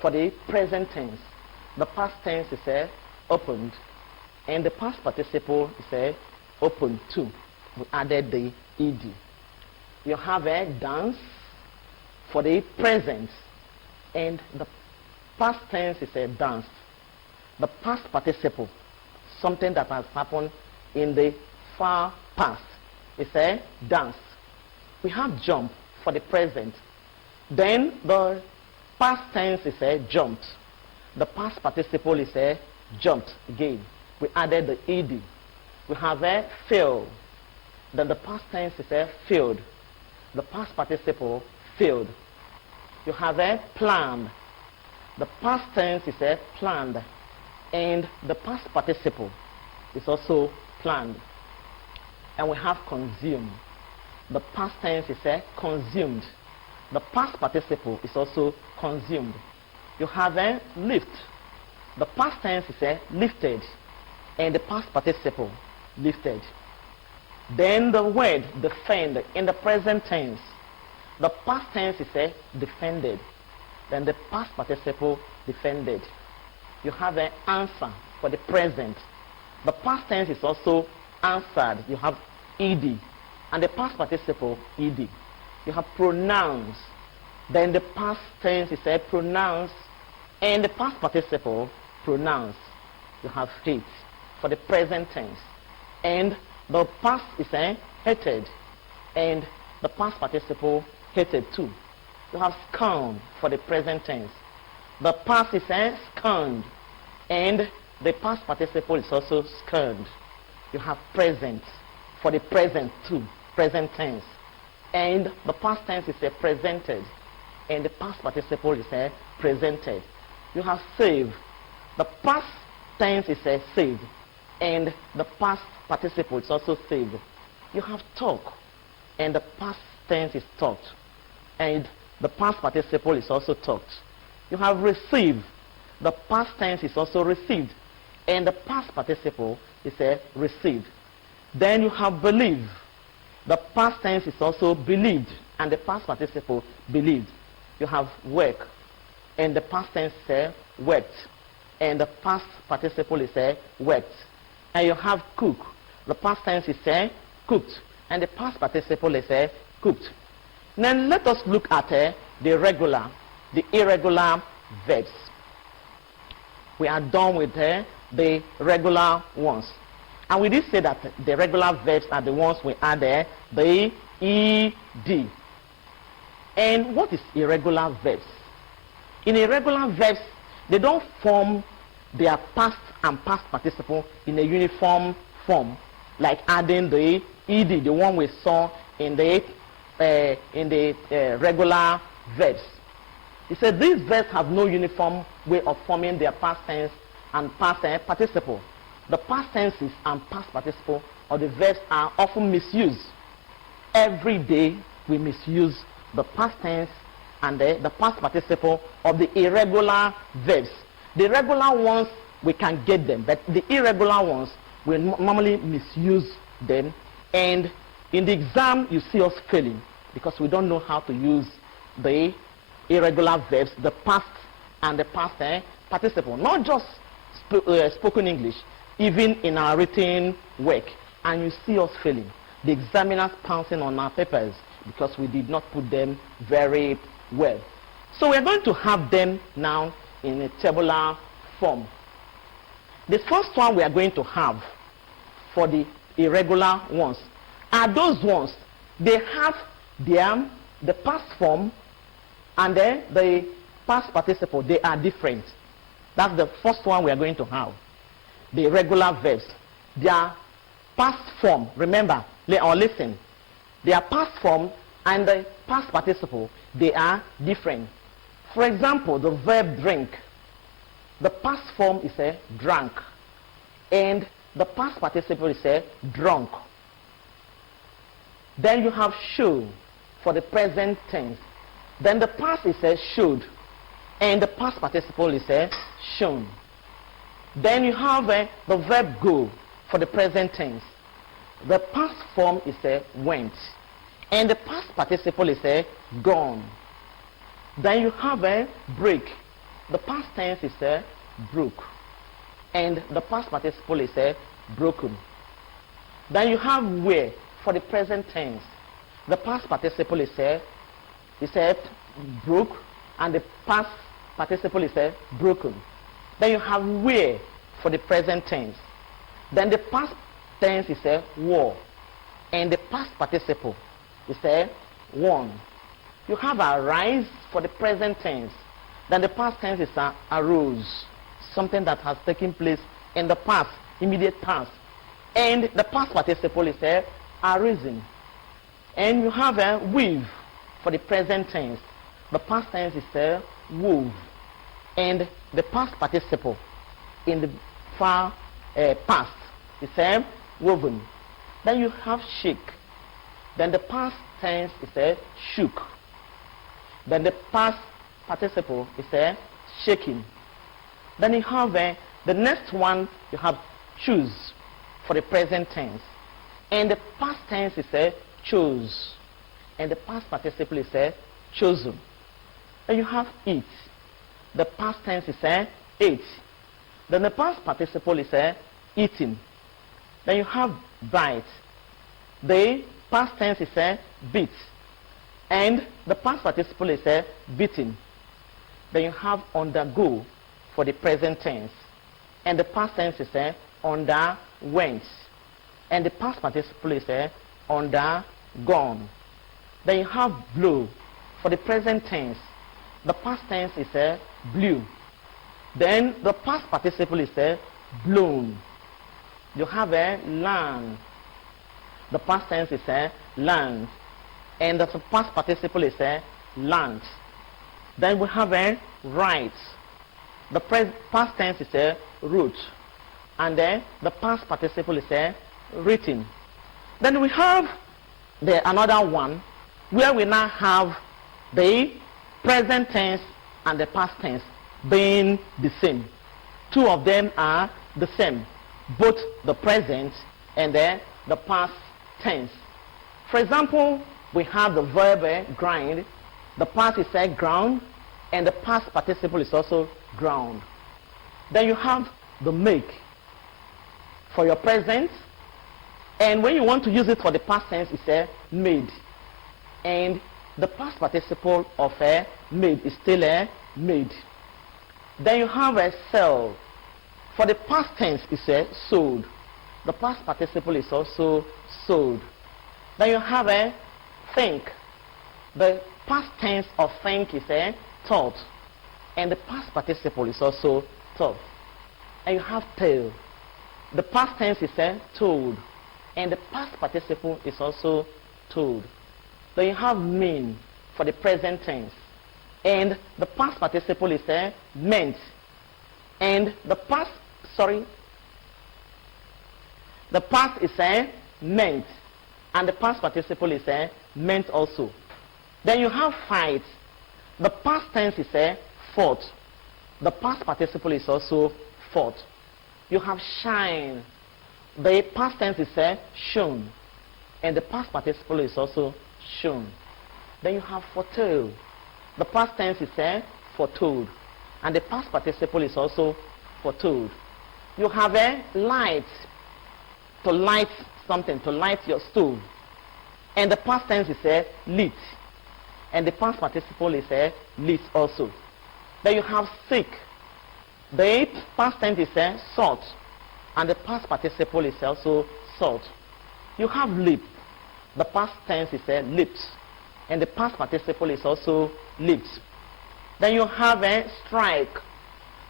for the present tense. The past tense is opened. And the past participle is open too. We added the ed. You have a dance for the present. And the past tense is a dance. The past participle, something that has happened in the far past, is a dance. We have jump for the present. Then the past tense is a jumped. The past participle is a jumped again. We added the ed. We have a fail. Then the past tense is a failed. The past participle failed. You have a planned. The past tense is a planned. And the past participle is also planned. And we have consumed. The past tense is a consumed. The past participle is also consumed. You have a lift. The past tense is a lifted. And the past participle lifted. Then the word defend in the present tense. The past tense is a defended. Then the past participle defended. You have an answer for the present. The past tense is also answered. You have ed. And the past participle ed. You have pronounced. Then the past tense is a pronounced. And the past participle pronounced. You have hate for the present tense. And the past is hated. And the past participle hated too. You have scorned for the present tense. The past is scorned. And the past participle is also scorned. You have present for the present too. Present tense. And the past tense is presented. And the past participle is presented. You have saved. The past tense is saved. And the past participle is also saved. You have talk. And the past tense is taught. and the past participle is also talked. You have received. The past tense is also received, and the past participle is received. Then you have believe. The past tense is also believed, and the past participle believed. You have work, and the past tense is worked, and the past participle is worked. And you have cook. The past tense is cooked, and the past participle is cooked. Then let us look at the irregular verbs. We are done with the regular ones. And we did say that the regular verbs are the ones we add the ed. And what is irregular verbs? In irregular verbs, they don't form their past and past participle in a uniform form, like adding the ed, the one we saw in the regular verbs. He said these verbs have no uniform way of forming their past tense and past participle. The past tenses and past participle of the verbs are often misused. Every day we misuse the past tense and the past participle of the irregular verbs. The regular ones, we can get them, but the irregular ones, we normally misuse them. And in the exam, you see us failing because we don't know how to use the irregular verbs, the past and the past participle. Not just spoken English, even in our written work. And you see us failing. The examiners pouncing on our papers because we did not put them very well. So we're going to have them now in a tabular form. The first one we are going to have for the irregular ones are those ones, they have the past form and then the past participle, they are different. That's the first one we are going to have. The irregular verbs, their past form, remember, or listen, their past form and the past participle, they are different. For example, the verb drink, the past form is drank, and the past participle is drunk. Then you have show for the present tense. Then the past is showed, and the past participle is shown. Then you have the verb go for the present tense. The past form is went, and the past participle is gone. Then you have break. The past tense is broke, and the past participle is broken. Then you have wear for the present tense. The past participle is broke, and the past participle is broken. Then you have wear for the present tense. Then the past tense is wore, and the past participle is worn. You have arise for the present tense. Then the past tense is arose, something that has taken place in the past, immediate past. And the past participle is arisen. And you have weave for the present tense. The past tense is wove, and the past participle in the far past is woven. Then you have shake. Then the past tense is shook. Then the past participle is shaking. Then you have the next one, you have choose for the present tense, and the past tense is chose, and the past participle is chosen. Then you have eat. The past tense is ate. Then the past participle is eaten. Then you have bite. The past tense is beat, and the past participle is beaten. Then you have undergo for the present tense, and the past tense is underwent, and the past participle is undergone. Then you have blow for the present tense. The past tense is blew. Then the past participle is blown. You have learn. The past tense is learned, and the past participle is learned. Then we have write. The past tense is wrote, and then the past participle is written. Then we have another one where we now have the present tense and the past tense being the same. Two of them are the same, both the present and the past tense. For example, we have the verb grind. The past is ground, and the past participle is also ground. Then you have the make for your present, and when you want to use it for the past tense, it's made. And the past participle of made is still made. Then you have a sell. For the past tense, it's sold. The past participle is also sold. Then you have a think. The past tense of think is thought, and the past participle is also thought. And you have tell. The past tense is told, and the past participle is also told. Then you have mean for the present tense, and the past participle is meant, and the past is meant, and the past participle is meant also. Then you have fight. The past tense is fought. The past participle is also fought. You have shine. The past tense is shown, and the past participle is also shown. Then you have foretell. The past tense is foretold, and the past participle is also foretold. You have light. To light something, to light your stove, and the past tense is lit, and the past participle is lit also. Then you have sick. The past tense is salt, and the past participle is also salt. You have lip. The past tense is lips, and the past participle is also lips. Then you have strike.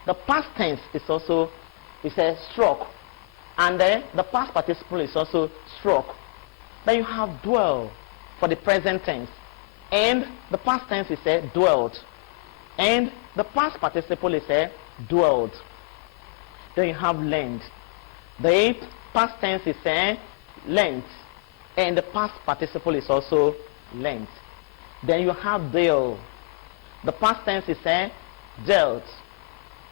The past tense is also struck, and the past participle is also struck. Then you have dwell for the present tense, and the past tense is dwelt, and the past participle is dwelled. Then you have lend. The past tense is lent, and the past participle is also lent. Then you have deal. The past tense is dealt,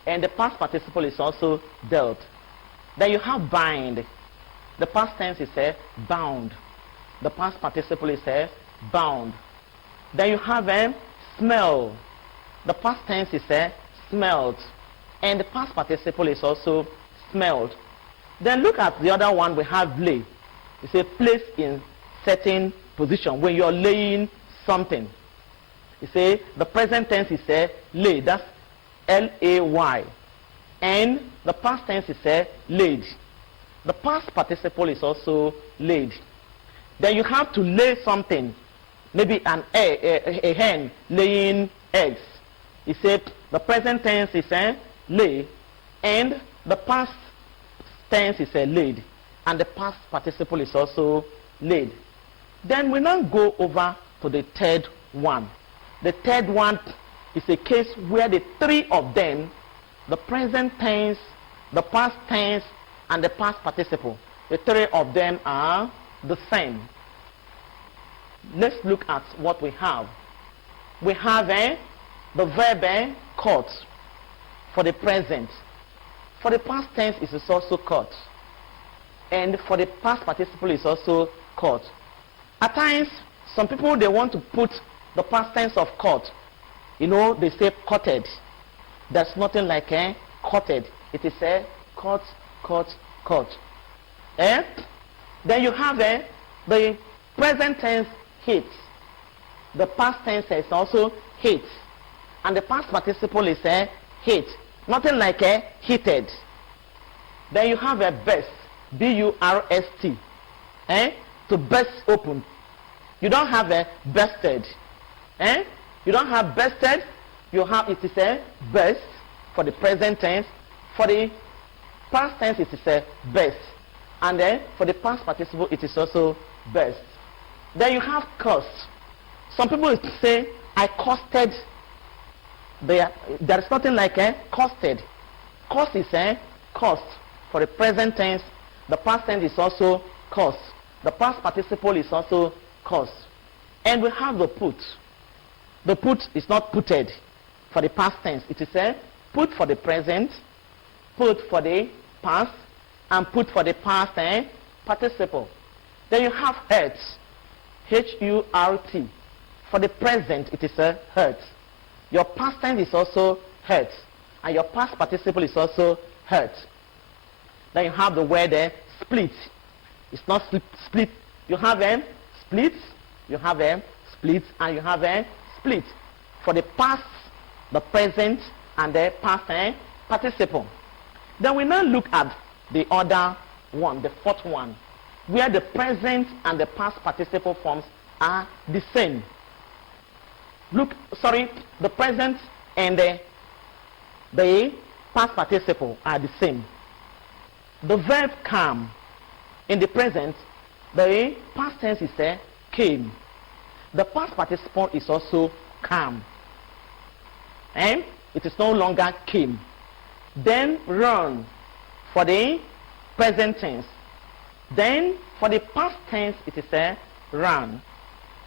and the past participle is also dealt. Then you have bind. The past tense is bound. The past participle is bound. Then you have smell. The past tense is smelled, and the past participle is also smelled. Then look at the other one. We have lay. It's a place in certain position when you're laying something. You say the present tense is lay. That's L-A-Y, and the past tense is laid. The past participle is also laid. Then you have to lay something, maybe an egg, a hen laying eggs. You said the present tense is lay, and the past tense is laid, and the past participle is also laid. Then we now go over to the third one. The third one is a case where the three of them, the present tense, the past tense, and the past participle, the three of them are the same. Let's look at what we have. We have the verb caught for the present. For the past tense, it is also caught, and for the past participle is also caught. At times, some people, they want to put the past tense of caught. You know, they say caught. There's nothing like caught. It is caught, caught, caught. Then you have the present tense hit. The past tense is also hit, and the past participle is hit. Nothing like heated. Then you have a burst, B-U-R-S-T, to burst open. You don't have a bursted. You don't have bursted. You have, it is a burst for the present tense. For the past tense, it is a burst, and then for the past participle, it is also burst. Then you have cost. Some people say, I costed. There is nothing like costed. Cost is cost for the present tense. The past tense is also cost. The past participle is also cost. And we have the put. The put is not putted for the past tense. It is a put for the present, put for the past, and put for the past participle. Then you have hurt, H-U-R-T. For the present, it is a hurt. Your past tense is also hurt, and your past participle is also hurt. Then you have the word split. It's not split. You have split, you have split, and you have split. For the past, the present, and the past participle. Then we now look at the other one, the fourth one, where the present and the past participle forms are the same. The present and the past participle are the same. The verb come. In the present, the past tense is came. The past participle is also come. And it is no longer came. Then run for the present tense. Then for the past tense, it is run.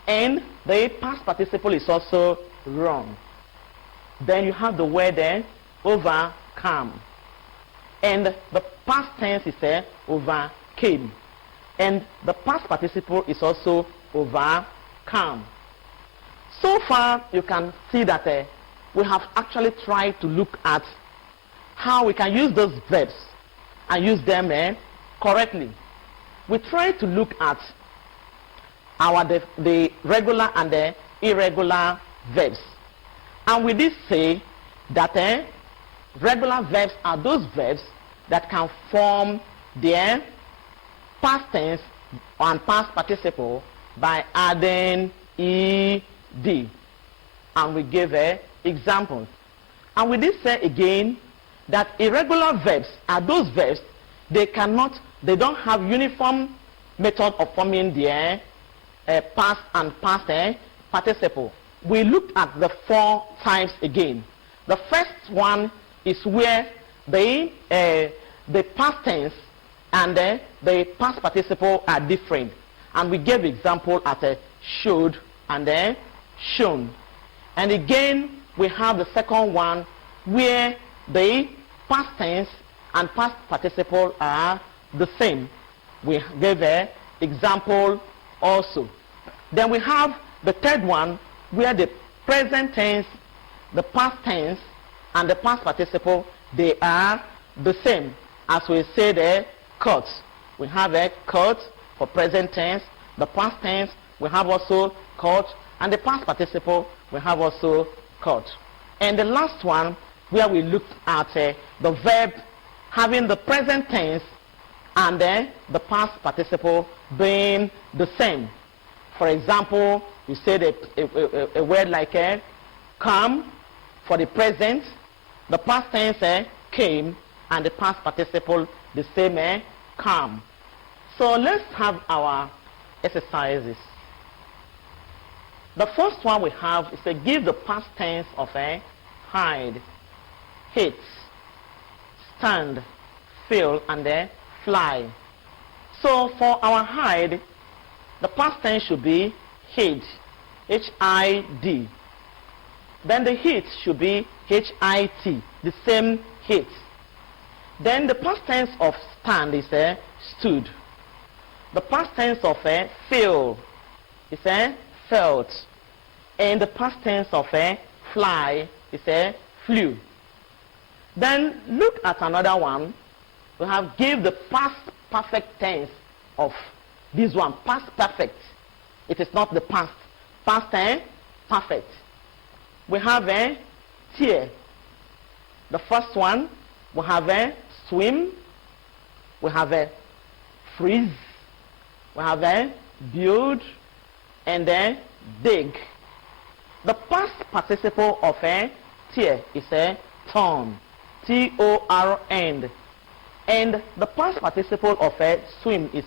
And the past participle is also run. Then you have the word overcome. And the past tense is overcame. And the past participle is also overcome. So far, you can see that we have actually tried to look at how we can use those verbs and use them correctly. We try to look at the regular and the irregular verbs. And we did say that regular verbs are those verbs that can form their past tense and past participle by adding ed. And we gave examples. And we did say again that irregular verbs are those verbs they don't have uniform method of forming their past and past participle. We looked at the four types again. The first one is where the past tense and the past participle are different, and we gave example at should and shown. And again we have the second one where the past tense and past participle are the same. We gave an example also. Then we have the third one where the present tense, the past tense, and the past participle, they are the same. As we said, cut. We have a cut for present tense. The past tense, we have also cut. And the past participle, we have also cut. And the last one, where we looked at the verb having the present tense and the past participle being the same. For example, you said a word like come for the present, the past tense came, and the past participle the same come. So let's have our exercises. The first one we have is to give the past tense of hide, hit, stand, fill, and fly. So for our hide, the past tense should be hid, H-I-D. Then the hit should be H-I-T, the same hit. Then the past tense of stand is stood. The past tense of fill is felt. And the past tense of fly is flew. Then look at another one. We have give the past perfect tense of this one, past perfect. It is not the past. Past perfect. We have tear. The first one, we have swim. We have freeze. We have build. And then dig. The past participle of tear is torn. T-O-R-N. And the past participle of swim is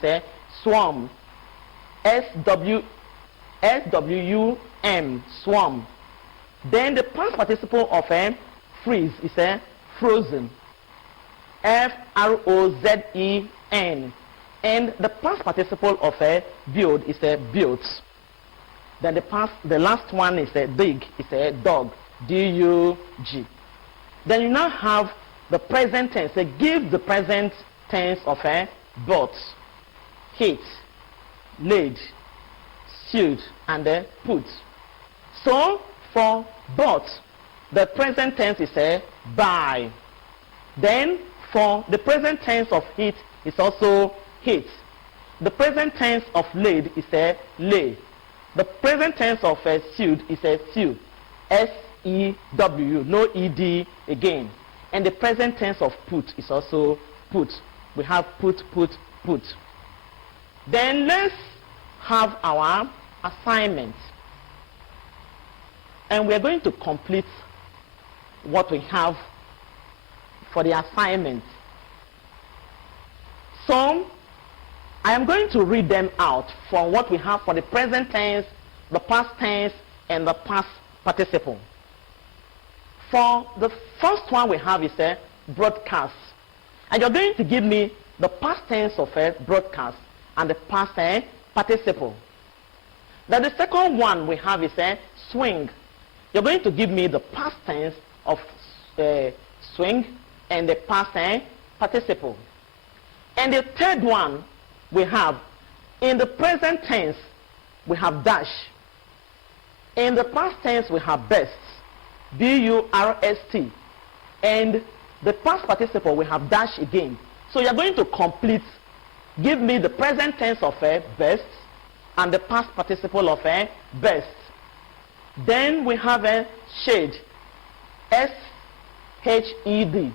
swam. S-W-U-M, swam. Then the past participle of freeze is frozen. F-R-O-Z-E-N. And the past participle of build is built. Then the last one is a dig, it's a dog, D-U-G. Then you now have the present tense. Say, give the present tense of a bought, hit, laid, sewed, and then put. So for bought, the present tense is a buy. Then for the present tense of hit is also hit. The present tense of laid is a lay. The present tense of sewed is a sew. S-E-W, no E-D again. And the present tense of put is also put. We have put, put, put. Then let's have our assignment. And we're going to complete what we have for the assignment. So I am going to read them out from what we have for the present tense, the past tense, and the past participle. For the first one we have is a broadcast. And you're going to give me the past tense of a broadcast and the past tense participle. Then the second one we have is a swing. You're going to give me the past tense of swing and the past tense participle. And the third one we have, in the present tense, we have dash. In the past tense, we have best, B-U-R-S-T. And the past participle, we have dash again. So you're going to complete, give me the present tense of a best and the past participle of a best. Then we have a shade, S-H-E-D.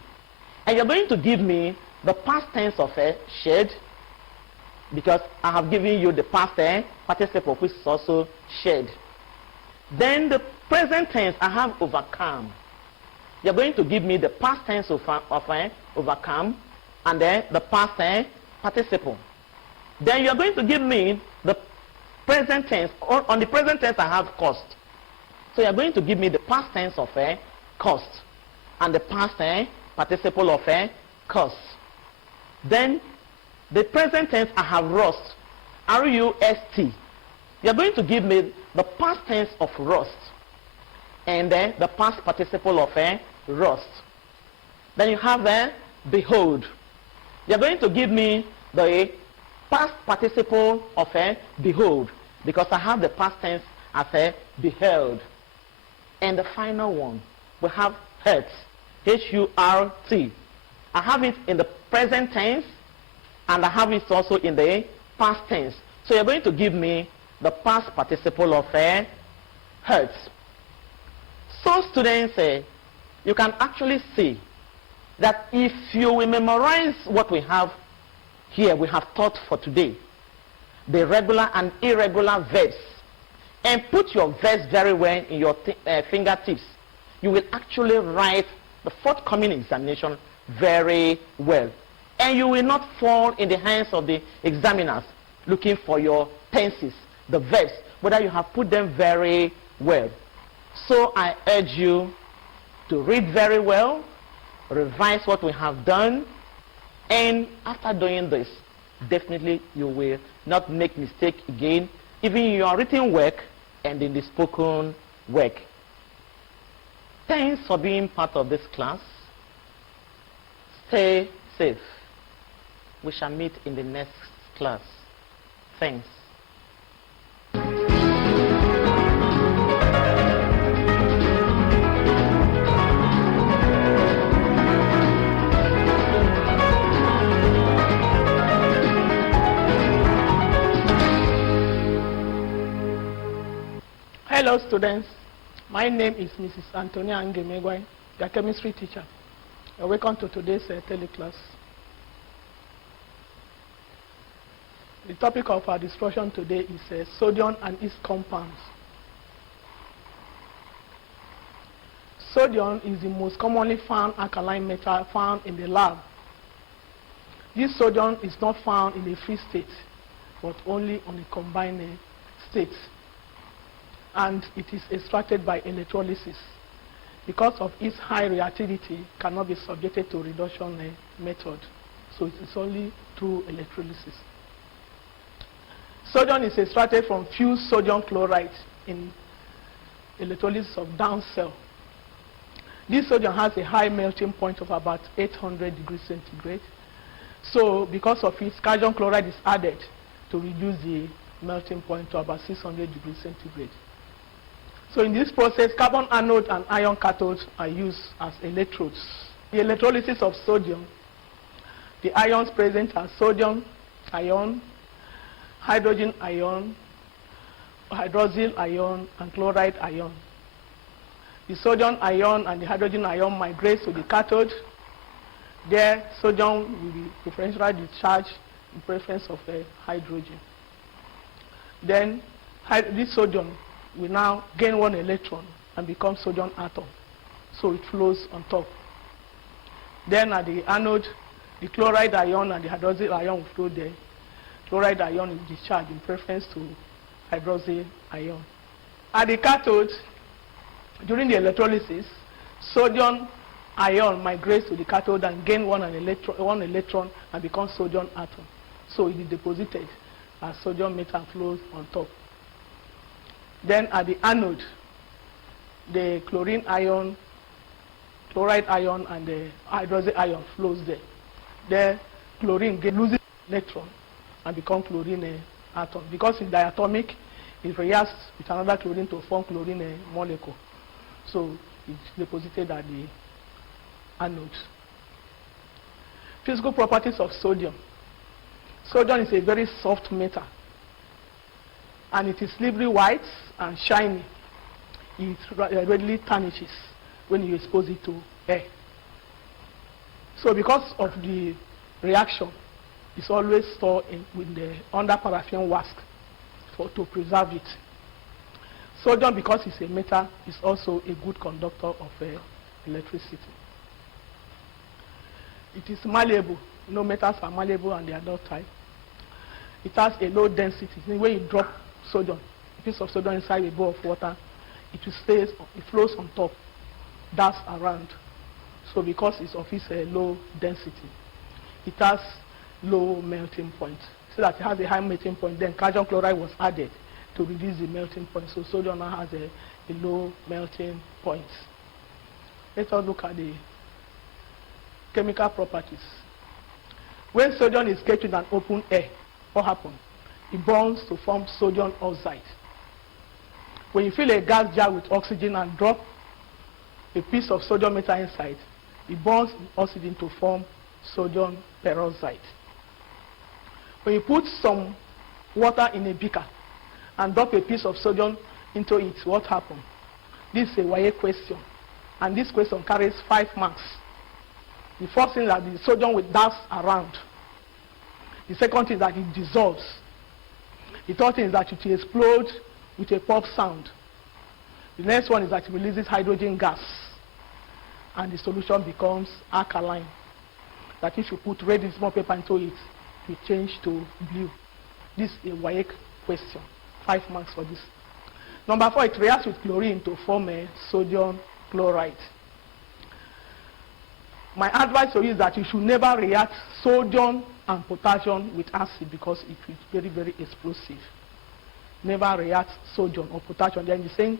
And you're going to give me the past tense of a shade, because I have given you the past tense participle, which is also shade. Then the present tense, I have overcome. You're going to give me the past tense of overcome, and then the past tense participle. Then you're going to give me the present tense. On the present tense, I have cost. So you're going to give me the past tense of cost, and the past tense participle of cost. Then the present tense, I have rust, R-U-S-T. You're going to give me the past tense of rust and then the past participle of rust. Then you have behold. You're going to give me the past participle of behold, because I have the past tense as beheld. And the final one, we have hurt, H-U-R-T. I have it in the present tense, and I have it also in the past tense. So you're going to give me the past participle of hurt. So students, you can actually see that if you will memorize what we have here, we have taught for today, the regular and irregular verbs, and put your verbs very well in your fingertips, you will actually write the forthcoming examination very well. And you will not fall in the hands of the examiners looking for your tenses, the verbs, whether you have put them very well. So I urge you to read very well, revise what we have done, and after doing this, definitely you will not make mistake again, even in your written work and in the spoken work. Thanks for being part of this class. Stay safe. We shall meet in the next class. Thanks. Hello students, my name is Mrs. Antonia Angemegwai, your chemistry teacher. Welcome to today's teleclass. The topic of our discussion today is sodium and its compounds. Sodium is the most commonly found alkaline metal found in the lab. This sodium is not found in a free state, but only on a combined state. And it is extracted by electrolysis. Because of its high reactivity, cannot be subjected to reduction method. So it is only through electrolysis. Sodium is extracted from fused sodium chloride in electrolysis of down cell. This sodium has a high melting point of about 800 degrees centigrade. So because of it, calcium chloride is added to reduce the melting point to about 600 degrees centigrade. So in this process, carbon anode and iron cathodes are used as electrodes. The electrolysis of sodium, the ions present are sodium ion, hydrogen ion, hydroxyl ion, and chloride ion. The sodium ion and the hydrogen ion migrates to the cathode. There, sodium will be preferentially discharged in preference of hydrogen. Then, this sodium will now gain one electron and become sodium atom. So it flows on top. Then at the anode, the chloride ion and the hydroxyl ion will flow there. Chloride ion is discharged in preference to hydroxyl ion. At the cathode, during the electrolysis, sodium ion migrates to the cathode and gain one electron and becomes sodium atom. So it is deposited as sodium metal flows on top. Then at the anode, the chlorine ion, chloride ion, and the hydroxyl ion flows there. There, chlorine loses electron and becomes chlorine atom. Because it's diatomic, it reacts with another chlorine to form chlorine molecule. So it's deposited at the anode. Physical properties of sodium. Sodium is a very soft metal, and it is slippery white and shiny. It readily tarnishes when you expose it to air. So because of the reaction, it's always stored under paraffin wax to preserve it. Sodium, because it's a metal, is also a good conductor of electricity. It is malleable. You know, metals are malleable and they are not tight. It has a low density. When you drop sodium, a piece of sodium inside a bowl of water, it flows on top, dust around. So because it's of its low density, it has low melting point. So that it has a high melting point, then calcium chloride was added to reduce the melting point. So sodium now has a low melting point. Let us look at the chemical properties. When sodium is kept in an open air, what happens? It burns to form sodium oxide. When you fill a gas jar with oxygen and drop a piece of sodium metal inside, it burns oxygen to form sodium peroxide. When you put some water in a beaker and drop a piece of sodium into it, what happens? This is a warri question, and this question carries 5 marks. The first thing is that the sodium will dance around. The second thing is that it dissolves. The third thing is that it will explode with a pop sound. The next one is that it releases hydrogen gas, and the solution becomes alkaline. That if you put red small paper into it, it will change to blue. This is a warri question. 5 marks for this. Number 4, it reacts with chlorine to form a sodium chloride. My advice to you is that you should never react sodium and potassium with acid because it is very, very explosive. Never react sodium or potassium. They are in the same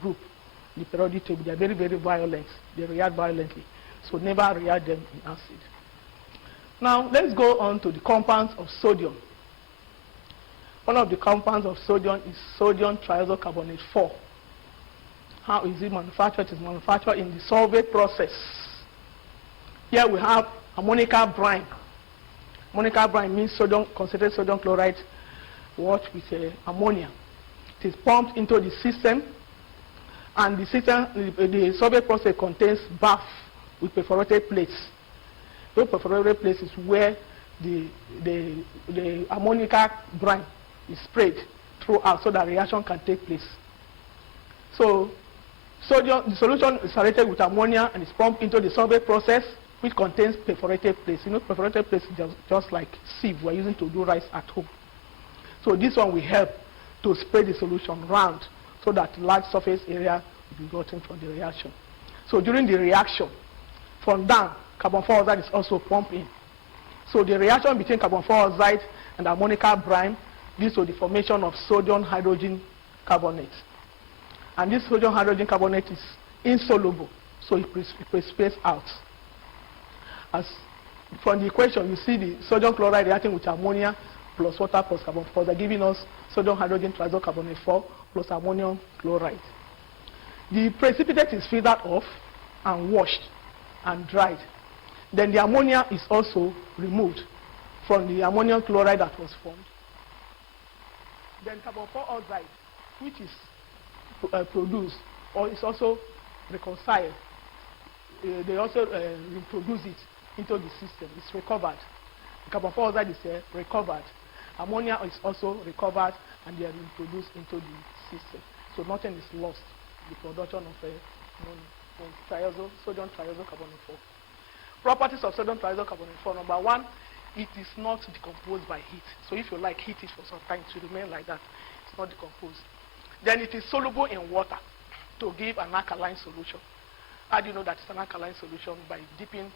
group, the periodic table. They are very, very violent. They react violently. So never react them in acid. Now let's go on to the compounds of sodium. One of the compounds of sodium is sodium triisocarbonate 4. How is it manufactured? It is manufactured in the solvate process. Here we have ammonium brine. Ammonium brine means concentrated sodium chloride with ammonia. It is pumped into the system, and the solvate process contains bath with perforated plates. Those perforated plates is where the ammonium brine is sprayed throughout so that reaction can take place. So the solution is saturated with ammonia and is pumped into the solvate process, which contains perforated plates. You know, perforated plates is just like sieve we're using to do rice at home. So this one will help to spread the solution round so that large surface area will be gotten from the reaction. So during the reaction, from down, carbon dioxide is also pumped in. So the reaction between carbon dioxide and ammonium brine leads to the formation of sodium hydrogen carbonate. And this sodium hydrogen carbonate is insoluble, so it precipitates out. As from the equation, you see the sodium chloride reacting with ammonia plus water plus carbon 4. They're giving us sodium hydrogen triisocarbonate 4 plus ammonium chloride. The precipitate is filtered off and washed and dried. Then the ammonia is also removed from the ammonium chloride that was formed. Then carbon 4 oxide, which is produced or is also reconciled, they also reproduce it into the system. It's recovered. The carbon 4 oxide is recovered. Ammonia is also recovered and they are introduced into the system. So nothing is lost. The production of sodium triisocarbonate 4. Properties of sodium triisocarbonate 4. Number one, it is not decomposed by heat. So if you like, heat it for some time to remain like that. It's not decomposed. Then it is soluble in water to give an alkaline solution. How do you know that it's an alkaline solution? By dipping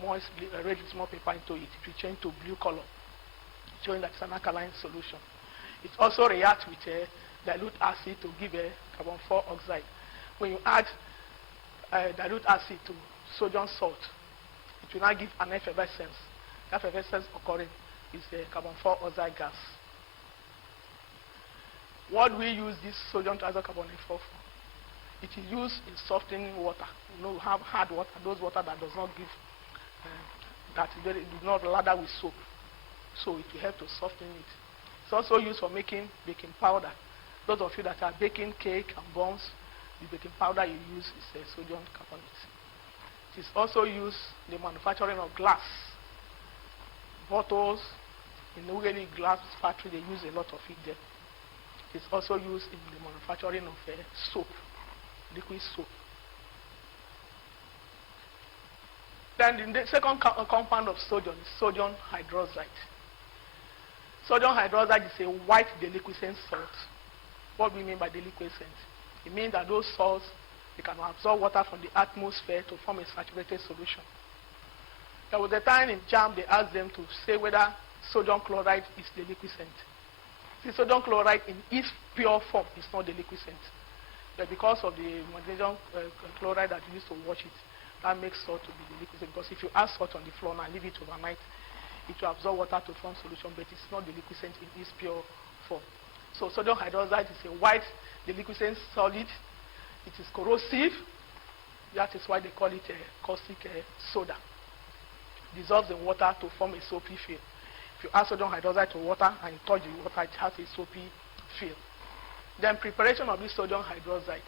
moist red small paper into it. It will change to blue color, showing that it's an alkaline solution. It also reacts with dilute acid to give a carbon 4 oxide. When you add dilute acid to sodium salt, it will now give an effervescence. The effervescence occurring is the carbon 4 oxide gas. What we use this sodium triisocarbonate 4 for? It is used in softening water. You know, we have hard water, those water that does not give, that do not lather with soap. So it will help to soften it. It's also used for making baking powder. Those of you that are baking cake and buns, the baking powder you use is sodium carbonate. It is also used in the manufacturing of glass. Bottles, in the glass factory, they use a lot of it there. It's also used in the manufacturing of soap, liquid soap. Then the second compound of sodium is sodium hydroxide. Sodium hydroxide is a white deliquescent salt. What do we mean by deliquescent? It means that those salts, they can absorb water from the atmosphere to form a saturated solution. There was a time in JAM they asked them to say whether sodium chloride is deliquescent. See, sodium chloride in its pure form is not deliquescent. But because of the magnesium chloride that you use to wash it, that makes salt to be deliquescent. Because if you add salt on the floor and leave it overnight, it will absorb water to form solution, but it's not deliquescent in its pure form. So sodium hydroxide is a white deliquescent solid. It is corrosive. That is why they call it caustic soda. It dissolves in water to form a soapy film. If you add sodium hydroxide to water and you touch the water, it has a soapy film. Then preparation of this sodium hydroxide.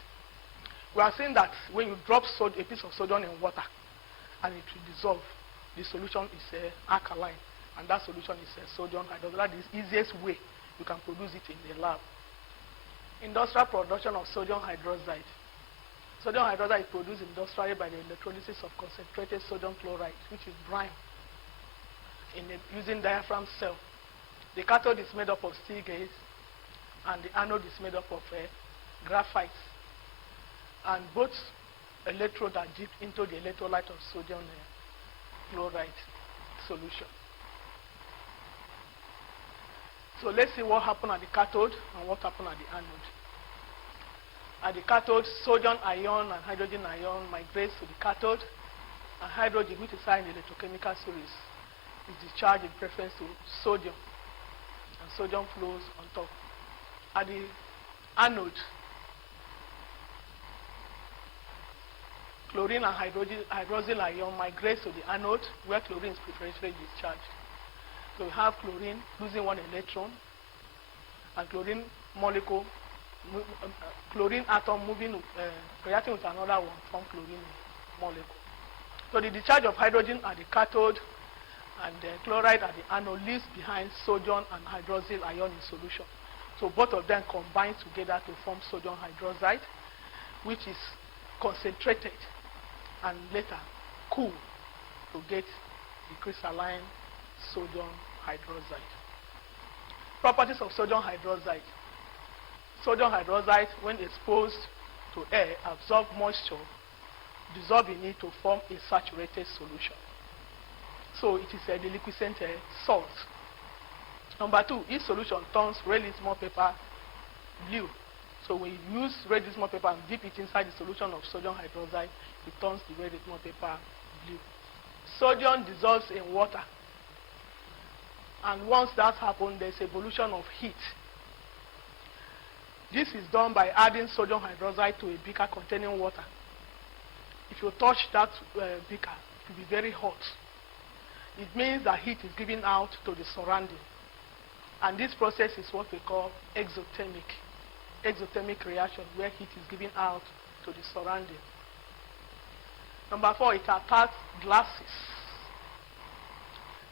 We are saying that when you drop a piece of sodium in water and it will dissolve, the solution is alkaline, and that solution is sodium hydroxide. That is the easiest way you can produce it in the lab. Industrial production of sodium hydroxide. Sodium hydroxide is produced industrially by the electrolysis of concentrated sodium chloride, which is brine, using diaphragm cell. The cathode is made up of steel gauge, and the anode is made up of graphite. And both electrodes are dipped into the electrolyte of sodium chloride solution. So let's see what happened at the cathode and what happened at the anode. At the cathode, sodium ion and hydrogen ion migrates to the cathode, and hydrogen, which is high in the electrochemical series, is discharged in preference to sodium, and sodium flows on top. At the anode, chlorine and hydroxyl ion migrates to the anode, where chlorine is preferentially discharged. So we have chlorine losing one electron, and chlorine molecule, chlorine atom moving, reacting with another one, from chlorine molecule. So the discharge of hydrogen at the cathode and the chloride at the anode leaves behind sodium and hydroxyl ion in solution. So both of them combine together to form sodium hydroxide, which is concentrated and later cool to get the crystalline sodium hydroxide. Properties of sodium hydroxide. Sodium hydroxide, when exposed to air, absorbs moisture, dissolve in it to form a saturated solution. So it is a deliquescent salt. Number two, each solution turns really small paper blue So when you use red small paper and dip it inside the solution of sodium hydroxide, it turns the red small paper blue. Sodium dissolves in water. And once that happens, there's evolution of heat. This is done by adding sodium hydroxide to a beaker containing water. If you touch that beaker, it will be very hot. It means that heat is given out to the surrounding. And this process is what we call exothermic reaction, where heat is given out to the surrounding. Number 4, it attacks glasses.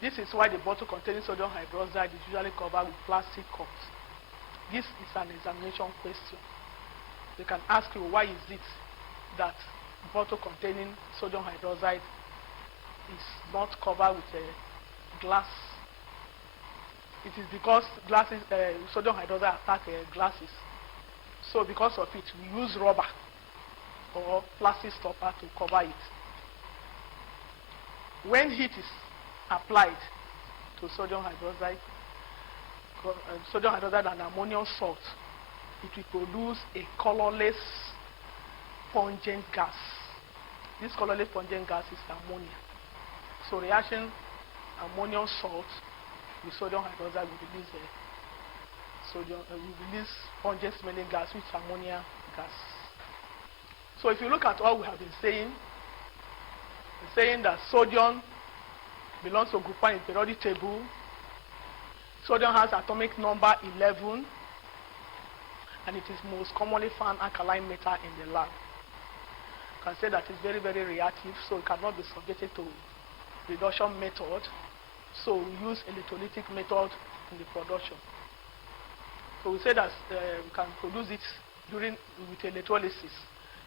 This is why the bottle containing sodium hydroxide is usually covered with plastic cups. This is an examination question. They can ask you, why is it that bottle containing sodium hydroxide is not covered with glass? It is because sodium hydroxide attacks glasses. So because of it, we use rubber or plastic stopper to cover it. When heat is applied to sodium hydroxide and ammonium salt, it will produce a colorless, pungent gas. This colorless, pungent gas is ammonia. So reaction ammonium salt with sodium hydroxide will release pungent smelling gas, which is ammonia gas. So if you look at what we have been saying, we're saying that sodium belongs to group 1 in the periodic table. Sodium has atomic number 11, and it is most commonly found alkaline metal in the lab. You can say that it's very, very reactive, so it cannot be subjected to reduction method. So we use electrolytic method in the production. So we say that we can produce it with electrolysis.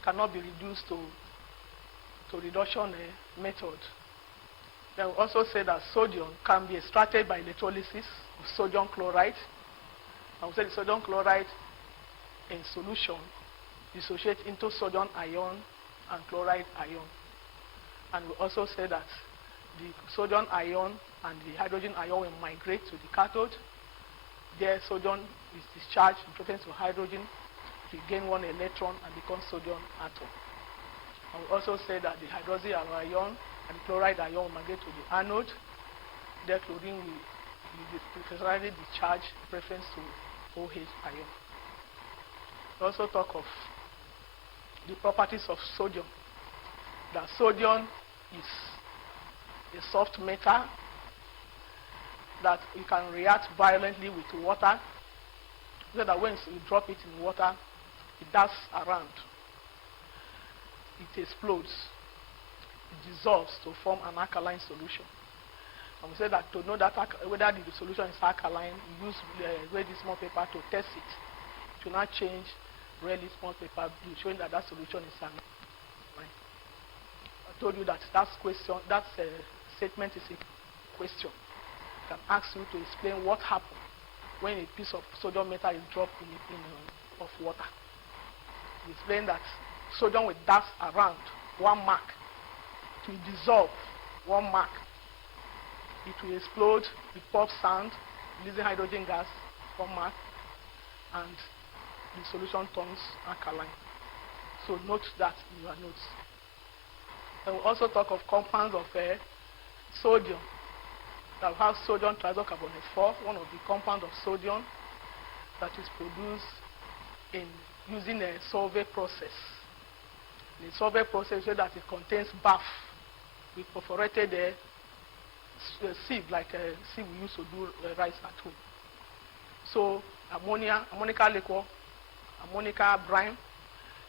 Cannot be reduced to reduction method. Then we also say that sodium can be extracted by electrolysis of sodium chloride. And we say the sodium chloride in solution dissociate into sodium ion and chloride ion. And we also say that the sodium ion and the hydrogen ion will migrate to the cathode. There sodium is discharged in preference to hydrogen to gain 1 electron and become sodium atom. And we also say that the hydrogen ion and the chloride ion will migrate to the anode. There chlorine will preferentially discharge in preference to OH ion. We also talk of the properties of sodium. That sodium is a soft metal that you can react violently with water, so that when you drop it in water, it does around. It explodes. It dissolves to form an alkaline solution. And we say that to know that whether the solution is alkaline, we use red small paper to test it. It will not change red small paper blue, showing that that solution is alkaline. I told you that that statement is a question. Can ask you to explain what happened when a piece of sodium metal is dropped of water. You explain that sodium will dance around 1 mark. It will dissolve 1 mark. It will explode with pop sound, releasing hydrogen gas 1 mark, and the solution turns alkaline. So note that in your notes. And we'll also talk of compounds of sodium. That have sodium triisocarbonate 4, one of the compounds of sodium that is produced in using a solvay process. The solvay process so that it contains bath with perforated sieve, like a sieve we used to do rice at home. So ammonica liquor, ammonica brine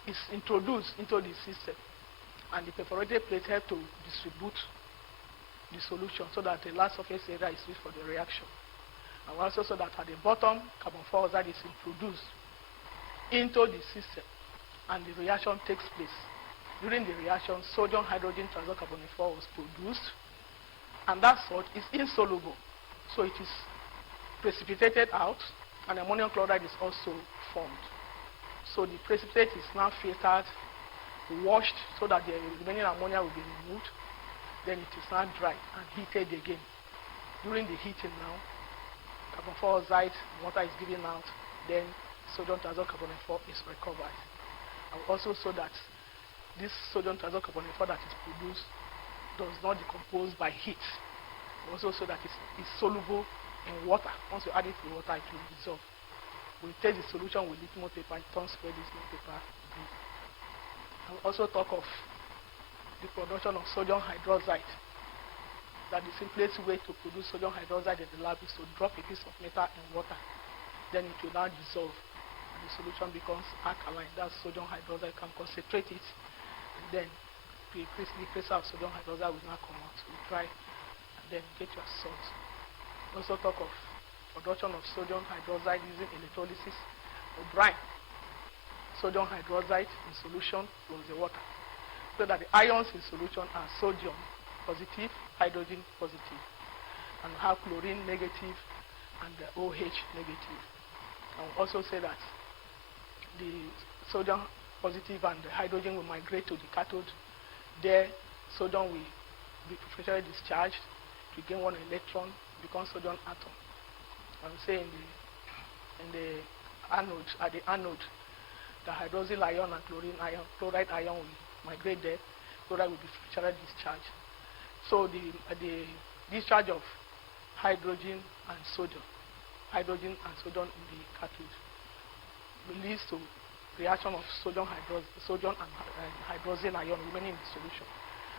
is introduced into the system, and the perforated plate help to distribute the solution so that the last surface area is used for the reaction. And also so that at the bottom, carbon dioxide is introduced into the system and the reaction takes place. During the reaction, sodium hydrogen triisocarbonate 4 was produced, and that salt is insoluble. So it is precipitated out, and ammonium chloride is also formed. So the precipitate is now filtered, washed so that the remaining ammonia will be removed. Then it is now dry and heated again. During the heating now, carbon dioxide, water is given out, then sodium thiazocarbonate 4 is recovered. And also so that this sodium thiazocarbonate 4 that is produced does not decompose by heat. Also so that it's soluble in water. Once you add it to water, it will dissolve. We take the solution with litmus paper and transfer this litmus paper. And also talk of the production of sodium hydroxide. That the simplest way to produce sodium hydroxide in the lab is to drop a piece of metal in water. Then it will now dissolve. And the solution becomes alkaline. That's sodium hydroxide. You can concentrate it. And then the crystal of sodium hydroxide will now come out. You try and then get your salt. Also talk of production of sodium hydroxide using electrolysis or brine. Sodium hydroxide in solution plus the water. So that the ions in solution are sodium positive, hydrogen positive, and we have chlorine negative and the OH negative. And we also say that the sodium positive and the hydrogen will migrate to the cathode. There, sodium will be preferentially discharged to gain one electron, become sodium atom. And we say in the anode, at the anode, the hydroxyl ion and chloride ion will migrate there. Chloride will be preferentially discharged. So the discharge of hydrogen and sodium in the cathode leads to reaction of sodium and hydroxyl ion remaining in the solution.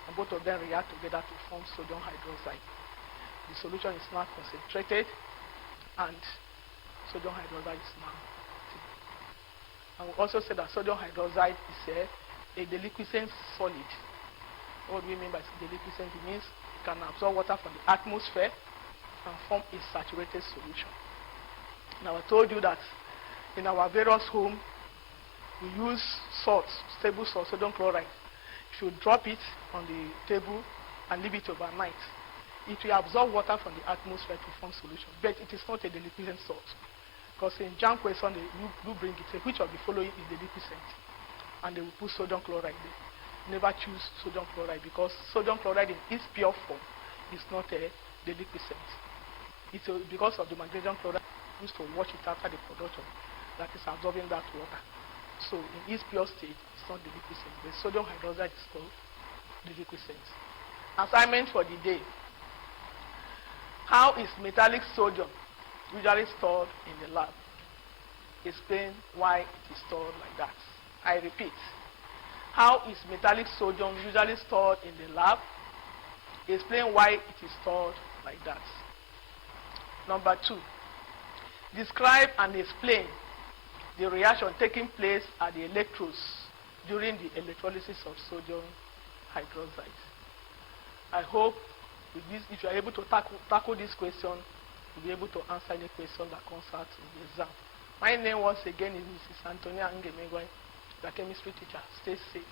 And both of them react together to form sodium hydroxide. The solution is now concentrated and sodium hydroxide is now active. And we also say that sodium hydroxide is a deliquescent solid. What do we mean by deliquescent? It means it can absorb water from the atmosphere and form a saturated solution. Now I told you that in our various homes, we use salt, stable salt, sodium chloride. If you drop it on the table and leave it overnight, it will absorb water from the atmosphere to form solution. But it is not a deliquescent salt. Because in jam question, you bring it, say, which of the following is deliquescent? And they will put sodium chloride there. Never choose sodium chloride because sodium chloride in its pure form is not a deliquescent. It's because of the magnesium chloride used to wash it after the production that is absorbing that water. So in its pure state, it's not deliquescent. The sodium hydroxide is called deliquescent. Assignment for the day. How is metallic sodium usually stored in the lab? Explain why it is stored like that. I repeat. How is metallic sodium usually stored in the lab? Explain why it is stored like that. Number 2, describe and explain the reaction taking place at the electrodes during the electrolysis of sodium hydroxide. I hope with this, if you are able to tackle this question, you'll be able to answer any question that comes out in the exam. My name once again is Mrs. Antonia Ngemegwe, the chemistry teacher. Stay safe.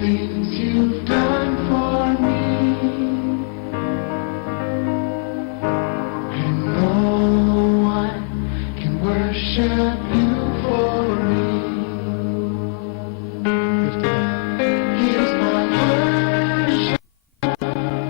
brings